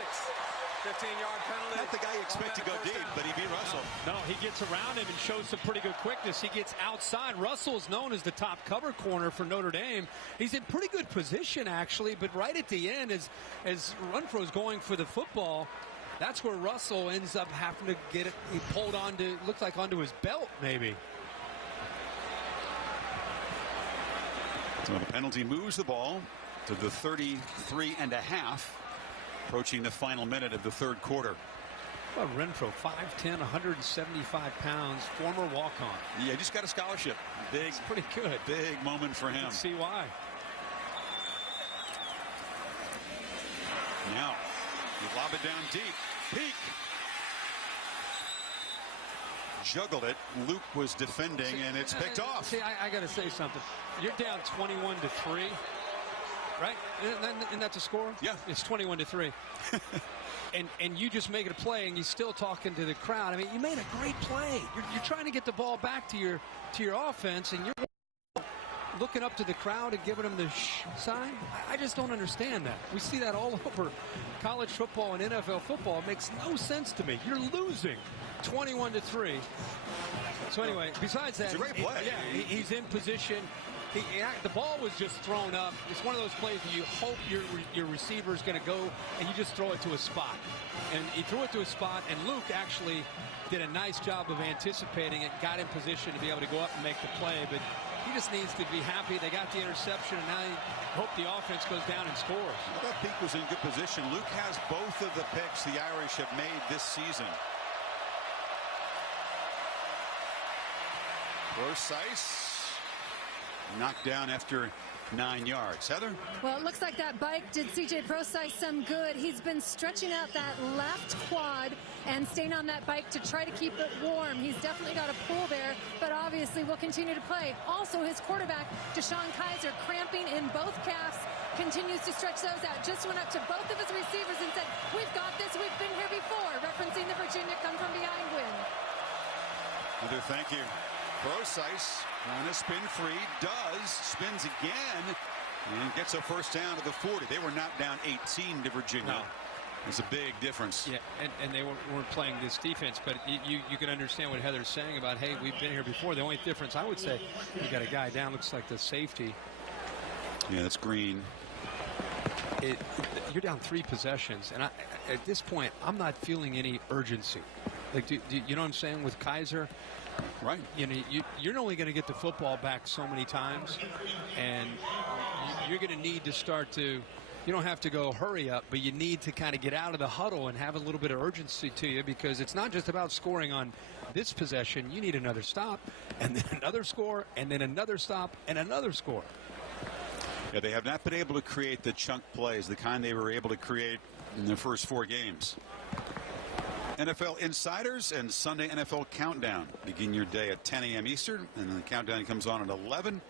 15-yard penalty. Not the guy you expect to go deep, but he beat Russell. No, he gets around him and shows some pretty good quickness. He gets outside. Russell is known as the top cover corner for Notre Dame. He's in pretty good position, actually, but right at the end, as Renfro's going for the football, that's where Russell ends up having to get it. He pulled onto, looks like onto his belt, maybe. So the penalty moves the ball to the 33.5. Approaching the final minute of the third quarter. Well, Renfro, 5'10", 175 pounds, former walk-on. Yeah, just got a scholarship. Big, it's pretty good. Big moment for him. You can see why. Now, he lob it down deep. Peak. Juggled it. Luke was defending, and it's picked off. See, I got to say something. You're down 21-3. Right? Isn't that the score? Yeah. It's 21-3. and you just make it a play, and you're still talking to the crowd. I mean, you made a great play. You're trying to get the ball back to your offense, and you're looking up to the crowd and giving them the sign. I just don't understand that. We see that all over college football and NFL football. It makes no sense to me. You're losing 21-3. So anyway, besides that, it's a great play. He's in position. The ball was just thrown up. It's one of those plays where you hope your receiver is going to go, and you just throw it to a spot. And he threw it to a spot, and Luke actually did a nice job of anticipating it, got in position to be able to go up and make the play. But he just needs to be happy. They got the interception, and now he hope the offense goes down and scores. Well, that Peak was in good position. Luke has both of the picks the Irish have made this season. Precise. Knocked down after 9 yards. Heather? Well, it looks like that bike did C.J. Procise some good. He's been stretching out that left quad and staying on that bike to try to keep it warm. He's definitely got a pull there, but obviously will continue to play. Also, his quarterback, DeShone Kizer, cramping in both calves, continues to stretch those out. Just went up to both of his receivers and said, "We've got this. We've been here before," referencing the Virginia come from behind win. Heather, thank you. Procise on a spin free, spins again, and gets a first down to the 40. They were knocked down 18 to Virginia. No. It's a big difference. Yeah, and they weren't playing this defense, but you can understand what Heather's saying about, hey, we've been here before. The only difference, I would say, you got a guy down, looks like the safety. Yeah, that's Green. You're down 3 possessions, and at this point, I'm not feeling any urgency. Like, do you know what I'm saying with Kizer? Right. You know, you're only going to get the football back so many times, and you're going to need to start to, you don't have to go hurry up, but you need to kind of get out of the huddle and have a little bit of urgency to you, because it's not just about scoring on this possession. You need another stop, and then another score, and then another stop, and another score. Yeah, they have not been able to create the chunk plays, the kind they were able to create in the first 4 games. NFL Insiders and Sunday NFL Countdown. Begin your day at 10 a.m. Eastern, and then the countdown comes on at 11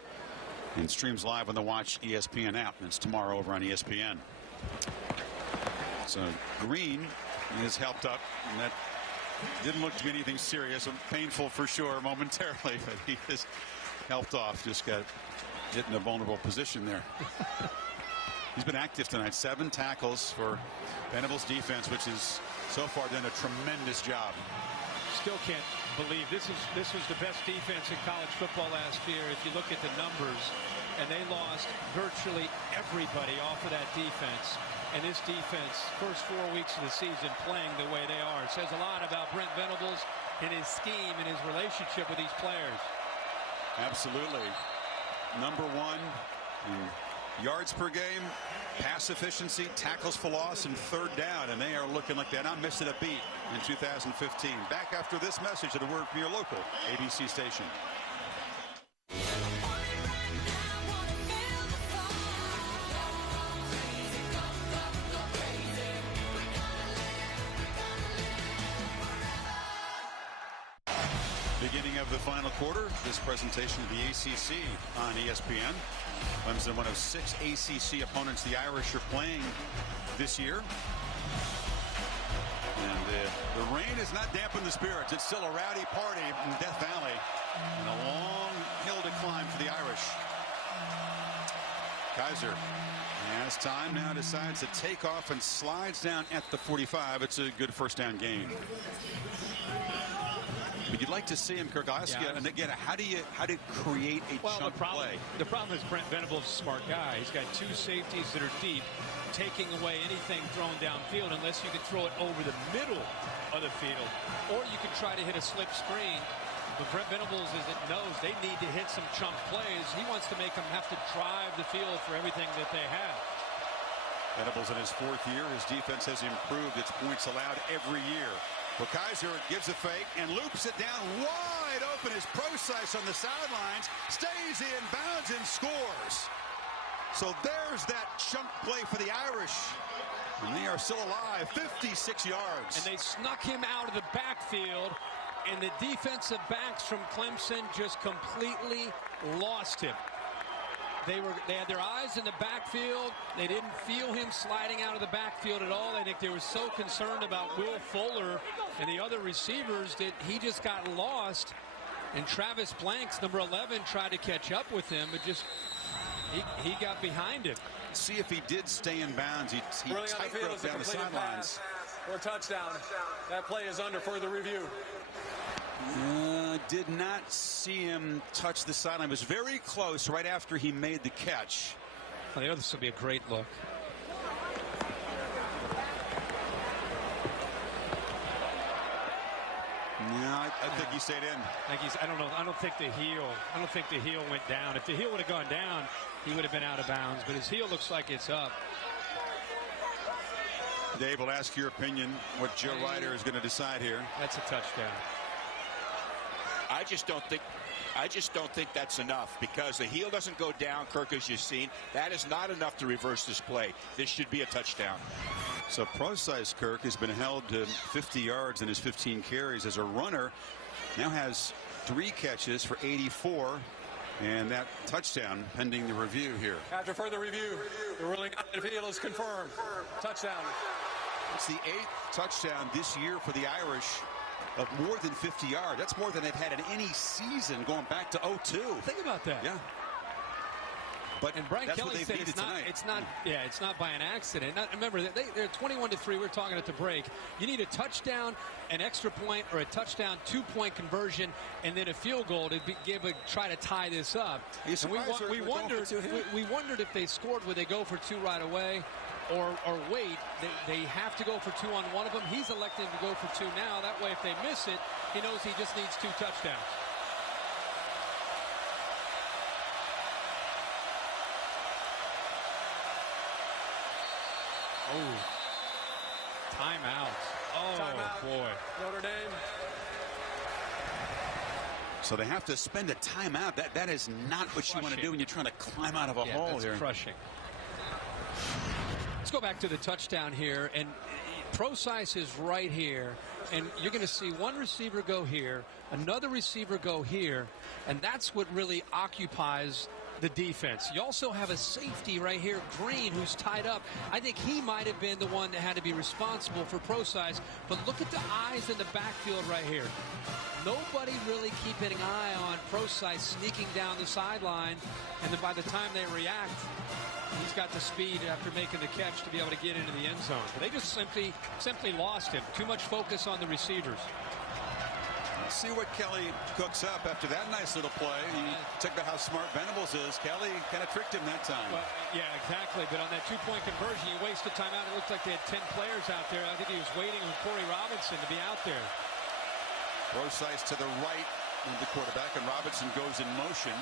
and streams live on the Watch ESPN app. And it's tomorrow over on ESPN. So Green is helped up, and that didn't look to be anything serious. Painful for sure momentarily, but he is helped off. Just got hit in a vulnerable position there. He's been active tonight. 7 tackles for Venables defense, which is so far done a tremendous job. Still can't believe this was the best defense in college football last year. If you look at the numbers, and they lost virtually everybody off of that defense. And this defense, first 4 weeks of the season, playing the way they are. It says a lot about Brent Venables and his scheme and his relationship with these players. Absolutely. Number 1 in yards per game, pass efficiency, tackles for loss, and third down, and they are looking like they're not missing a beat in 2015. Back after this message, at a word from your local ABC station. Beginning of the final quarter, this presentation of the ACC on ESPN. Clemson, one of 6 ACC opponents the Irish are playing this year. And the rain has not dampened the spirits. It's still a rowdy party in Death Valley. And a long hill to climb for the Irish. Kaiser has time now, decides to take off and slides down at the 45. It's a good first down gain. But you'd like to see him, Kirk. I'll ask you, and again, how do you create a chunk play? The problem is Brent Venables is a smart guy. He's got two safeties that are deep, taking away anything thrown downfield unless you can throw it over the middle of the field, or you can try to hit a slip screen. But Brent Venables knows they need to hit some chunk plays. He wants to make them have to drive the field for everything that they have. Venables in his 4th year. His defense has improved its points allowed every year. Well, Kaiser gives a fake and loops it down wide open as Procise on the sidelines stays in bounds and scores. So there's that chunk play for the Irish. And they are still alive, 56 yards. And they snuck him out of the backfield, and the defensive backs from Clemson just completely lost him. They had their eyes in the backfield. They didn't feel him sliding out of the backfield at all. I think they were so concerned about Will Fuller and the other receivers that he just got lost. And Travis Blanks, number 11, tried to catch up with him, but just he got behind him. See if he did stay in bounds. He tightrope down the sidelines. Or touchdown. That play is under further review. Did not see him touch the sideline. It was very close right after he made the catch. Well, this will be a great look. No, I think he stayed in. I don't know. I don't think the heel went down. If the heel would have gone down, he would have been out of bounds. But his heel looks like it's up. Dave, will ask your opinion what Joe Ryder is going to decide here. That's a touchdown. I just don't think that's enough, because the heel doesn't go down, Kirk, as you've seen. That is not enough to reverse this play. This should be a touchdown. So Procise, Kirk, has been held to 50 yards in his 15 carries as a runner. Now has 3 catches for 84. And that touchdown pending the review here. After further review, the ruling on the field is confirmed. Touchdown. It's the 8th touchdown this year for the Irish of more than 50 yards. That's more than they've had in any season going back to 02. Think about that. Yeah. But and Brian that's Kelly what said it's not by an accident. Remember, they're 21-3. We were talking at the break. You need a touchdown, an extra point, or a touchdown 2-point conversion, and then a field goal to try to tie this up. And we wondered if they scored, would they go for 2 right away, or wait. They have to go for 2 on one of them. He's elected to go for 2 now. That way, if they miss it, he knows he just needs 2 touchdowns. Oh, timeout. Oh, timeout. Boy. Notre Dame. So they have to spend a timeout. That is not what you want to do when you're trying to climb out of a hole here. Crushing. Let's go back to the touchdown here. And Procise is right here. And you're going to see one receiver go here, another receiver go here. And that's what really occupies the defense. You also have a safety right here, Green, who's tied up. I think he might have been the one that had to be responsible for Procise. But look at the eyes in the backfield right here. Nobody really keeping an eye on Procise sneaking down the sideline. And then by the time they react, he's got the speed after making the catch to be able to get into the end zone. But they just simply lost him. Too much focus on the receivers. Let's see what Kelly cooks up after that nice little play. You talk about how smart Venables is. Kelly kind of tricked him that time. Well, yeah, exactly. But on that 2-point conversion, he wasted timeout. It looked like they had 10 players out there. I think he was waiting for Corey Robinson to be out there. Procise to the right of the quarterback, and Robinson goes in motion.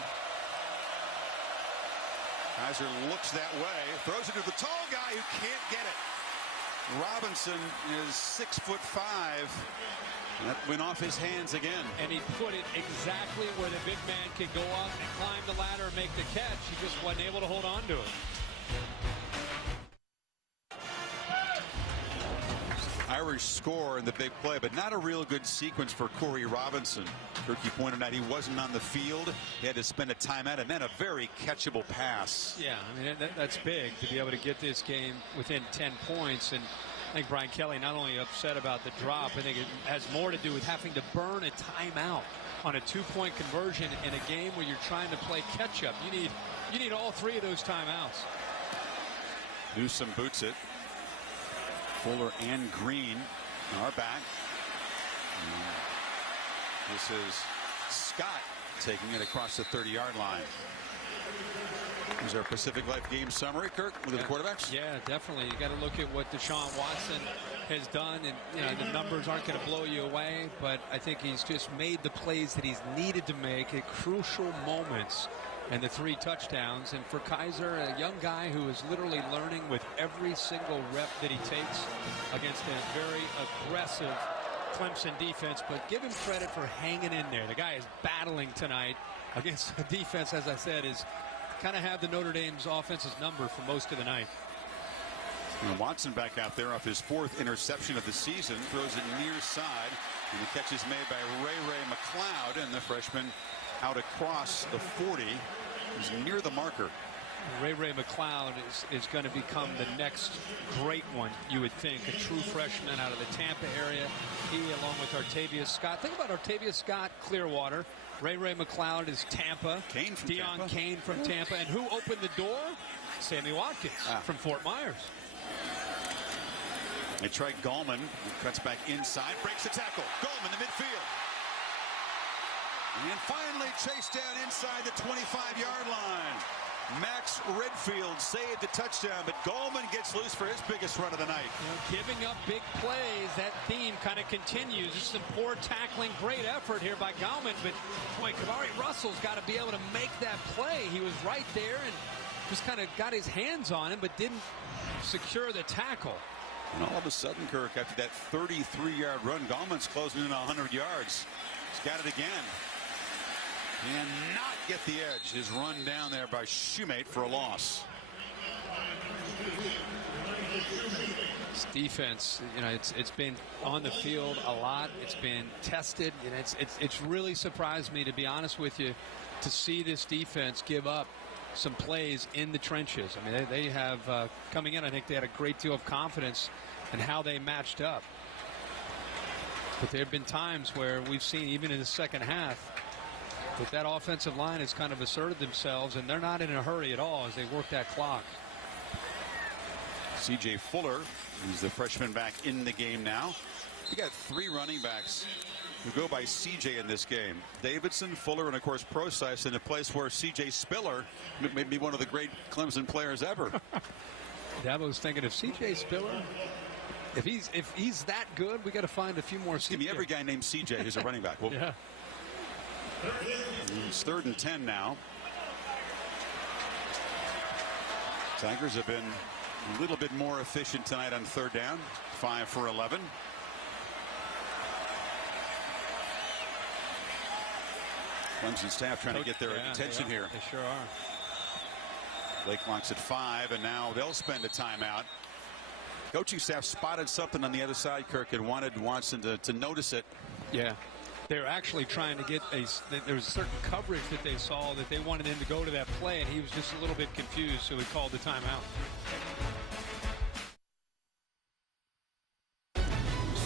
Kaiser looks that way, throws it to the tall guy who can't get it. Robinson is 6'5". That went off his hands again. And he put it exactly where the big man could go up and climb the ladder and make the catch. He just wasn't able to hold on to it. Irish score in the big play, but not a real good sequence for Corey Robinson. Kirky pointed out he wasn't on the field. He had to spend a timeout, and then a very catchable pass. Yeah, I mean, that's big to be able to get this game within 10 points. And I think Brian Kelly not only upset about the drop, I think it has more to do with having to burn a timeout. on a 2-point conversion in a game where you're trying to play catch-up. You need all 3 of those timeouts. Newsome boots it. Fuller and Green are back. This is Scott taking it across the 30-yard line. Is our Pacific Life game summary, Kirk, with the quarterbacks? Yeah, definitely. You got to look at what Deshaun Watson has done, and the numbers aren't going to blow you away, but I think he's just made the plays that he's needed to make at crucial moments, and the 3 touchdowns. And for Kaiser, a young guy who is literally learning with every single rep that he takes against a very aggressive Clemson defense, but give him credit for hanging in there. The guy is battling tonight against a defense, as I said, is kind of have the Notre Dame's offense's number for most of the night. And Watson back out there off his 4th interception of the season, throws it near side, and the catch is made by Ray McLeod, and the freshman out across the 40. He's near the marker. Ray McLeod is going to become the next great one, you would think. A true freshman out of the Tampa area. He, along with Artavius Scott. Think about Artavius Scott, Clearwater. Ray McLeod is Tampa. Deion Kane from Tampa. And who opened the door? Sammy Watkins from Fort Myers. They tried Gallman. He cuts back inside. Breaks the tackle. Gallman, the midfield. And finally chased down inside the 25-yard line. Max Redfield saved the touchdown, but Gallman gets loose for his biggest run of the night. Giving up big plays, that theme kind of continues. Just some poor tackling, great effort here by Gallman, but boy, Kamari Russell's got to be able to make that play. He was right there and just kind of got his hands on him, but didn't secure the tackle. And all of a sudden, Kirk, after that 33-yard run, Gallman's closing in 100 yards. He's got it again. And not get the edge. His run down there by Shoemate for a loss. This defense, it's been on the field a lot. It's been tested, and it's really surprised me, to be honest with you, to see this defense give up some plays in the trenches. I mean, they have coming in. I think they had a great deal of confidence in how they matched up. But there have been times where we've seen, even in the second half, that offensive line has kind of asserted themselves, and they're not in a hurry at all as they work that clock. C.J. Fuller, who's the freshman back in the game now. We got 3 running backs who go by C.J. in this game. Davidson, Fuller, and of course Procise, in a place where C.J. Spiller may be one of the great Clemson players ever. Dabo's thinking of C.J. Spiller. If he's that good, we got to find a few more. Give me every guy named C.J. who's a running back. Well, yeah. It's 3rd and 10 now. Tigers have been a little bit more efficient tonight on 3rd down. 5 for 11. Clemson staff trying to get their attention here. They sure are. Blake locks at 5, and now they'll spend a timeout. Coaching staff spotted something on the other side, Kirk, and wanted Watson to notice it. Yeah. They're actually trying to get there was certain coverage that they saw that they wanted him to go to that play, and he was just a little bit confused, so he called the timeout.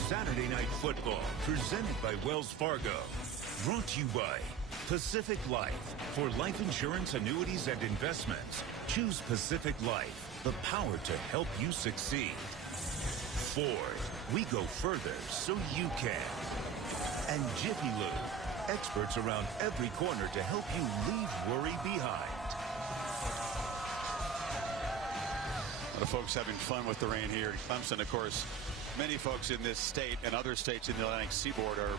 Saturday Night Football, presented by Wells Fargo. Brought to you by Pacific Life. For life insurance, annuities, and investments, choose Pacific Life, the power to help you succeed. Ford, we go further so you can. And Jiffy Lube, experts around every corner to help you leave worry behind. A lot of folks having fun with the rain here in Clemson. Of course, many folks in this state and other states in the Atlantic Seaboard are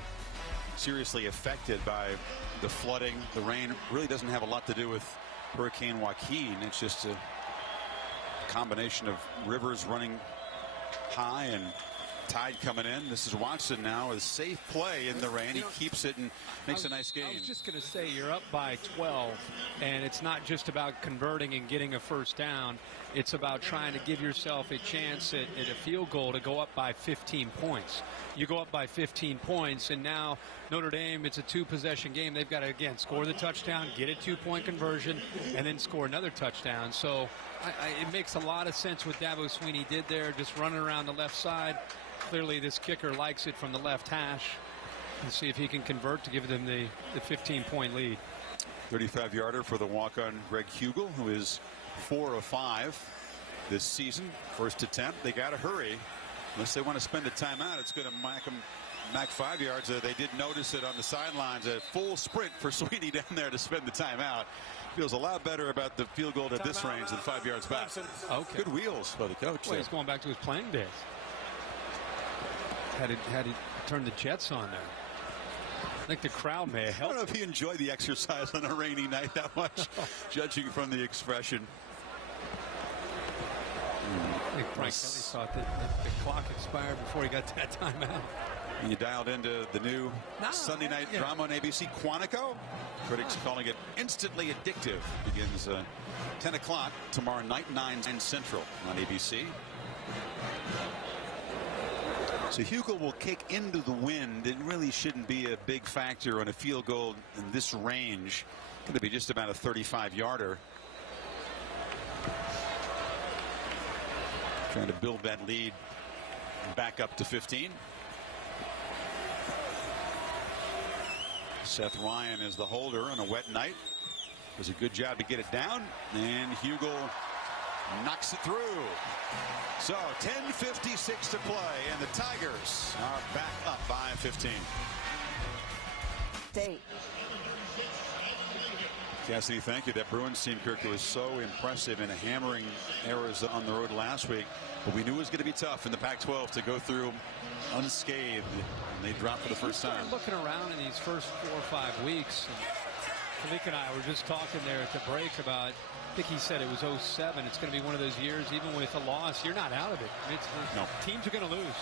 seriously affected by the flooding. The rain really doesn't have a lot to do with Hurricane Joaquin. It's just a combination of rivers running high and tide coming in. This is Watson now, a safe play in the rain. He keeps it and makes a nice game. I was just going to say, you're up by 12, and it's not just about converting and getting a first down. It's about trying to give yourself a chance at a field goal to go up by 15 points. You go up by 15 points, and now Notre Dame, it's a 2-possession game. They've got to, again, score the touchdown, get a 2-point conversion, and then score another touchdown. So it makes a lot of sense what Dabo Swinney did there, just running around the left side. Clearly, this kicker likes it from the left hash. And see if he can convert to give them the 15-point lead. 35-yarder for the walk-on Greg Hugel, who is 4 of 5 this season. First attempt. They got to hurry. Unless they want to spend a timeout, it's going to back 5 yards. They did notice it on the sidelines. A full sprint for Sweeney down there to spend the timeout. Feels a lot better about the field goal at this range than 5 yards back. Okay. Good wheels by the coach. Well, he's going back to his playing days. Had he turned the Jets on there. I think the crowd may have helped. I don't know if he enjoyed the exercise on a rainy night that much, judging from the expression. I think Frank Kelly thought that the clock expired before he got that timeout. You dialed into the new Sunday night drama on ABC, Quantico. Critics calling it instantly addictive. Begins 10 o'clock tomorrow night, 9 Central on ABC. So Hugel will kick into the wind. It really shouldn't be a big factor on a field goal in this range. Going to be just about a 35-yarder. Trying to build that lead back up to 15. Seth Ryan is the holder on a wet night. Does a good job to get it down, and Hugel knocks it through. So 10:56 to play, and the Tigers are back up by 15. Cassidy, thank you. That Bruins team, Kirk, was so impressive in hammering Arizona on the road last week. But we knew it was going to be tough in the Pac-12 to go through unscathed. And they dropped for the first time. Looking around in these first 4 or 5 weeks, and Nick and I were just talking there at the break about, I think he said it was 07. It's going to be one of those years, even with a loss, you're not out of it. No. Teams are going to lose.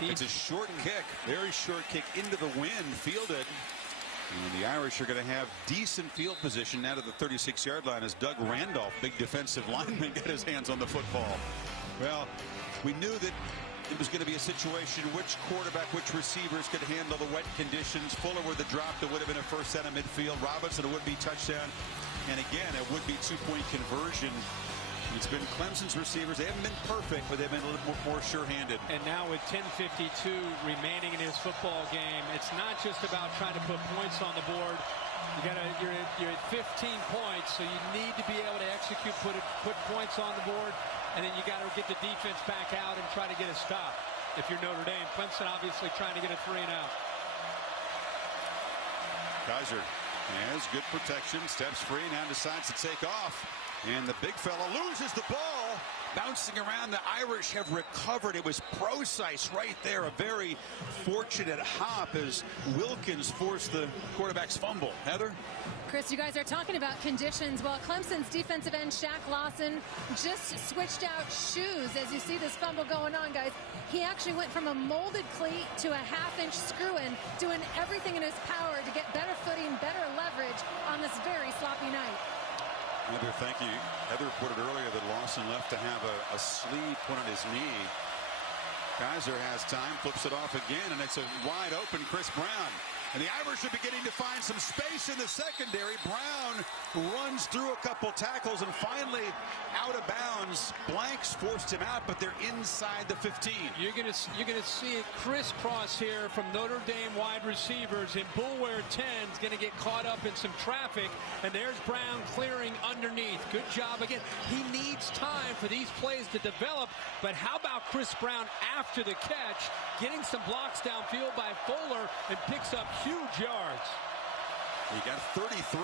It's a short kick, very short kick into the wind, fielded. And the Irish are going to have decent field position now to the 36-yard line as Doug Randolph, big defensive lineman, got his hands on the football. Well, we knew that it was going to be a situation which quarterback, which receivers could handle the wet conditions. Fuller with the drop that would have been a first down of midfield. Robinson, a would-be touchdown. And again, a would-be two-point conversion. It's been Clemson's receivers. They haven't been perfect, but they've been a little more sure-handed. And now with 10:52 remaining in his football game, it's not just about trying to put points on the board. You're at 15 points, so you need to be able to execute, put points on the board, and then you got to get the defense back out and try to get a stop. If you're Notre Dame, Clemson obviously trying to get a 3-and-out. Kaiser has good protection, steps free, now decides to take off. And the big fella loses the ball. Bouncing around, the Irish have recovered. It was Procise right there. A very fortunate hop as Wilkins forced the quarterback's fumble. Heather? Chris, you guys are talking about conditions. Well, Clemson's defensive end, Shaq Lawson, just switched out shoes as you see this fumble going on, guys. He actually went from a molded cleat to a half-inch screw-in, doing everything in his power to get better footing, better leverage on this very sloppy night. Heather, thank you. Heather put it earlier that Lawson left to have a sleeve put on his knee. Kaiser has time, flips it off again, and it's a wide open Chris Brown. And the Irish are beginning to find some space in the secondary. Brown runs through a couple tackles and finally out of bounds. Blanks forced him out, but they're inside the 15. You're gonna see it crisscross here from Notre Dame wide receivers, and Bullware 10's gonna get caught up in some traffic, and there's Brown clearing underneath. Good job again. He needs time for these plays to develop, but how about Chris Brown after the catch, getting some blocks downfield by Fuller and picks up huge yards. He got 33.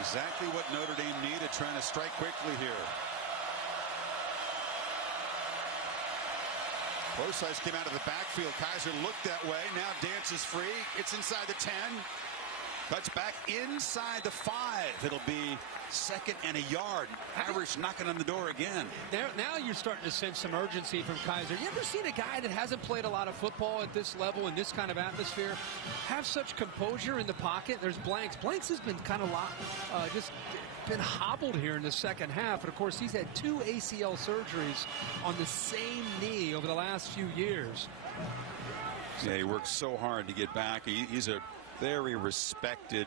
Exactly what Notre Dame needed, trying to strike quickly here. Procise came out of the backfield. Kaiser looked that way. Now dances free. It's inside the 10. Cuts back inside the 5. It'll be second and a yard. Irish knocking on the door again. Now you're starting to sense some urgency from Kaiser. You ever seen a guy that hasn't played a lot of football at this level in this kind of atmosphere have such composure in the pocket? There's Blanks. Blanks has been kind of just been hobbled here in the second half. And, of course, he's had 2 ACL surgeries on the same knee over the last few years. Yeah, he worked so hard to get back. He's a very respected,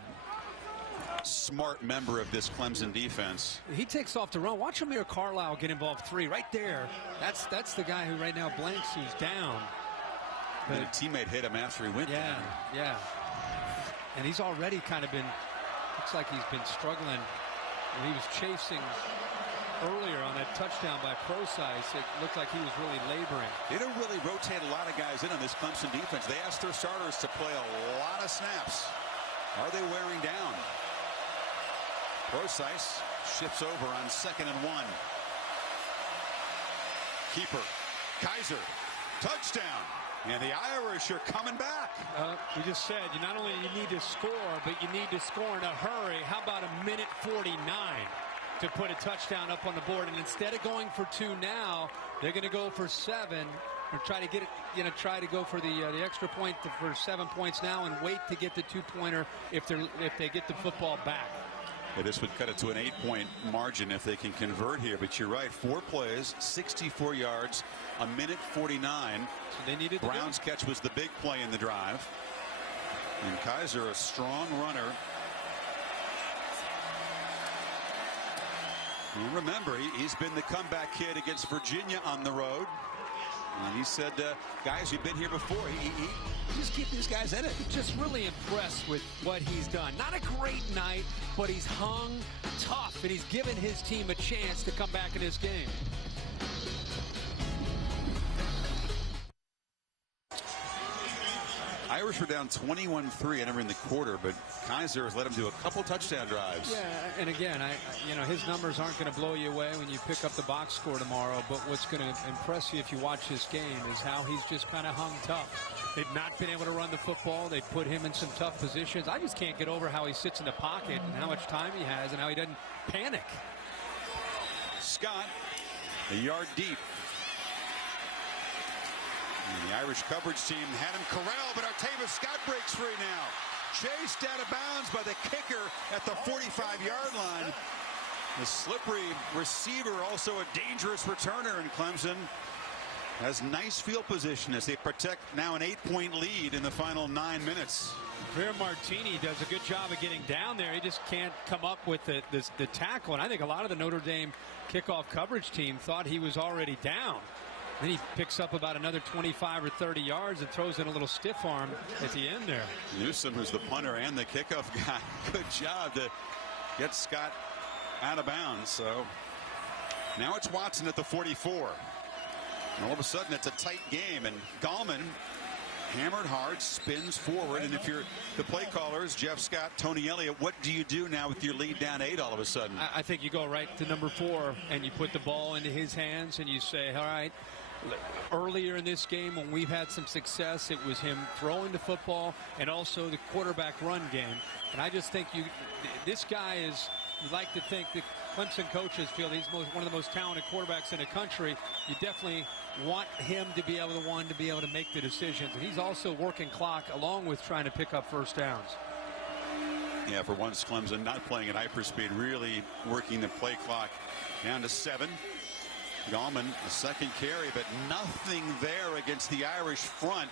smart member of this Clemson defense. He takes off to run. Watch Amir Carlisle get involved 3 right there. That's the guy who right now Blanks who's down. And a teammate hit him after he went down. Yeah. And he's already kind of been, looks like he's been struggling. When he was chasing earlier on that touchdown by Procise, it looked like he was really laboring. They don't really rotate a lot of guys in on this Clemson defense. They asked their starters to play a lot of snaps. Are they wearing down? Procise shifts over on 2nd and 1. Keeper, Kaiser, touchdown. And the Irish are coming back. We just said, you not only you need to score, but you need to score in a hurry. How about a minute 49 to put a touchdown up on the board? And instead of going for 2 now, they're going to go for 7 or try to get it, try to go for the extra point for 7 points now and wait to get the 2-pointer if they get the football back. Yeah, this would cut it to an 8-point margin if they can convert here. But you're right, 4 plays, 64 yards, a minute 49. So they needed Brown's catch was the big play in the drive. And Kaiser, a strong runner. And remember, he's been the comeback kid against Virginia on the road. And he said, guys who've been here before, he just keep these guys in it. Just really impressed with what he's done. Not a great night, but he's hung tough, and he's given his team a chance to come back in this game. Irish were down 21-3 entering the quarter, but Kaiser has let him do a couple touchdown drives. Yeah, and again, his numbers aren't going to blow you away when you pick up the box score tomorrow, but what's going to impress you if you watch this game is how he's just kind of hung tough. They've not been able to run the football. They put him in some tough positions. I just can't get over how he sits in the pocket and how much time he has and how he doesn't panic. Scott, a yard deep. And the Irish coverage team had him corralled, but Artavis Scott breaks free now. Chased out of bounds by the kicker at the 45-yard line. The slippery receiver, also a dangerous returner in Clemson, has nice field position as they protect now an 8-point lead in the final 9 minutes. Greer Martini does a good job of getting down there. He just can't come up with the tackle. And I think a lot of the Notre Dame kickoff coverage team thought he was already down. Then he picks up about another 25 or 30 yards and throws in a little stiff arm at the end there. Newsom, who's the punter and the kickoff guy, good job to get Scott out of bounds. So now it's Watson at the 44. And all of a sudden it's a tight game, and Gallman hammered hard, spins forward. And if you're the play callers, Jeff Scott, Tony Elliott, what do you do now with your lead down 8 all of a sudden? I think you go right to number 4 and you put the ball into his hands and you say, all right, earlier in this game when we've had some success, it was him throwing the football and also the quarterback run game. And I just think this guy is, you like to think that Clemson coaches feel he's one of the most talented quarterbacks in the country. You definitely want him to be able to make the decisions. And he's also working clock along with trying to pick up first downs. Yeah, for once Clemson not playing at hyperspeed, really working the play clock down to 7. Gallman, the second carry, but nothing there against the Irish front.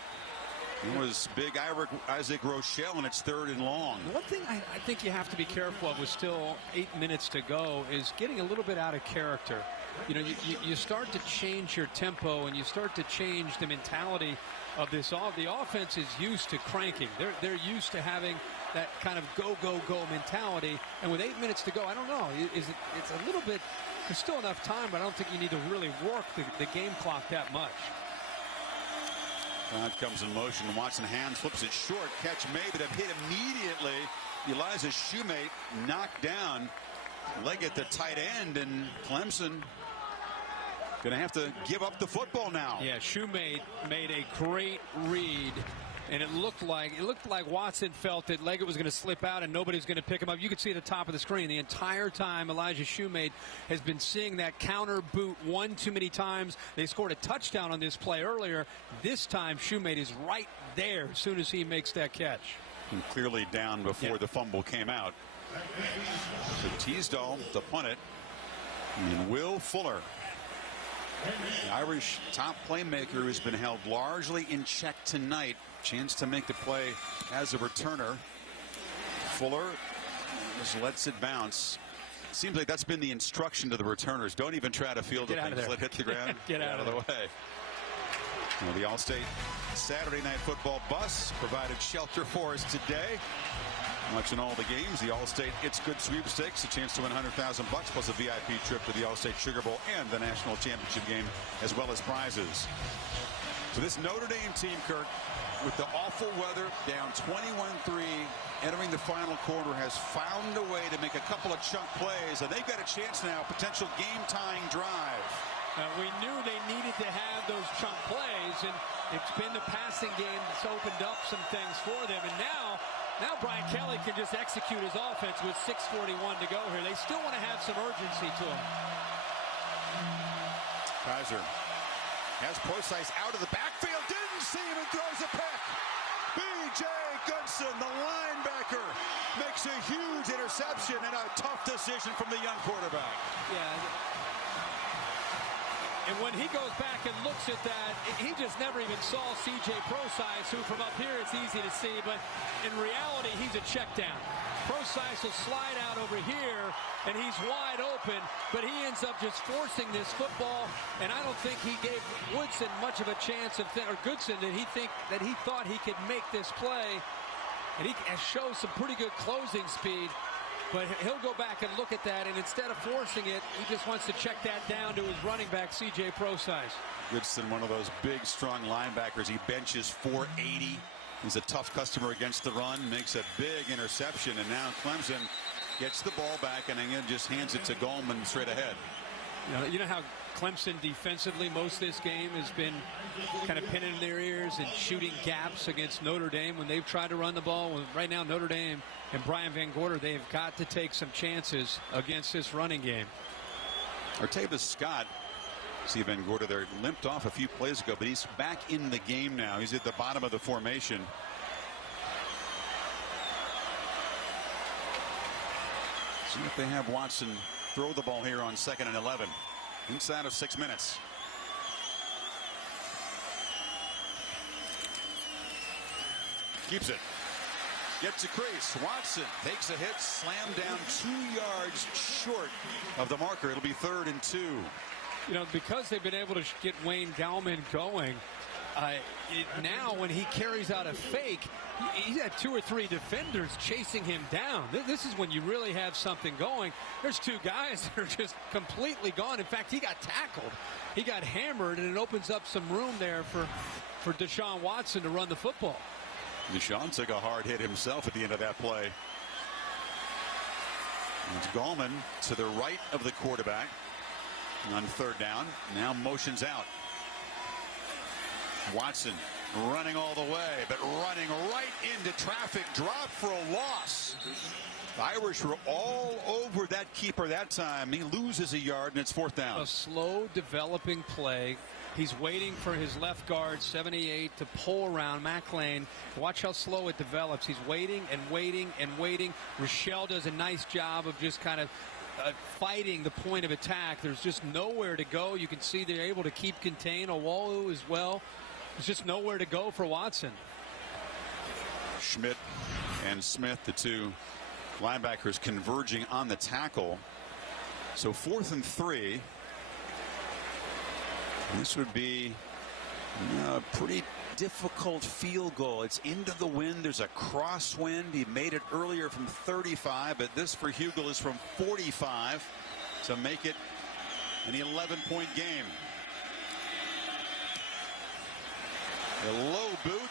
It was big Isaac Rochelle, and it's 3rd and long. One thing I think you have to be careful of with still 8 minutes to go is getting a little bit out of character. You start to change your tempo and you start to change the mentality of this. The offense is used to cranking. They're used to having that kind of go mentality. And with 8 minutes to go, I don't know. It's a little bit. There's still enough time, but I don't think you need to really work the game clock that much. That comes in motion. Watson hands, flips it short. Catch made, but hit immediately. Eliza Shoemate knocked down. Leg at the tight end, and Clemson going to have to give up the football now. Yeah, Shoemate made a great read. And it looked like Watson felt that Leggett was going to slip out and nobody was going to pick him up. You could see at the top of the screen the entire time Elijah Shoemate has been seeing that counter boot one too many times. They scored a touchdown on this play earlier. This time Shoemate is right there as soon as he makes that catch. And clearly down before the fumble came out. So Teasdall to punt it. And Will Fuller, the Irish top playmaker, who's been held largely in check tonight. Chance to make the play as a returner. Fuller just lets it bounce. Seems like that's been the instruction to the returners. Don't even try to field it. Let it hit the ground. Get out of the way. Well, the All-State Saturday Night Football bus provided shelter for us today. Watching all the games, the All-State It's Good sweepstakes, a chance to win $100,000 plus a VIP trip to the All-State Sugar Bowl and the National Championship game, as well as prizes. So this Notre Dame team, Kirk, with the awful weather, down 21-3, entering the final quarter, has found a way to make a couple of chunk plays, and they've got a chance now, potential game-tying drive. We knew they needed to have those chunk plays, and it's been the passing game that's opened up some things for them. And now Brian Kelly can just execute his offense with 6:41 to go here. They still want to have some urgency to him. Kaiser has Procise out of the backfield, didn't see him, and throws a pick. B.J. Goodson, the linebacker, makes a huge interception and a tough decision from the young quarterback. Yeah. And when he goes back and looks at that, he just never even saw C.J. Procise, who from up here it's easy to see, but in reality, he's a check down. Procise will slide out over here, and he's wide open, but he ends up just forcing this football, and I don't think he gave Woodson much of a chance, or Goodson, that he thought he could make this play, and he shows some pretty good closing speed. But he'll go back and look at that, and instead of forcing it, he just wants to check that down to his running back, C.J. Procise. Goodson, one of those big, strong linebackers. He benches 480. He's a tough customer against the run, makes a big interception, and now Clemson gets the ball back and again just hands it to Goldman straight ahead. You know how Clemson defensively most of this game has been kind of pinning their ears and shooting gaps against Notre Dame when they've tried to run the ball. Right now, Notre Dame and Brian Van Gorder, they've got to take some chances against this running game. Artavis Scott, see Van Gorder there, limped off a few plays ago, but he's back in the game now. He's at the bottom of the formation. See if they have Watson throw the ball here on 2nd and 11. Inside of 6 minutes. Keeps it. Gets a crease. Watson takes a hit, slammed down 2 yards short of the marker. It'll be 3rd and 2. You know, because they've been able to get Wayne Gallman going, now when he carries out a fake, he's had 2 or 3 defenders chasing him down. This is when you really have something going. There's 2 guys that are just completely gone. In fact, he got tackled. He got hammered, and it opens up some room there for Deshaun Watson to run the football. Deshaun took a hard hit himself at the end of that play. It's Gallman to the right of the quarterback on 3rd down. Now motions out. Watson running all the way, but running right into traffic. Drop for a loss. The Irish were all over that keeper that time. He loses a yard, and it's 4th down. A slow developing play. He's waiting for his left guard, 78, to pull around McLean. Watch how slow it develops. He's waiting and waiting and waiting. Rochelle does a nice job of just kind of fighting the point of attack. There's just nowhere to go. You can see they're able to keep contained. Owalu as well. There's just nowhere to go for Watson. Schmidt and Smith, the 2 linebackers, converging on the tackle. So 4th and 3. This would be a pretty difficult field goal. It's into the wind. There's a crosswind. He made it earlier from 35, but this for Hugel is from 45 to make it an 11-point game. A low boot,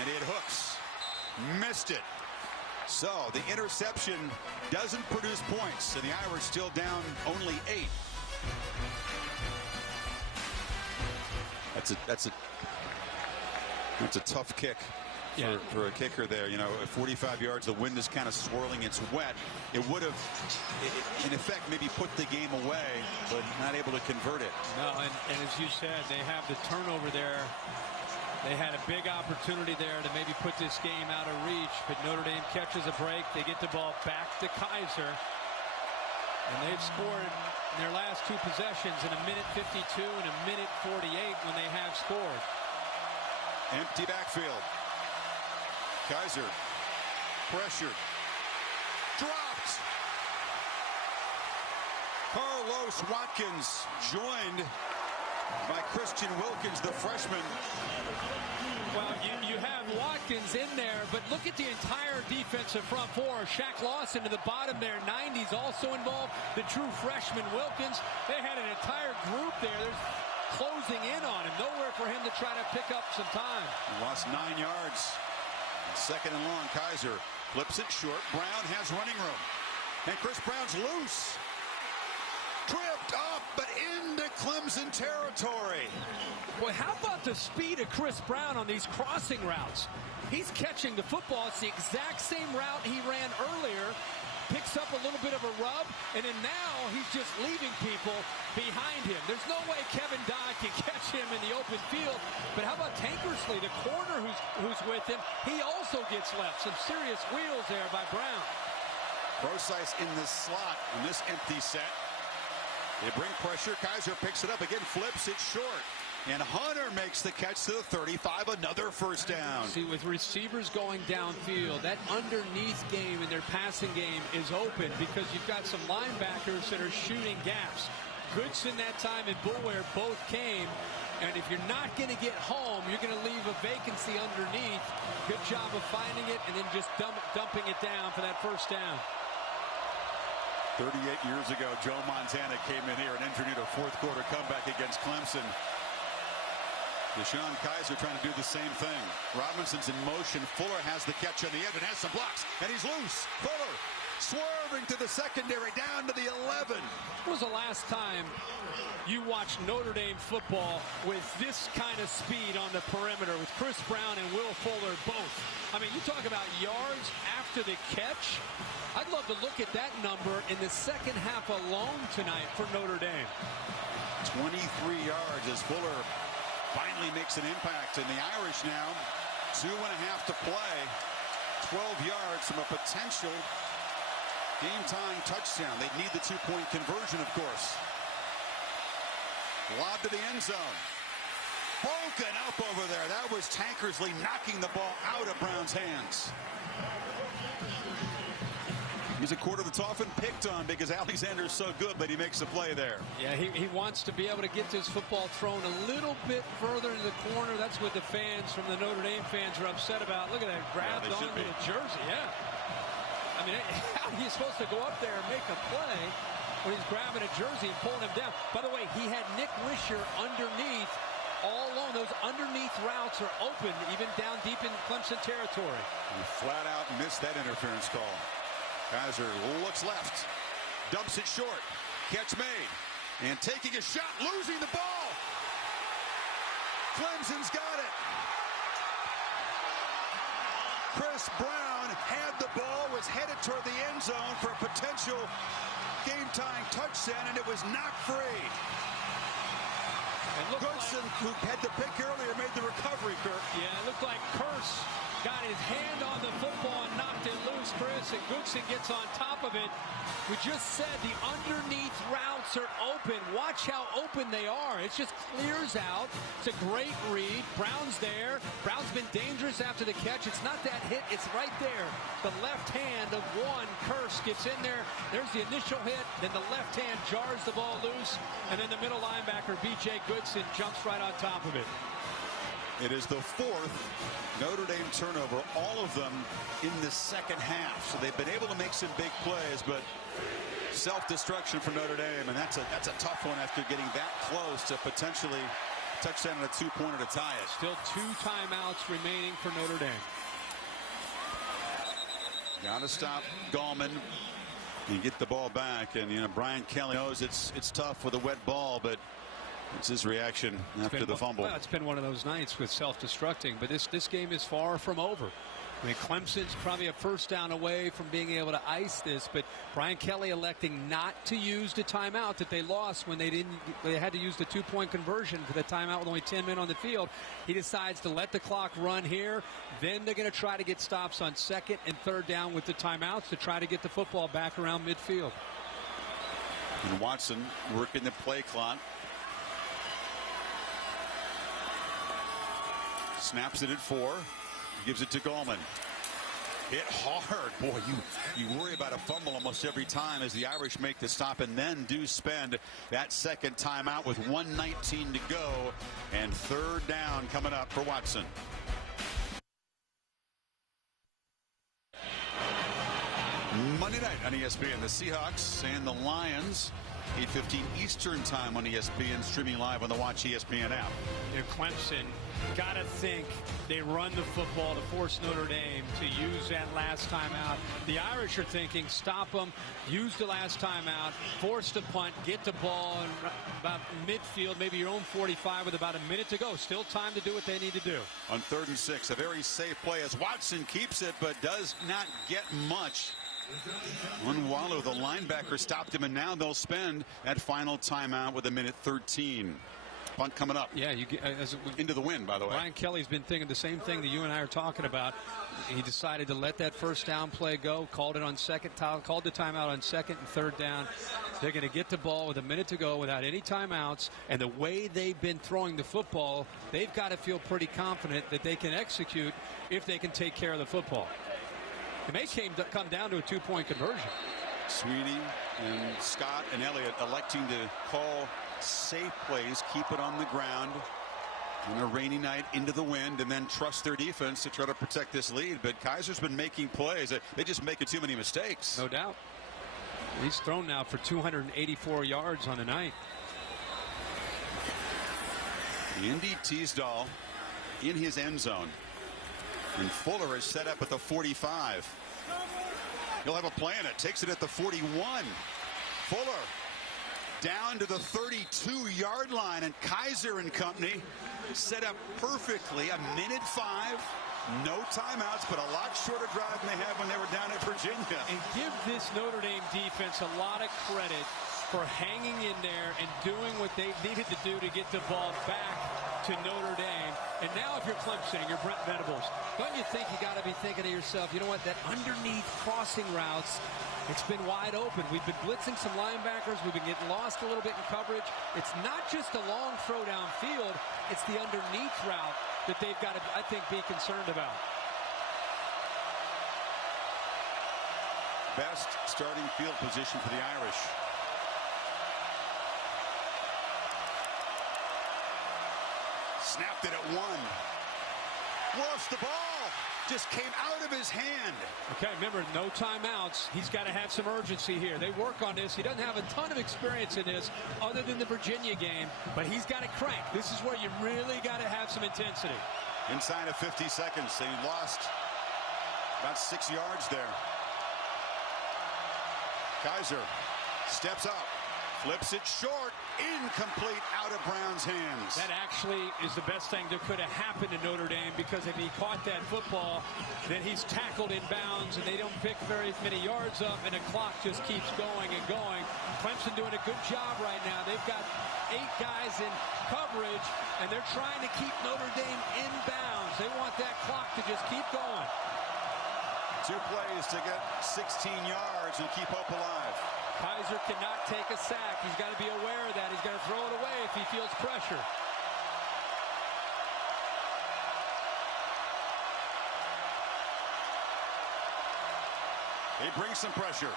and it hooks. Missed it. So the interception doesn't produce points, and the Irish still down only 8. That's a tough kick for a kicker there. You know, at 45 yards, the wind is kind of swirling. It's wet. It would have, in effect, maybe put the game away, but not able to convert it. No, and as you said, they have the turnover there. They had a big opportunity there to maybe put this game out of reach, but Notre Dame catches a break. They get the ball back to Kaiser, and they've scored in their last 2 possessions in 1:52 and 1:48 when they have scored. Empty backfield. Kaiser pressured. Dropped. Carlos Watkins joined by Christian Wilkins, the freshman. Well, you have Watkins in there, but look at the entire defensive front four. Shaq Lawson to the bottom there, 90s also involved. The true freshman Wilkins. They had an entire group there. There's closing in on him. Nowhere for him to try to pick up some time. He lost 9 yards. Second and long, Kaiser flips it short. Brown has running room. And Chris Brown's loose. Tripped up, but into Clemson territory. Boy, how about the speed of Chris Brown on these crossing routes? He's catching the football. It's the exact same route he ran earlier. Picks up a little bit of a rub, and then now he's just leaving people behind him. There's no way Kevin Dodd can catch him in the open field. But how about Tankersley, the corner who's with him? He also gets left. Some serious wheels there by Brown. Procise in the slot in this empty set. They bring pressure. Kaiser picks it up again, flips it short. And Hunter makes the catch to the 35, another first down. See, with receivers going downfield, that underneath game in their passing game is open because you've got some linebackers that are shooting gaps. Goodson that time and Boulware both came. And if you're not going to get home, you're going to leave a vacancy underneath. Good job of finding it and then just dumping it down for that first down. 38 years ago, Joe Montana came in here and engineered a fourth quarter comeback against Clemson. DeShone Kizer trying to do the same thing. Robinson's in motion. Fuller has the catch on the edge and has some blocks. And he's loose. Fuller swerving to the secondary down to the 11. When was the last time you watched Notre Dame football with this kind of speed on the perimeter with Chris Brown and Will Fuller both? I mean, you talk about yards after the catch. I'd love to look at that number in the second half alone tonight for Notre Dame. 23 yards as Fuller finally makes an impact. And the Irish now 2.5 to play. 12 yards from a potential game-tying touchdown. They need the 2-point conversion, of course. Lob to the end zone. Broken up over there. That was Tankersley knocking the ball out of Brown's hands. He's a quarter that's often picked on because Alexander's so good, but he makes a play there. Yeah, he wants to be able to get this football thrown a little bit further into the corner. That's what the fans from the Notre Dame fans are upset about. Look at that, grabbed onto the jersey. Yeah. I mean, how are you supposed to go up there and make a play when he's grabbing a jersey and pulling him down? By the way, he had Nick Wisher underneath all along. Those underneath routes are open, even down deep in Clemson territory. He flat out missed that interference call. Kaiser looks left, dumps it short, catch made, and taking a shot, losing the ball. Clemson's got it. Chris Brown had the ball, was headed toward the end zone for a potential game-tying touchdown, and it was knocked free. Goodson, who had the pick earlier, made the recovery, Kirk. Yeah, it looked like Curse got his hand on the football and knocked it loose, Chris, and Goodson gets on top of it. We just said the underneath routes are open. Watch how open they are. It just clears out. It's a great read. Brown's there. Brown's been dangerous after the catch. It's not that hit. It's right there. The left hand of one, Curse, gets in there. There's the initial hit. Then the left hand jars the ball loose. And then the middle linebacker, B.J. Goodson, jumps right on top of it. It is the fourth Notre Dame turnover, all of them in the second half. So they've been able to make some big plays, but self-destruction for Notre Dame, and that's a tough one after getting that close to potentially touchdown and a 2-pointer to tie it. Still 2 timeouts remaining for Notre Dame. Got to stop Gallman and get the ball back, and Brian Kelly knows it's tough with a wet ball, but it's his reaction after the fumble. Well, it's been one of those nights with self-destructing, but this game is far from over. I mean, Clemson's probably a first down away from being able to ice this, but Brian Kelly electing not to use the timeout that they lost when they had to use the 2-point conversion for the timeout with only 10 men on the field. He decides to let the clock run here. Then they're going to try to get stops on second and third down with the timeouts to try to get the football back around midfield. And Watson working the play clock. Snaps it at 4. Gives it to Gallman. hit hard. Boy, you worry about a fumble almost every time as the Irish make the stop and then do spend that second timeout with 1:19 to go. And third down coming up for Watson. Monday night on ESPN, the Seahawks and the Lions. 8:15 Eastern time on ESPN, streaming live on the Watch ESPN app. Clemson got to think they run the football to force Notre Dame to use that last timeout. The Irish are thinking, stop them, use the last timeout, force the punt, get the ball in about midfield, maybe your own 45 with about a minute to go. Still time to do what they need to do. On 3rd and 6, a very safe play as Watson keeps it, but does not get much. Unwallow, the linebacker, stopped him, and now they'll spend that final timeout with 1:13. Punt coming up. Yeah, into the wind, by the way. Brian Kelly's been thinking the same thing that you and I are talking about. He decided to let that first down play go, called it on called the timeout on 2nd and 3rd down. They're going to get the ball with a minute to go without any timeouts, and the way they've been throwing the football, they've got to feel pretty confident that they can execute if they can take care of the football. It may come down to a 2-point conversion. Sweeney and Scott and Elliott electing to call safe plays, keep it on the ground on a rainy night into the wind, and then trust their defense to try to protect this lead. But Kaiser's been making plays. They just making too many mistakes. No doubt. He's thrown now for 284 yards on the night. Andy Teasdall in his end zone. And Fuller is set up at the 45. He'll have a play in it. Takes it at the 41. Fuller down to the 32-yard line. And Kaiser and company set up perfectly. 1:05. No timeouts, but a lot shorter drive than they had when they were down at Virginia. And give this Notre Dame defense a lot of credit for hanging in there and doing what they needed to do to get the ball back to Notre Dame. And now if you're Clemson and you're Brent Venables, don't you think you got to be thinking to yourself, you know what, that underneath crossing routes, it's been wide open. We've been blitzing some linebackers. We've been getting lost a little bit in coverage. It's not just a long throw downfield. It's the underneath route that they've got to, I think, be concerned about. Best starting field position for the Irish. Snapped it at 1. Lost the ball. Just came out of his hand. Okay, remember, no timeouts. He's got to have some urgency here. They work on this. He doesn't have a ton of experience in this other than the Virginia game, but he's got to crank. This is where you really got to have some intensity. Inside of 50 seconds, they lost about 6 yards there. Kaiser steps up, flips it short, incomplete, out of Brown's hands. That actually is the best thing that could have happened to Notre Dame, because if he caught that football, then he's tackled in bounds and they don't pick very many yards up, and the clock just keeps going and going. Clemson doing a good job right now. They've got 8 guys in coverage and they're trying to keep Notre Dame in bounds. They want that clock to just keep going. 2 plays to get 16 yards and keep hope alive. Kaiser cannot take a sack. He's got to be aware of that. He's going to throw it away if he feels pressure. They bring some pressure.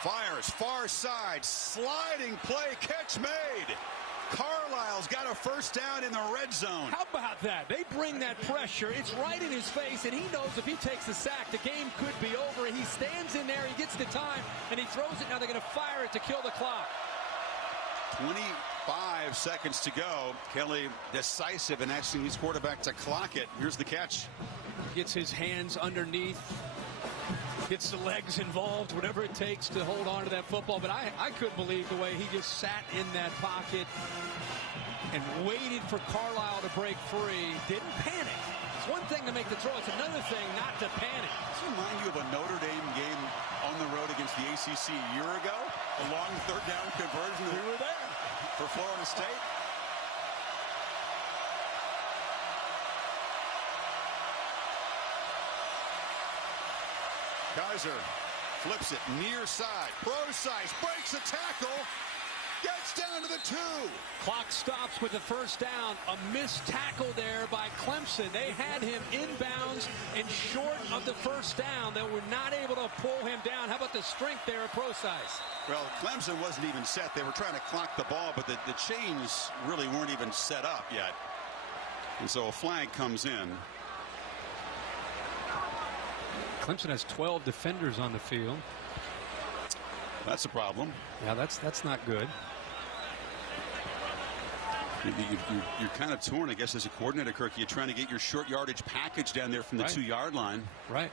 Fires, far side, sliding play, catch made. Carlisle's got a first down in the red zone. How about that? They bring that pressure. It's right in his face, and he knows if he takes the sack, the game could be over. He stands in there, he gets the time, and he throws it. Now they're going to fire it to kill the clock. 25 seconds to go. Kelly decisive in asking his quarterback to clock it. Here's the catch. Gets his hands underneath. Gets the legs involved, whatever it takes to hold on to that football. But I couldn't believe the way he just sat in that pocket and waited for Carlisle to break free. Didn't panic. It's one thing to make the throw. It's another thing not to panic. Does it remind you of a Notre Dame game on the road against the ACC a year ago? A long third down conversion. We were there. For Florida State. Kaiser flips it near side. Pro size breaks a tackle. Gets down to the 2. Clock stops with the first down. A missed tackle there by Clemson. They had him inbounds and short of the first down. They were not able to pull him down. How about the strength there at pro size? Well, Clemson wasn't even set. They were trying to clock the ball, but the chains really weren't even set up yet. And so a flag comes in. Clemson has 12 defenders on the field. That's a problem. Yeah, that's not good. You're kind of torn, I guess, as a coordinator, Kirk. You're trying to get your short yardage package down there from the 2-yard line. Right.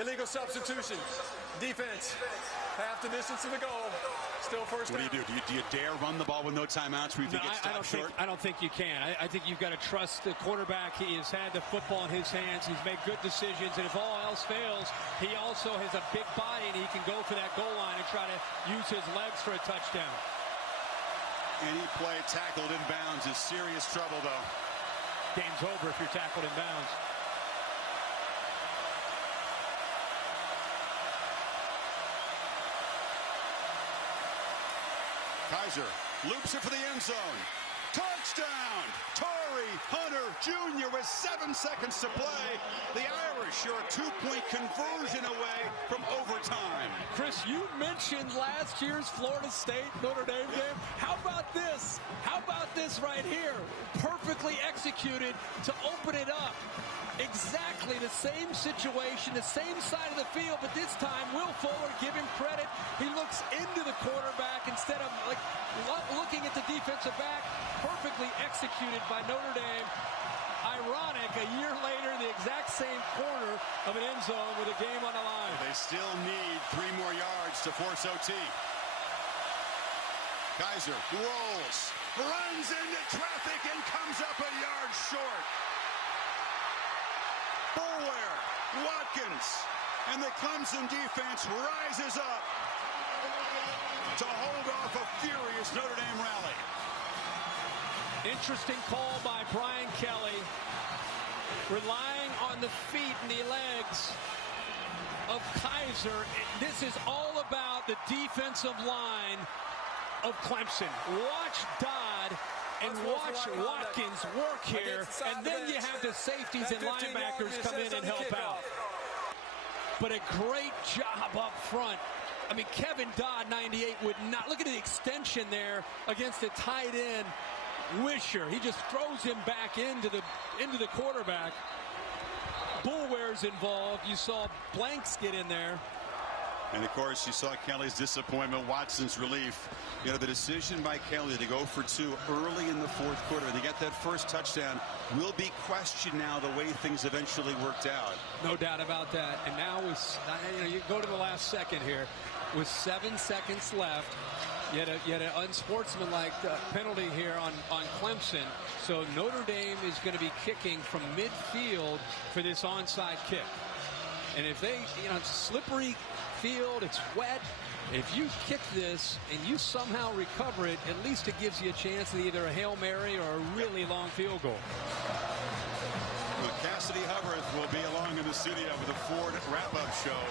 Illegal substitution. Defense. Half the distance to the goal. Still first down. What do? Do you dare run the ball with no timeouts where you think it's stopped short? I don't think you can. I think you've got to trust the quarterback. He has had the football in his hands. He's made good decisions. And if all else fails, he also has a big body and he can go for that goal line and try to use his legs for a touchdown. Any play tackled in bounds is serious trouble, though. Game's over if you're tackled in bounds. Kaiser loops it for the end zone. Touchdown! Torrey Hunter Jr. with 7 seconds to play. The Irish are a 2-point conversion away from overtime. Chris, you mentioned last year's Florida State Notre Dame game. How about this? How about this right here? Perfectly executed to open it up. Exactly the same situation, the same side of the field, but this time Will Fuller, give him credit. He looks into the quarterback instead of looking at the defensive back. Perfectly executed by Notre Dame. Ironic, a year later, the exact same corner of an end zone with a game on the line. They still need 3 more yards to force OT. Kaiser rolls, runs into traffic, and comes up a yard short. Boulware, Watkins, and the Clemson defense rises up to hold off a furious Notre Dame rally. Interesting call by Brian Kelly, relying on the feet and the legs of Kaiser. This is all about the defensive line of Clemson. Watch Dodd and watch Watkins work here, and then you have the safeties and linebackers come in and help out. But a great job up front. I mean, Kevin Dodd, 98, would not. Look at the extension there against the tight end, Wisher. He just throws him back into the quarterback. Boulware's involved. You saw Blanks get in there. And, of course, you saw Kelly's disappointment, Watson's relief. You know, the decision by Kelly to go for 2 early in the 4th quarter, they get that first touchdown, will be questioned now the way things eventually worked out. No doubt about that. And now you go to the last second here. With 7 seconds left, you had an unsportsmanlike penalty here on Clemson. So Notre Dame is going to be kicking from midfield for this onside kick. And if they, it's slippery field, it's wet. If you kick this and you somehow recover it, at least it gives you a chance at either a Hail Mary or a really long field goal. Well, Cassidy Hubbard will be along in the studio with a Ford wrap-up show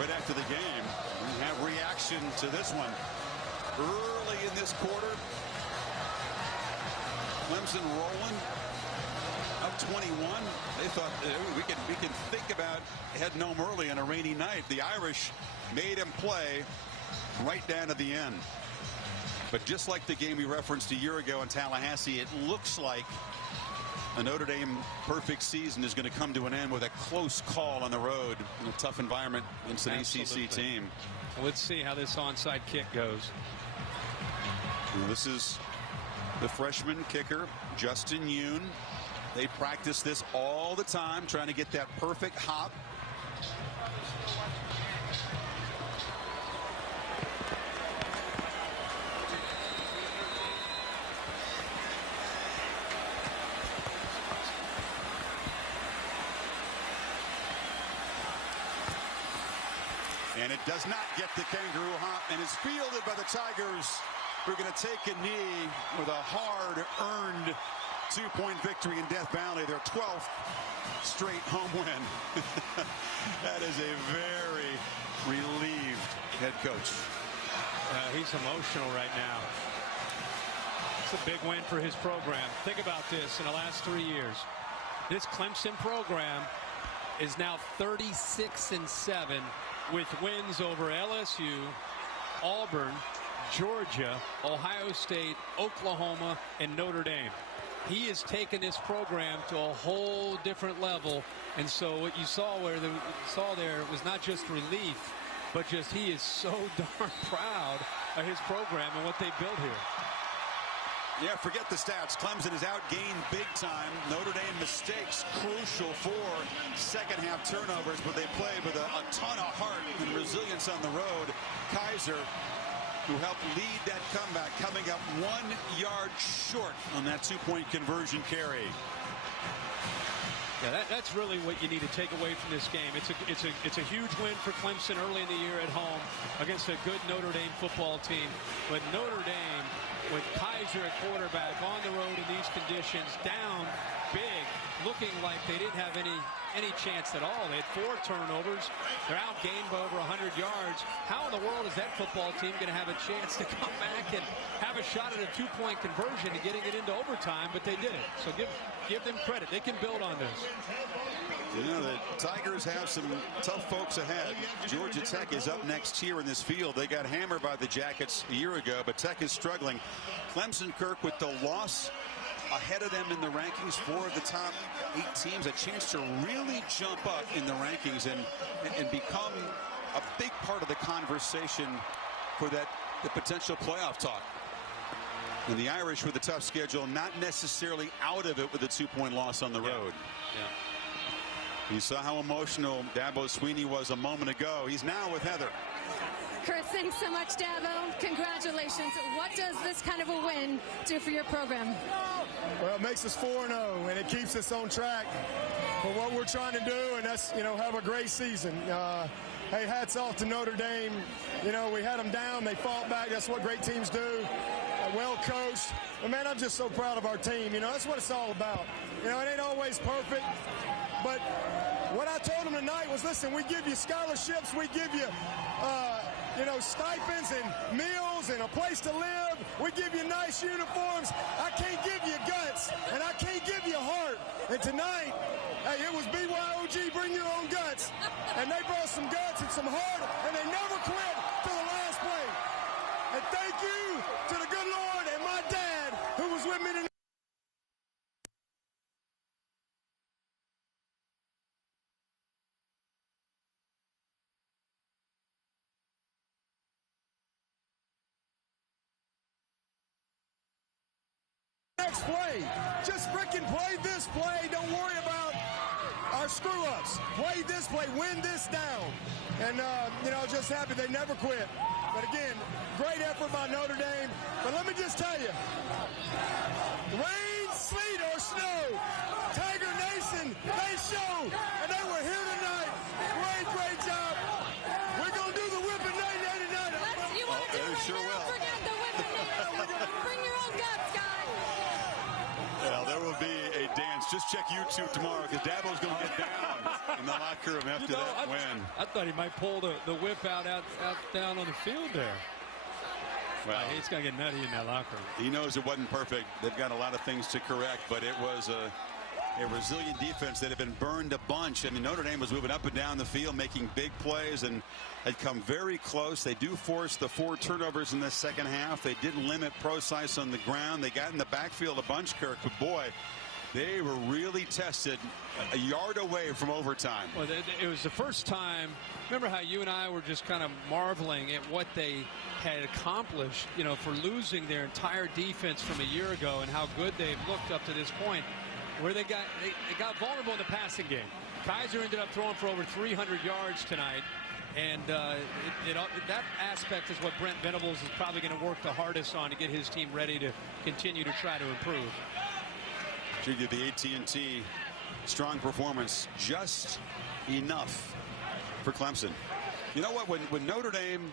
right after the game. We have reaction to this one. Early in this quarter, Clemson rolling up 21. They thought we can think about heading home early on a rainy night. The Irish made him play right down to the end. But just like the game we referenced a year ago in Tallahassee, it looks like a Notre Dame perfect season is going to come to an end with a close call on the road in a tough environment against an ACC team. Let's see how this onside kick goes. And this is the freshman kicker, Justin Yoon. They practice this all the time, trying to get that perfect hop. And it does not get the kangaroo hop, and is fielded by the Tigers, who are going to take a knee with a hard-earned 2-point victory in Death Valley, their 12th straight home win. That is a very relieved head coach. He's emotional right now. It's a big win for his program. Think about this in the last 3 years. This Clemson program is now 36-7 with wins over LSU, Auburn, Georgia, Ohio State, Oklahoma, and Notre Dame. He has taken this program to a whole different level. And so what you saw there was not just relief, but just he is so darn proud of his program and what they built here. Yeah, forget the stats. Clemson is outgained big time. Notre Dame mistakes crucial for second half turnovers, but they played with a ton of heart and resilience on the road. Kaiser, who helped lead that comeback, coming up 1 yard short on that 2-point conversion carry. Yeah, that's really what you need to take away from this game. It's a huge win for Clemson early in the year at home against a good Notre Dame football team. But Notre Dame, with Kaiser at quarterback on the road in these conditions, down big, looking like they didn't have any chance at all. They had 4 turnovers. They're outgained by over 100 yards. How in the world is that football team going to have a chance to come back and have a shot at a 2-point conversion and getting it into overtime? But they did it. So give them credit. They can build on this. You know, the Tigers have some tough folks ahead. Georgia Tech is up next here in this field. They got hammered by the Jackets a year ago, but Tech is struggling. Clemson, Kirk, with the loss ahead of them in the rankings, 4 of the top 8 teams, a chance to really jump up in the rankings and become a big part of the conversation for the potential playoff talk. And the Irish with a tough schedule, not necessarily out of it with a 2-point loss on the road. Yeah. You saw how emotional Dabo Swinney was a moment ago. He's now with Heather. Chris, thanks so much, Dabo. Congratulations. What does this kind of a win do for your program? Well, it makes us 4-0, and it keeps us on track for what we're trying to do, and that's, have a great season. Hey, hats off to Notre Dame. We had them down. They fought back. That's what great teams do. Well coached. But, man, I'm just so proud of our team. That's what it's all about. It ain't always perfect, but what I told them tonight was, listen, we give you scholarships, we give you, stipends and meals and a place to live. We give you nice uniforms. I can't give you guts, and I can't give you heart. And tonight, hey, it was BYOG, bring your own guts. And they brought some guts and some heart, and they never quit to the last play. And thank you to the good Lord and my dad who was with me tonight. Next play. Just freaking play this play. Don't worry about our screw-ups. Play this play. Win this down. And, just happy they never quit. But again, great effort by Notre Dame. But let me just tell you, rain, sleet, or snow, Tiger Nation, they show. And they were here tonight. Great job. We're going to do the whipping night. You want to do it? Sure will. Forget the whipping night. Bring your own guts, guys. Well, there will be a dance. Just check YouTube tomorrow because Dabo's going to get down in the locker room after that win. I thought he might pull the whip out down on the field there. Well, he's going to get nutty in that locker room. He knows it wasn't perfect. They've got a lot of things to correct, but it was a resilient defense that had been burned a bunch. I mean, Notre Dame was moving up and down the field, making big plays, and had come very close. They do force the 4 turnovers in the second half. They did limit Procise on the ground. They got in the backfield a bunch, Kirk, but boy, they were really tested a yard away from overtime. Well, it was the first time. Remember how you and I were just kind of marveling at what they had accomplished, for losing their entire defense from a year ago and how good they've looked up to this point, where they got vulnerable in the passing game. Kaiser ended up throwing for over 300 yards tonight. And that aspect is what Brent Venables is probably going to work the hardest on to get his team ready to continue to try to improve. Treated the AT&T strong performance, just enough for Clemson. You know what? When Notre Dame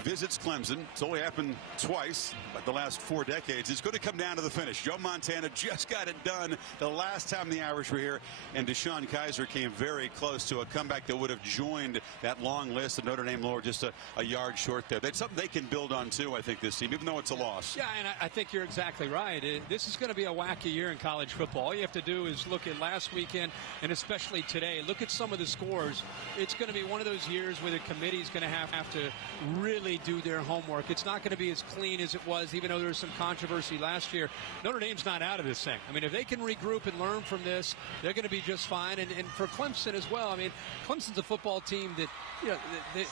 visits Clemson. It's only happened twice, but the last 4 decades. It's going to come down to the finish. Joe Montana just got it done the last time the Irish were here, and DeShone Kizer came very close to a comeback that would have joined that long list of Notre Dame lore, just a yard short there. That's something they can build on too, I think, this team, even though it's a loss. Yeah, and I think you're exactly right. This is going to be a wacky year in college football. All you have to do is look at last weekend, and especially today. Look at some of the scores. It's going to be one of those years where the committee is going to have to really do their homework. It's not going to be as clean as it was, even though there was some controversy last year. Notre Dame's not out of this thing. I mean, if they can regroup and learn from this, they're going to be just fine. And for Clemson as well, I mean, Clemson's a football team that, you know,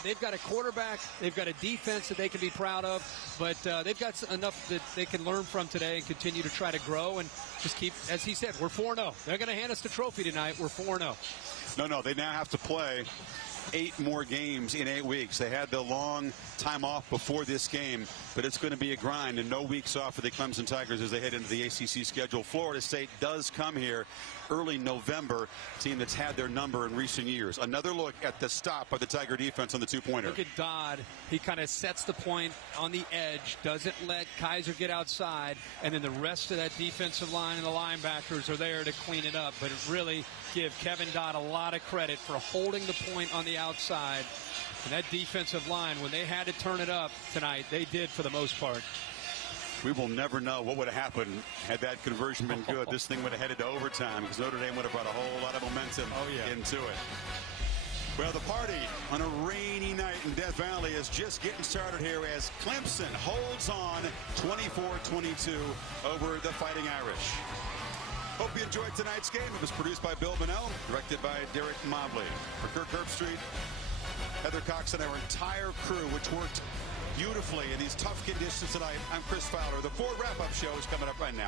they've got a quarterback, they've got a defense that they can be proud of, but they've got enough that they can learn from today and continue to try to grow and just keep, as he said, we're 4-0. They're going to hand us the trophy tonight. We're 4-0. No, they now have to play 8 more games in 8 weeks. They had the long time off before this game, but it's going to be a grind and no weeks off for the Clemson Tigers as they head into the ACC schedule. Florida State does come here early November, a team that's had their number in recent years. Another look at the stop by the Tiger defense on the 2-pointer. Look at Dodd. He kind of sets the point on the edge, doesn't let Kizer get outside, and then the rest of that defensive line and the linebackers are there to clean it up. But it really give Kevin Dodd a lot of credit for holding the point on the outside. And that defensive line, when they had to turn it up tonight, they did for the most part. We will never know what would have happened had that conversion been good. This thing would have headed to overtime because Notre Dame would have brought a whole lot of momentum into it. Well, the party on a rainy night in Death Valley is just getting started here as Clemson holds on 24-22 over the Fighting Irish. Hope you enjoyed tonight's game. It was produced by Bill Bonnell, directed by Derek Mobley. For Kirk Herbstreit, Heather Cox, and our entire crew, which worked beautifully in these tough conditions tonight, I'm Chris Fowler. The Ford Wrap-Up Show is coming up right now.